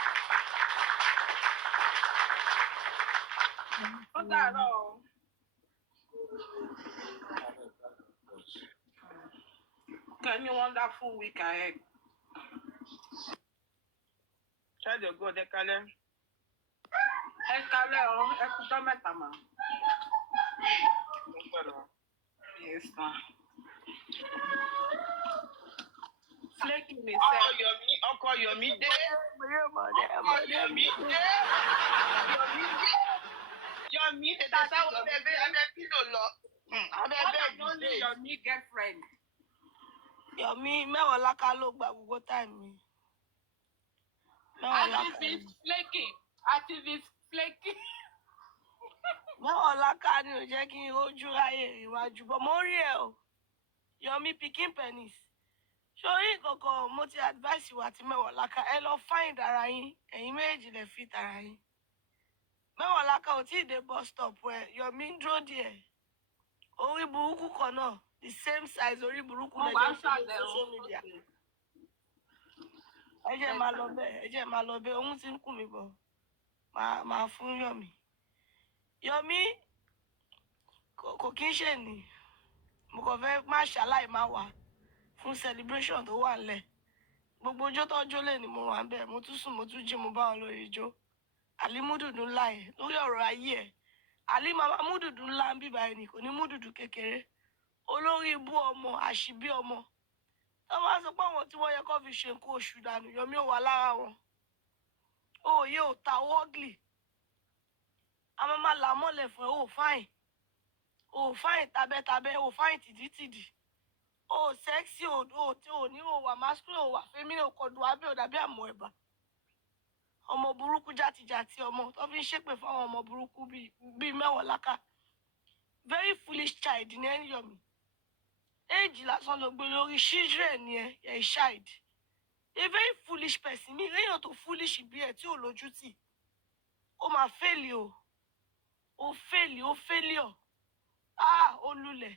ó dára o. Can you wonderful week ahead? Child of God, ẹ kálẹ́ o, ẹ kú tọ́ mẹ́ta mà. Yes, ma. Flaky mi sẹ́. Ọkọ Yomi dé. Yomi tètè sáwọn abẹ́ pílò lọ. Only Yomi girlfriend. Yomi mẹ́wàá láká ló gba gbogbo táìmù mi. Activist flaky. Mẹ́wàá láká ni ò jẹ́ kí n rojú ráyè ìwájú bọ̀ mo rí ẹ o. Yomi picking pennies. Sórí kankan mo ti advice wa ti mẹ́wàá láká ẹ lọ find ara yín ẹ̀yin méjì lè fi tara yín. Mẹ́wàá láká ò tí ì dé bus stop ẹ Yomi ń dúró díẹ̀. Orí burúkú kan náà the same size orí burúkú lẹ́jọ́ social media. Ẹ jẹ́ máa lọ bẹ́ẹ̀ ohun tí ń kùn mí bọ̀ máa fún Yomi. Yomi kò kí ń ṣe ní mo kàn fẹ́ má ṣàlàyé má wà fún celebration tó wà nílẹ̀ gbogbo ọjọ́ tọ́jọ́ lè ní mo wà ń bẹ̀ mo tún sùn mo tún jí mo bá wọn lórí ijó àlímúdùdú láì lórí ọ̀rọ̀ ayé ẹ̀ àlí màmá múdùdú ńlá ń bíbá ẹnì kò ní múdùdú kékeré olórí ibú ọmọ àṣìbí ọmọ tó bá sọ pé àwọn tí wọ́n yẹ kó fi ṣe nǹkan oṣù dànù Yomi ò wà lára wọn òye ò ta wọ́gìlì a máa là mọ́lẹ̀ fún ẹ ò fáìn tabẹ́tabẹ́ ò fáìn tìdítìdì ò sẹ́ksì ò ní ò wà masculine ò wà feminine ò kọ̀dù abẹ́ ò dàbí àmọ́ ẹ̀bà ọmọ burúkú játijàti ọmọ tó fi ń ṣépè fún àwọn ọmọ burúkú bíi mẹ́wàá láká very foolish child ní ẹni Yomi éèjì lásán ló gbé lórí children ni ẹ a child a very foolish person mi lẹ́yìn tó foolish bí ẹ tí ò lójú tì ó máa fẹ́ẹ̀lì ó fẹ́ẹ̀lì ọ̀ ó lulẹ̀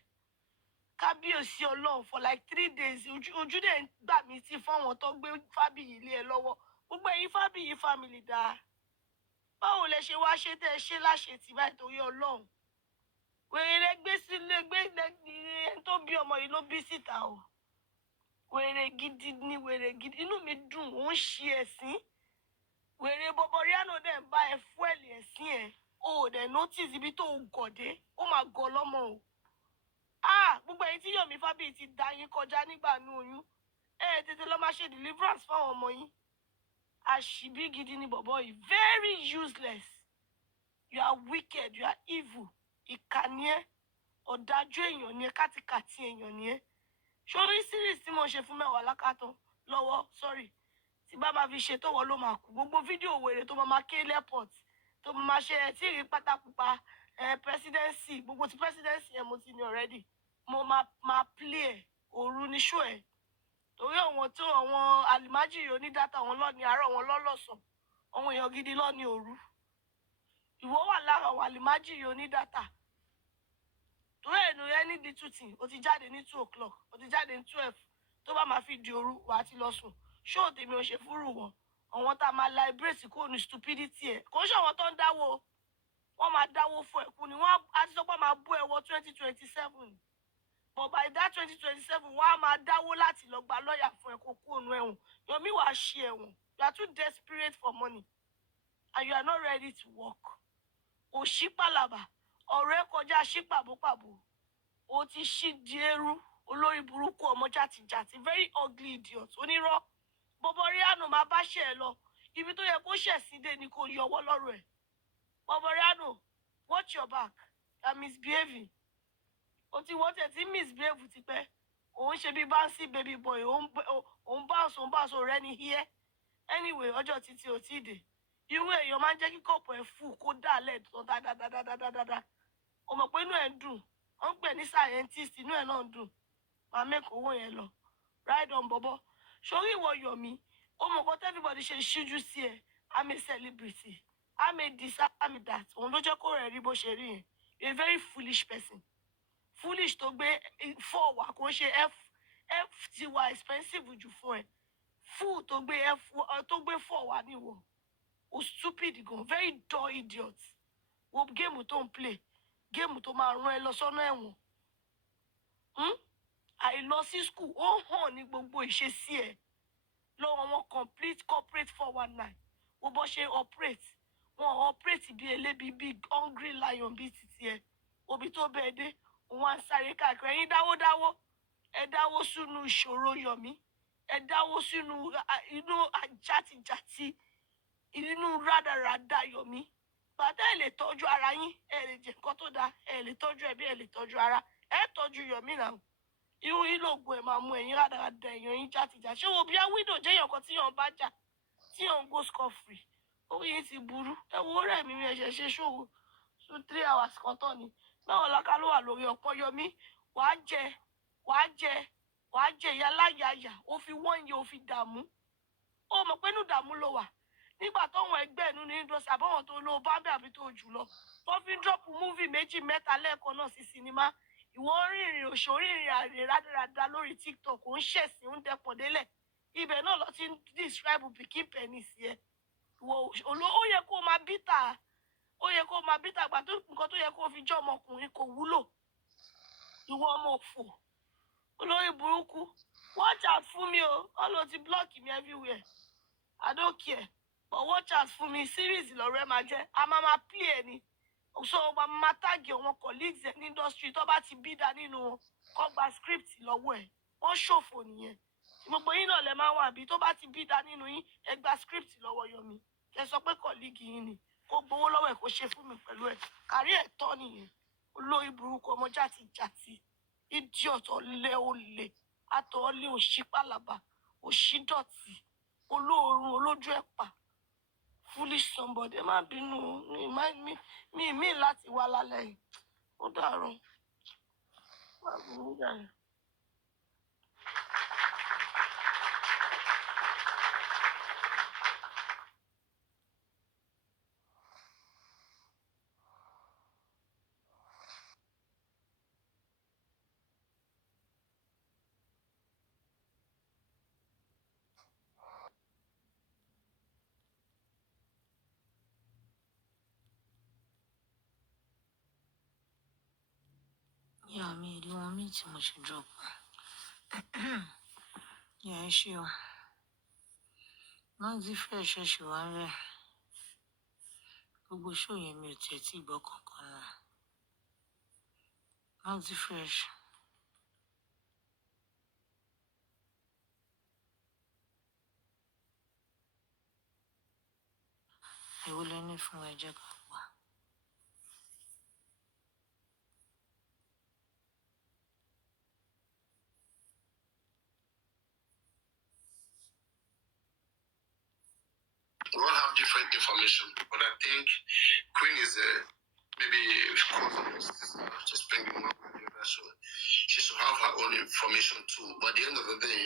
kábíyèsí ọlọ́run for like 3 days ojú dẹ̀ ń gbà mí sí fáwọn tó gbé Fábíyì lé ẹ lọ́wọ́ gbogbo ẹ̀yin Fábíyì family dáa báwo lẹ ṣe wá ṣe tẹ́ ẹ ṣe láṣẹ tì báyìí torí ọlọ́run wèrè gbé sílé ẹni tó bí ọmọ yìí ló bí síta o wèrè gidi ni wèrè gidi inú mi dùn ó ń ṣe ẹ̀sìn wèrè bọbọríánù dẹ̀ ń bá ẹ fúẹ̀lì ẹ̀sìn ẹ̀ o ò dẹ̀ notice ibi tó ń gọ̀dé ó máa gọ lọ́mọ o gbogbo ẹ̀yin tí Yomi Fábíyì ti dá yín kọjá nígbà nú oyún tètè lọ máa ṣe deliverance fáwọn ọmọ yín àṣìbí gidi ni bọ̀bọ̀ yìí very useless you are wicked you are evil ìkànnì ẹ ọ̀dájú èèyàn ni ẹ kátikàtì èèyàn ni ẹ sórí series tí mo ṣe fún mẹ́wàá lákàtàn lọ́wọ́ sorry tí bá máa fi ṣe tó wọ́n ló máa kú gbogbo fídíò wèrè tó máa ké airport tó máa ṣe ẹ tí ì rí pátápupa presidency gbogbo ti presidency ẹ mo ti ní already mo máa play ẹ òru ní show ẹ torí àwọn alimájìrì onídàtà wọn lọ ní àárọ̀ wọn lọ́lọ́sàn àwọn èèyàn gidi lọ ní òru ìwọ wà lára àwọn alimájìrì onídàtà torí ẹnu rẹ ní d2 o ti jáde ní 2 o'clock o ti jáde ní 12 tó bá máa fi di òru wà á ti lọ sùn ṣóò tèmi ò ṣe fúrù wọn àwọn tá a máa liberate kúrò ní stupidity ẹ kò ń ṣe àwọn tó ń dáwó wọn máa dáwó fún ẹkú ni wọn á ti sọ pé máa bú ẹwọ 2027 but by that 2027 wọn á máa dáwó láti lọ gba lọ́ọ̀yà fún ẹ kó kúrò nú ẹ̀wọ̀n Yomi wàá ṣe ẹ̀wọ̀n you are too desperate for money and you are not ready to work òṣìpàlàbà ọ̀rọ̀ ẹ kọjá ṣípàbópàbó o ti ṣí di eru olórí burúkú ọmọ jàtìjàtì very ugly idiot onírọ́ bọbọríánù máa bá ṣe ẹ lọ ibi tó yẹ kó ṣẹ̀ sí dé ni kò yọwọ́ lọ́rọ̀ ẹ̀ bọbọríánù watch your back you are misbehaving o ti wọ́n tẹ̀ tí misbehave ti pẹ́ òun ṣe bí bouncy baby boy òun bounce rẹ ní híẹ́ anyway ọjọ́ títí ò tí ì dé irú èèyàn máa ń jẹ́ kí kọ́ọ̀pù ẹ̀ fù kó dà lẹ́ẹ̀tọ́ dáadáa o mọ̀ pé inú ẹ̀ ń dùn wọ́n ń pè ní scientist inú ẹ̀ náà ń dùn máa mẹ́kọ̀ owó yẹn lọ ride on bọ̀bọ̀ sórí ìwọ Yomi ó mọ̀ kọ́ everybody ṣe ṣíjú sí ẹ I'm a celebrity I'm a this I'm a that òun ló jẹ́ kó rẹ̀ rí bó ṣe rí yẹn you're a very foolish person foolish tó gbé 4 wà kó ṣe f ti wà expensive jù fún ẹ fool tó gbé 4 wà níwọ̀ o stupid gan very dull idiot wo géèmù tó ń play géèmù tó máa rán ẹ lọ sọ́nà ẹ̀wọ̀n àìlọ sí school ó hàn ní gbogbo ìṣesí ẹ lọ́wọ́ wọn complete corporate 419 wo bó ṣe operate wọn operate bí elébi bí hungry lion bí títí ẹ òbí tó bẹ́ẹ̀ dé wọn á sáré káàkiri ẹ̀yin dáwó ẹ dáwó sínú ìṣòro Yomi ẹ dáwó sínú inú àjàtìjàtì inú rádaràda Yomi bàtà ẹ lè tọ́jú ara yín ẹ lè jẹ nǹkan tó dáa ẹ lè tọ́jú ẹbí ẹ lè tọ́jú ara ẹ tọ́jú Yomi náà irú ìlògùn ẹ máa mú ẹ̀yin rádaràda èèyàn yín jàtìjà ṣé wo bí widow jẹ́ èèyàn kan tí yàn bá jà tí yàn go score free orí yín ti burú ẹ wo rẹ̀ mi ẹ̀ṣẹ̀ ṣe ṣòwò 3 hours kan tán ni náà lákà ló wà lórí ọ̀pọ̀ Yomi wàá jẹ ìyá láyàyà ó fi 1 year ó fi dààmú ó mọ̀ pé inú dààmú ló wà nígbà táwọn ẹgbẹ́ ẹ̀nu ní indọ́sí àbáwọn tó lọ bá bẹ̀ àbí tó jù lọ tó fi ń dọ́pù múvì 2 mẹ́ta lẹ́ẹ̀kan náà sí sinimá ìwọ rìnrìn òṣò rìnrìn àrè rádaràda lórí TikTok ó ń ṣẹ̀sìn ó ń dẹpọ̀ délẹ̀ ibẹ̀ náà lọ ti ń describe pikin penis yẹ ìwọ ó yẹ kó máa bítà gbà tó nǹkan tó yẹ kó fi jọ́ ọmọkùnrin kò wúlò ìwọ ọmọ òfò olórí burúkú watch out fún mi o ọlọ́ ti block mi everywhere I don't care but watch out fún mi series lọ́rọ̀ ẹ máa jẹ́ a máa play ẹ ni So máa tag àwọn colleagues ẹ̀ ní industry tó bá ti bí dá nínú wọn kó gba script lọ́wọ́ ẹ̀. Wọ́n ṣòfò nìyẹn. Gbogbo yín náà lẹ máa wà bí tó bá ti bí dá nínú yín ẹ gba script lọ́wọ́ Yomi. Kẹ sọ pé colleague yín ni kó gbowó lọ́wọ́ ẹ̀ kó ṣe fún mi pẹ̀lú ẹ̀. Kárí ẹ̀ tọ́ nìyẹn. Olórí burúkú ọmọ jàtijàti. Idiot ọ̀lẹ olè. Àtọ̀ ọ̀lẹ òṣìpàlàbà. Òṣìdọ̀tì. Olóòórùn olójú ẹ̀pà. Foolish somebody. Ẹ má bínú mi láti wá lálẹ́ yìí. Ó dàrú. Má bínú jàre. Yeah, me, do you want me too much drop? Yeah, sure. Not the fresh issue, I will show you me to book. Not the fresh. I will learn from my jacket. We all have different information, but I think Queen is maybe just spending more with the other, so she should have her own information too. But at the end of the day,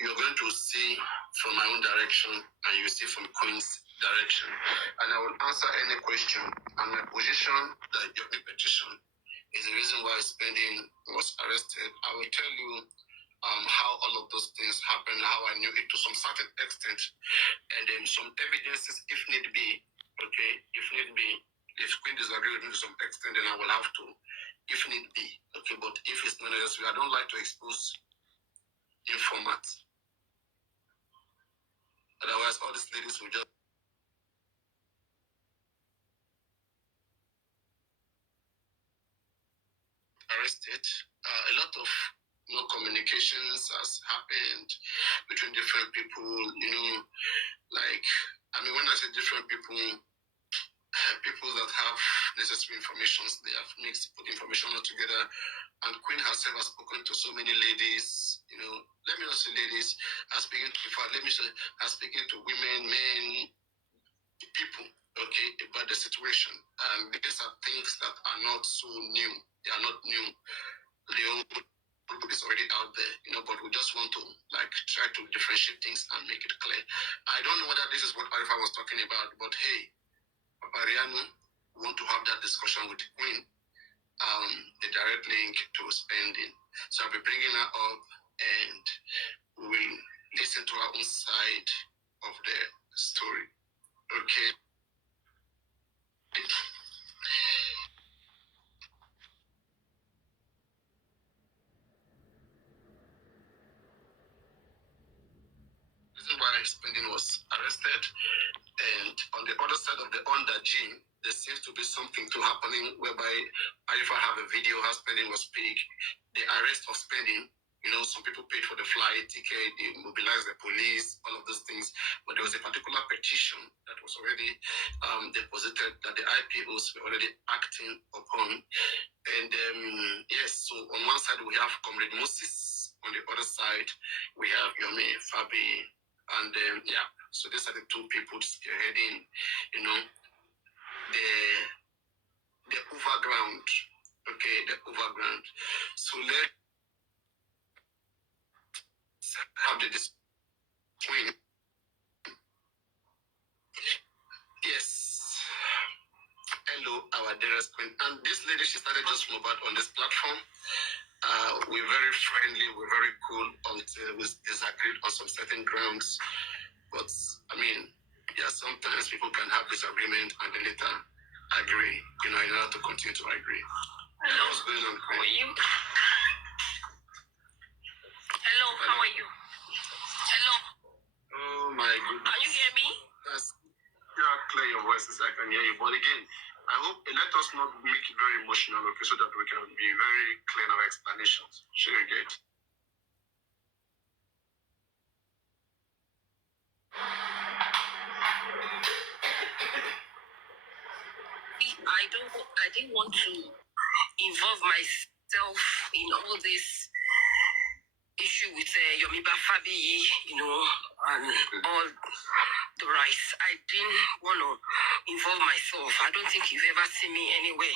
you're going to see from my own direction and you see from Queen's direction. And I will answer any question. And my position, that your petition, is the reason why Spending was arrested. I will tell you how all of those things happened, how I knew it to some certain extent, and then some evidences if need be, okay, if need be. If Queen disagrees with me to some extent, then I will have to, if need be, okay, but if it's not necessary, I don't like to expose informants. Otherwise, all these ladies will just arrested. A lot of communications has happened between different people, like, I mean, when I say different people, people that have necessary information, they have put information together, and Queen herself has spoken to so many ladies, let me not say ladies, has spoken to women, men, people, okay, about the situation. And these are things that are not so new. They are not new. The old book is already out there, but we just want to try to differentiate things and make it clear. I don't know whether this is what Arifa was talking about, but hey, Papariano want to have that discussion with the Queen, the direct link to Spending. So I'll be bringing her up and we'll listen to her own side of the story. Okay. Reason why Spending was arrested, and on the other side of the under G, there seems to be something to happening whereby Arifa have a video how Spending was paid. The arrest of Spending, some people paid for the flight ticket, they mobilized the police, all of those things. But there was a particular petition that was already deposited that the IPOs were already acting upon. And yes, so on one side we have Comrade Moses, on the other side we have Yomi Fabi, and yeah, so these are the two people spearheading, the overground, okay, the overground. So let's have the discussion. Yes. Hello, our dearest Queen. And this lady, she started just from about on this platform. We're very friendly, we're very cool until we disagreed on some certain grounds. But I mean, yeah, sometimes people can have disagreement and then later agree, in order to continue to agree. Hello. What's going on, Queen? How are you? Hello, how are you? Hello. Oh my goodness. Can you hear me? Yes. Yeah, clear your voices, I can hear you. But again, I hope let us not make it very emotional, okay, so that we can be very clear in our explanations. Sure you get. I didn't want to involve myself in all this issue with Yomiba Fabi, and all the rights. I didn't want to involve myself. I don't think you've ever seen me anywhere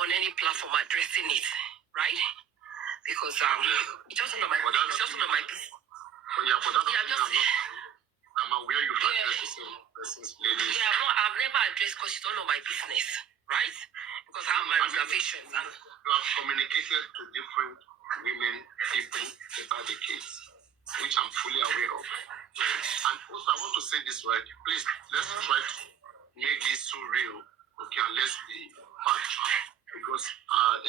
on any platform addressing it, right? Because it's just none of my business. I'm aware you've addressed the same person's ladies. Yeah, I've never addressed because it's none of my business, right? Because I have my reservations. You have communicated to different women, people about the case, which I'm fully aware of. And also, I want to say this, right? Please, let's try to make this so real, okay, and let's be factual. Because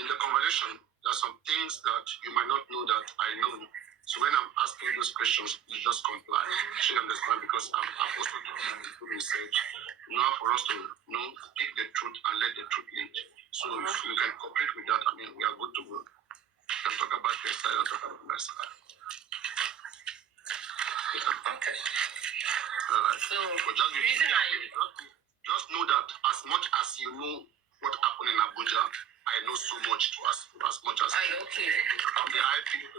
in the conversation, there are some things that you might not know that I know. So when I'm asking those questions, you just comply. You understand? Because I'm also doing my research. For us to pick the truth and let the truth lead. So if you can cooperate with that, we are good to go. You can talk about your side and talk about my side. Okay. All right. So, just know that as much as you know what happened in Abuja, I know so much to as much as okay. From the IPO,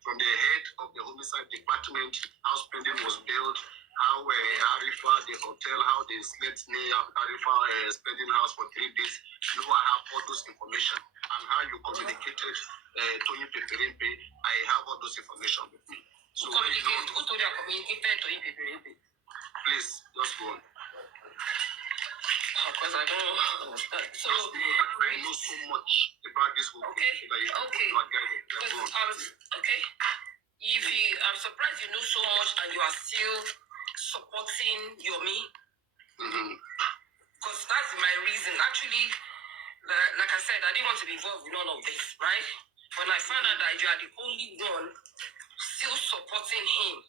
from the head of the homicide department, how spending was built, how Arifa, the hotel, how they slept near Arifa spending house for 3 days. I have all those information. And how you communicated Tony Peperimpe, I have all those information with me. So who told you I communicated Tony Peperimpe? Please, just go on. Because I don't understand. So I know so much about this whole thing. Okay. I'm surprised you know so much and you are still supporting Yomi. Because that's my reason. Actually, like I said, I didn't want to be involved in all of this, right? When I found out that you are the only one still supporting him,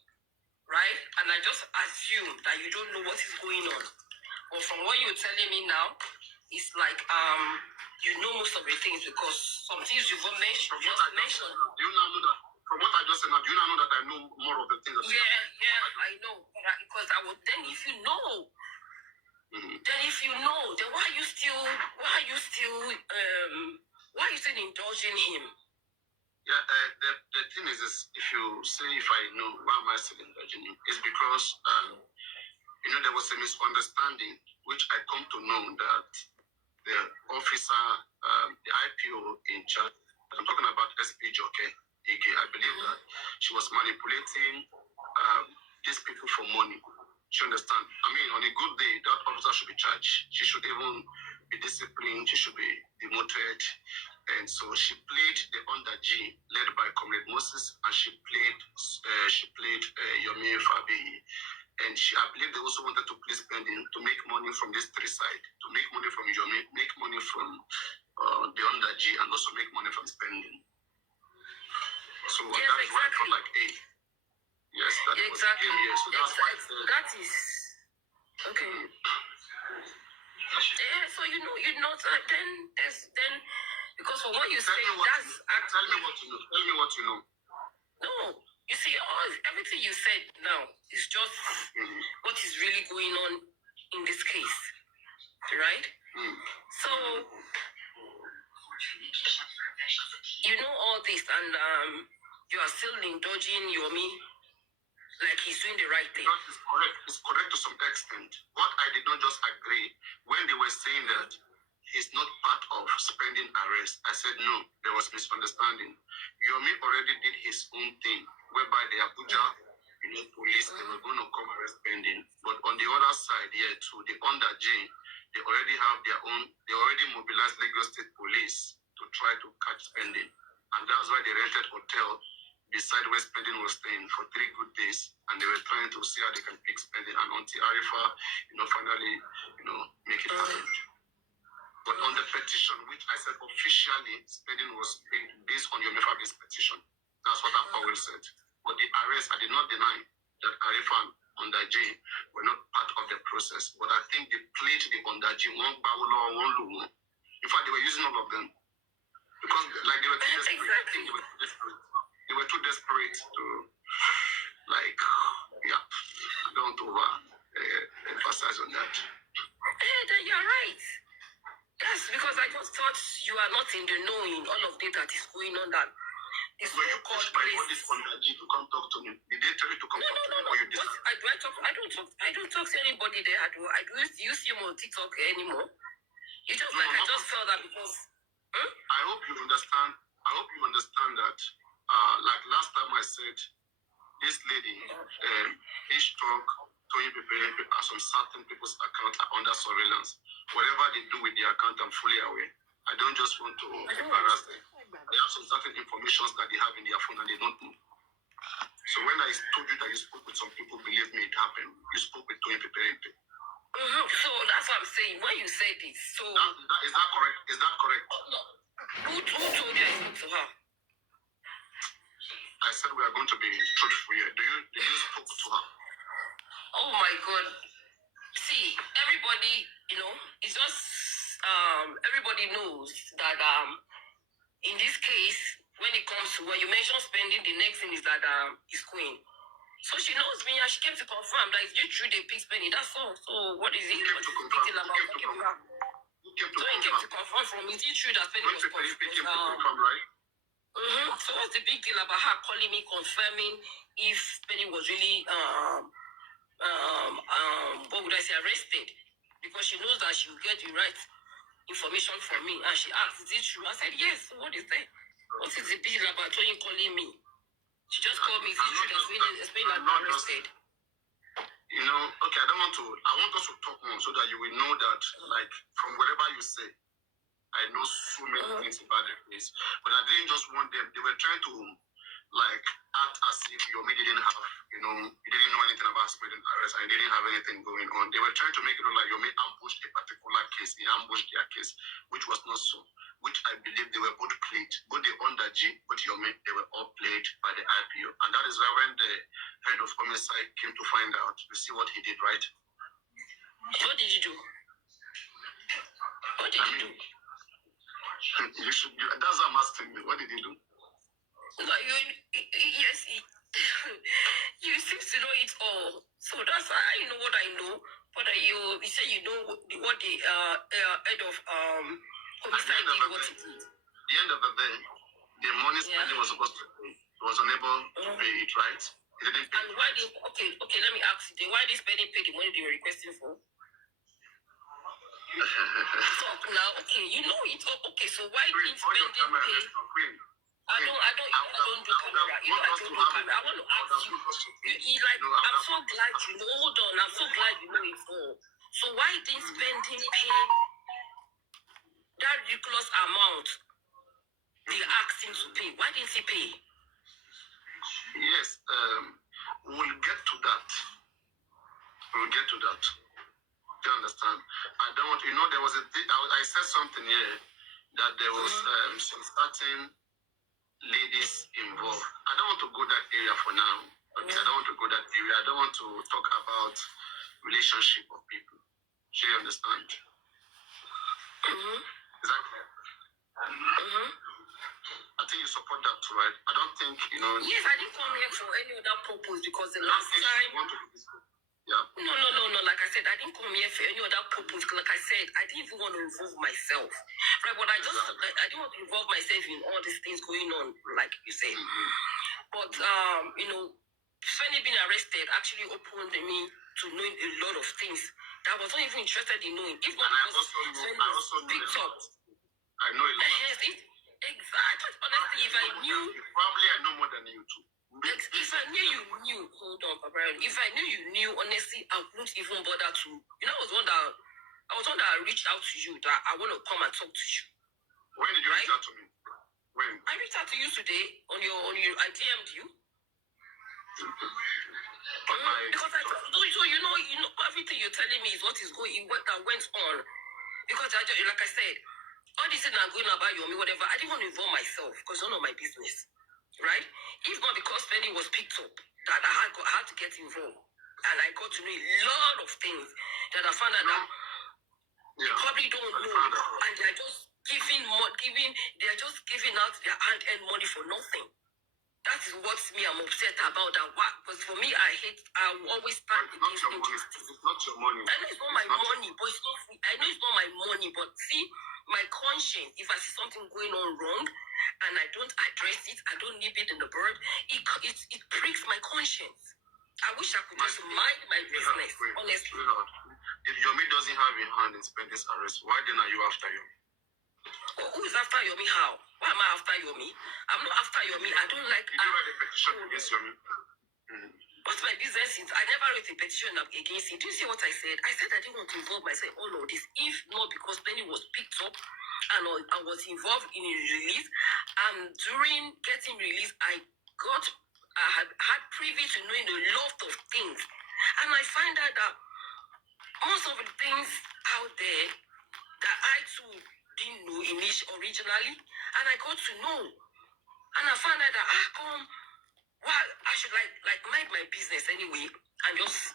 right? And I just assumed that you don't know what is going on. But from what you're telling me now, it's like you know most of the things because some things you've mentioned. Do you now know that? From what I just said now, do you now know that I know more of the things? Yeah, I know. Because I would then, if you know, then why are you still indulging him? Yeah, the thing is, if you say if I know, why am I still indulging him? It's because there was a misunderstanding, which I come to know that the officer, the IPO in charge, I'm talking about SP Joke Ige, I believe that she was manipulating these people for money. You understand? On a good day, that officer should be charged. She should even be disciplined. She should be demoted. And so she played the under G, led by Comrade Moses, and she played Yomi Fabi. And I believe they also wanted to play spending to make money from these 3 sides, to make money from Yomi, make money from the under G, and also make money from spending. So yes, that's exactly. why I felt like, hey, yes, that was the game here. So that's why I said, that is okay. Yeah, so you're not then because from what you say, that's actually. Tell me what you know. Tell me what you know. No, you see, everything you said now is just what is really going on in this case, right? So you know all this, and you are still indulging Yomi like he's doing the right thing. It's correct. It's correct to some extent. What I did not just agree when they were saying that he's not part of spending arrest. I said no, there was misunderstanding. Yomi already did his own thing, whereby the Abuja police, they were going to come arrest spending. But on the other side, too, the under G, they already have their own, they already mobilized Lagos State Police to try to catch spending. And that's why they rented hotel beside where spending was staying for 3 good days. And they were trying to see how they can pick spending. And until Arifa, finally, make it happen. But on the petition, which I said officially, spending was paid based on your Mefabi's petition. That's what I've always said. But the arrest, I did not deny that Arifa under G were not part of the process. But I think they played the under G, one Bawolo, one Lumo. In fact, they were using all of them. Because like they were too desperate. Exactly. They were too desperate to, like, yeah, I don't over emphasize on that. Then you're right. That's because I just thought you are not in the knowing all of that is going on. That is When you pushed my body under G to come talk to me, did they tell you to come talk to me? Or you What, I don't talk to anybody there. I do you see him on TikTok anymore? You just I just felt that because. I hope you understand. I hope you understand that. Like last time I said, this lady, struck towing people as some certain people's account are under surveillance. Whatever they do with their account, I'm fully aware. I don't just want to embarrass them. They have some certain information that they have in their phone and they don't know. So when I told you that you spoke with some people, believe me, it happened. You spoke with towing people. So that's what I'm saying. When you said it, so is that correct? Is that correct? No. Who told you I spoke to her? I said we are going to be truthful here. Did you spoke to her? Oh my God. See, everybody, it's just everybody knows that in this case, when it comes to when you mention spending, the next thing is that is Queen. So she knows me and she came to confirm that it's true they pick spending. That's all. So what is it? What is the big deal about talking to her? So he came to confirm from me. Is it true that spending was right? So what's the big deal about her calling me confirming if spending was really what would I say, arrested? Because she knows that she will get the right information from me. And she asked, is it true? I said, yes. So what is that? What is the big deal about you calling me? She just called me, is it true that Spain has been arrested? Okay, I want us to talk more so that you will know that, like, from whatever you say, I know so many things about the case. But I didn't just want them, they were trying to, like, act as if Yomi didn't have, he didn't know anything about spending arrest and he didn't have anything going on. They were trying to make it look like Yomi ambushed a particular case. He ambushed their case, which was not so. Which I believe they were both played. Both the under G, both Yomi, they were all played by the IPO. And that is why when the head of homicide came to find out, you see what he did, right? What did you do? What did you do? That's what I'm asking you. What did he do? No, yes, you seem to know it all. So that's why I know what I know. But you say you know what the head of homicide did, what he did. At the end of the day, the money spending was supposed to pay. He was unable to pay it, right? He didn't pay. And why did let me ask you, why did spending pay the money they were requesting for? Talk now, okay, you know it. Okay, so why didn't spending pay? I don't do camera. I don't do camera. I want to ask you. I'm so glad you know. Hold on, I'm so glad you know it all. So why didn't spending pay that ridiculous amount they asked him to pay? Why didn't he pay? Yes, we'll get to that. We'll get to that. Do you understand? I don't want, there was I said something here that there was some certain ladies involved. I don't want to go that area for now. Okay, I don't want to go that area. I don't want to talk about relationship of people. Do you understand? Is that clear? I think you support that too, right? I don't think, Yes, I didn't come here for any other purpose because the last time... Yeah. No. Like I said, I didn't come here for any other purpose. Like I said, I didn't even want to involve myself. Right? But I didn't want to involve myself in all these things going on, like you said. But, Fanny being arrested actually opened me to knowing a lot of things that I was not even interested in knowing. If not because Fanny was picked up. I know a lot. Exactly. Honestly, if I knew... Probably I know more than you too. If I knew you knew, hold on, Papa. If I knew you knew, honestly, I wouldn't even bother to. I was one that reached out to you that I want to come and talk to you. When did you reach out to me? When? I reached out to you today on your I DM'd you. Because everything you're telling me is what went on. Because like I said, all these things are going about you or me, whatever. I didn't want to involve myself because it's none of my business. Right? If not because Penny was picked up, that I had to get involved. And I got to know a lot of things that I found out that they probably don't know. And they're just they're just giving out their hand-earned money for nothing. That is what I'm upset about. That because for me, I will always stand against injustice. It's not your money. I know it's not my money, but it's not. I know it's not my money, but see, my conscience. If I see something going on wrong, and I don't address it, I don't nip it in the bud, it pricks my conscience. I wish I could just mind my business, honestly. If Yomi doesn't have a hand in Spendy's arrest, why then are you after Yomi? Who is after Yomi? How? Why am I after Yomi? I'm not after Yomi. I don't like. Did you write a petition against Yomi? What's my business is? I never wrote a petition against him. Do you see what I said? I said I didn't want to involve myself in all of this. If not because Penny was picked up and I was involved in his release, during getting released, I had privy to knowing a lot of things. And I find out that most of the things out there that I too didn't know originally, and I got to know. And I found out that I should like mind my business anyway and just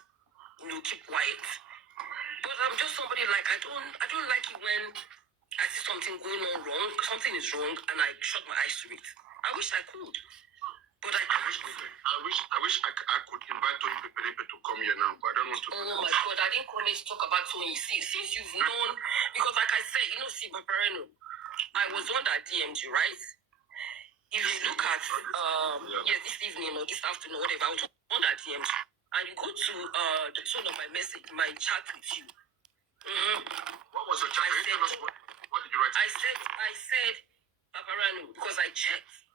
keep quiet. But I'm just somebody like I don't like it when I see something going on wrong, something is wrong, and I shut my eyes to it. I wish I could. But I wish I could invite Tony Peperepe to come here now, but I don't want to. Oh my God, I didn't come here to talk about Tony. See, since you've known, because like I said, see, Papareno, I was one that DM'd you, right? If you look at, this evening or this afternoon, whatever, I was one that DM'd you. And you go to the tone of my message, my chat with you. What was your chat? What did you write? I said, Paparano, because I checked.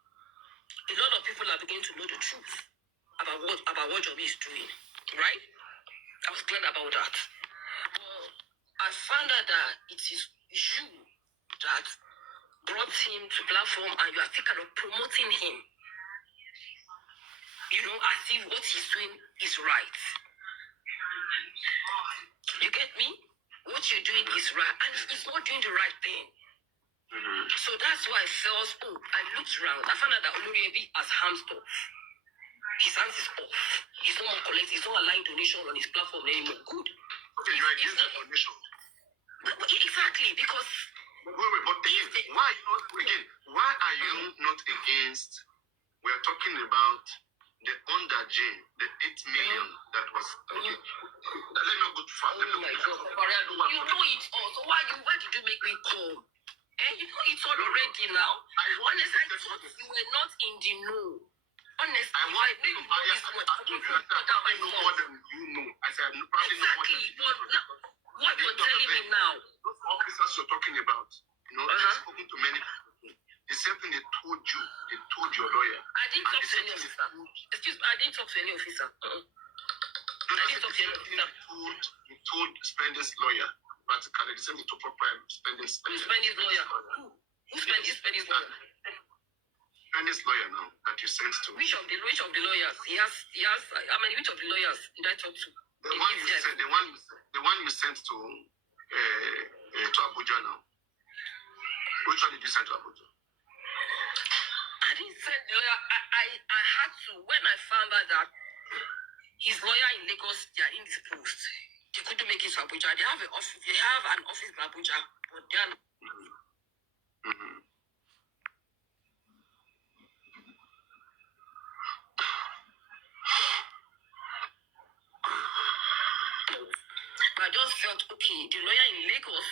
A lot of people are beginning to know the truth about what Joby is doing, right? I was glad about that. But I found out that it is you that brought him to platform and you are thinking of promoting him. As if what he's doing is right. You get me? What you're doing is right, and he's not doing the right thing. So that's why I felt, I looked around. I found out that Oloriebi has hands off. His hands is off. He's not more collecting. He's not allowing donation on his platform anymore. Good. Okay, you are against the donation. Exactly, because... Wait, but why are you not against... We're talking about the under-Jane, the 8 million that was... Okay. Let me not go too far. Oh my God. You know it all. So why did you make me come? You know it's all already now. Honestly, I thought you were not in the know. Honestly, I want to know this much. I know more than you know. I said, I probably know more than you know. What you're telling me now. Those officers you're talking about, they've spoken to many people. The same thing they told you, they told your lawyer. I didn't talk to any officer. Excuse me, I didn't talk to any officer. I didn't talk to any officer. You told Spendy's lawyer, practically the same thing to Spendy's lawyer. Who's Spendy's lawyer? Who's Spendy's lawyer? Spendy's lawyer now that you sent to. Which of the lawyers? He has. Which of the lawyers did I talk to? The one you sent to Abuja now. Which one did you send to Abuja? I didn't send the lawyer. I had to when I found out that his lawyer in Lagos, they are indisposed. They couldn't make it to Abuja. They have an office in Abuja, but they are not. I just felt okay. The lawyer in Lagos,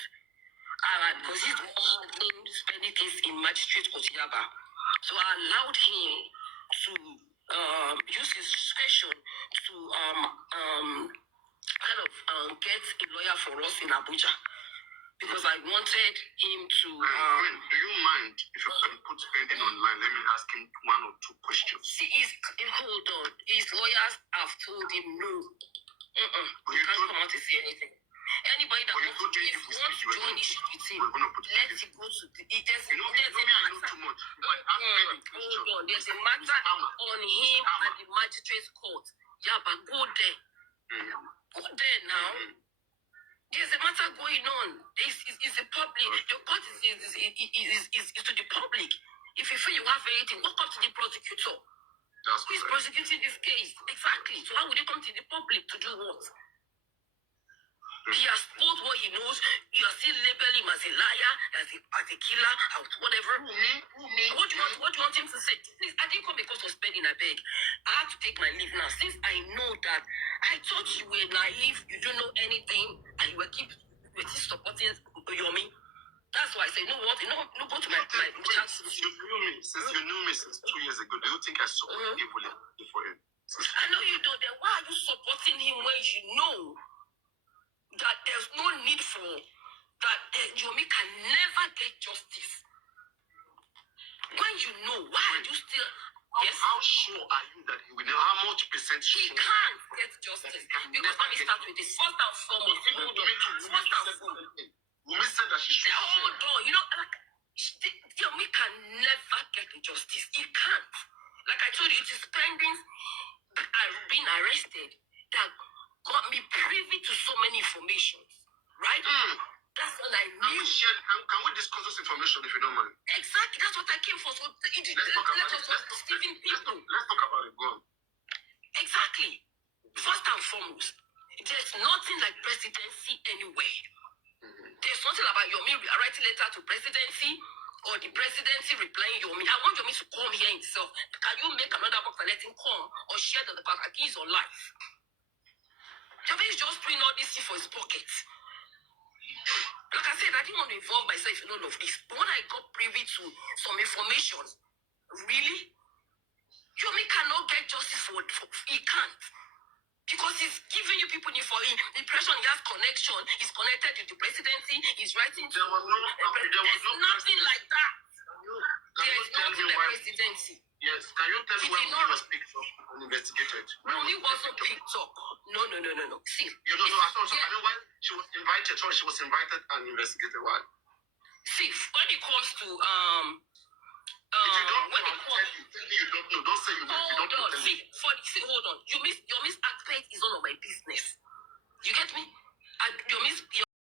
because he's the one handling spending things in magistrate court Yaba. So I allowed him to use his discretion to get a lawyer for us in Abuja. Because I wanted him to... do you mind if you can put Spendy online? Let me ask him 1 or 2 questions. See, hold on. His lawyers have told him no. You can't come out to say anything. Anybody that wants to join this shit with him, let it go to the... I know too much. Hold on. There's a matter on him at the magistrate's court. Yeah, but go there. Go there now. There's a matter going on. It's a public. Your court is to the public. If you feel you have anything, walk up to the prosecutor. Who is prosecuting this case? Exactly. So why would they come to the public to do what? He has told what he knows. You are still labeling him as a liar, as a killer, as whatever. Who, me? What do you want him to say? Please, I didn't come because of spending a beg. I had to take my leave now. Since I know that I thought you were naive, you don't know anything, and you were still supporting Yomi. That's why I say, you know what? Go to my chat. Since you knew me since 2 years ago, do you think I support evil for him? I know you do. Then why are you supporting him when you know that there's no need for that Yomi can never get justice? When you know, why are you still? Yes. How sure are you that he will know? How much percent sure? He can't get justice because let me start with this. First and foremost, Wumi said that she should. Hold on, you know, like Yomi can never get justice. He can't. Like I told you, it is pending. Being arrested that got me privy to so many informations, right? That's all I knew. Can we discuss this information if you don't mind? Exactly, that's what I came for. So let's talk about it. Go on. Exactly. First and foremost, there's nothing like presidency anywhere. There's nothing about Yomi writing letter to presidency or the presidency replying Yomi. I want Yomi to come here himself. Can you make another box and let him come or share the box? Like he's on life. Yomi is just doing all this shit for his pockets. Like I said, I didn't want to involve myself in all of this. But when I got privy to some information, really, Yomi cannot get justice for he can't. Because he's giving you people impression he has connection. He's connected to the presidency. He's writing to... There's nothing like that. There's nothing like presidency. Yes, can you tell me when he was picked up and investigated? No, he wasn't picked up. No. See, you don't know. I know why she was invited. Sorry, she was invited and investigated. Why? See, when it comes to if you don't know, you don't know. Don't say you know. If you don't know, see, hold on. Your miss aspect is none of my business. You get me? Your miss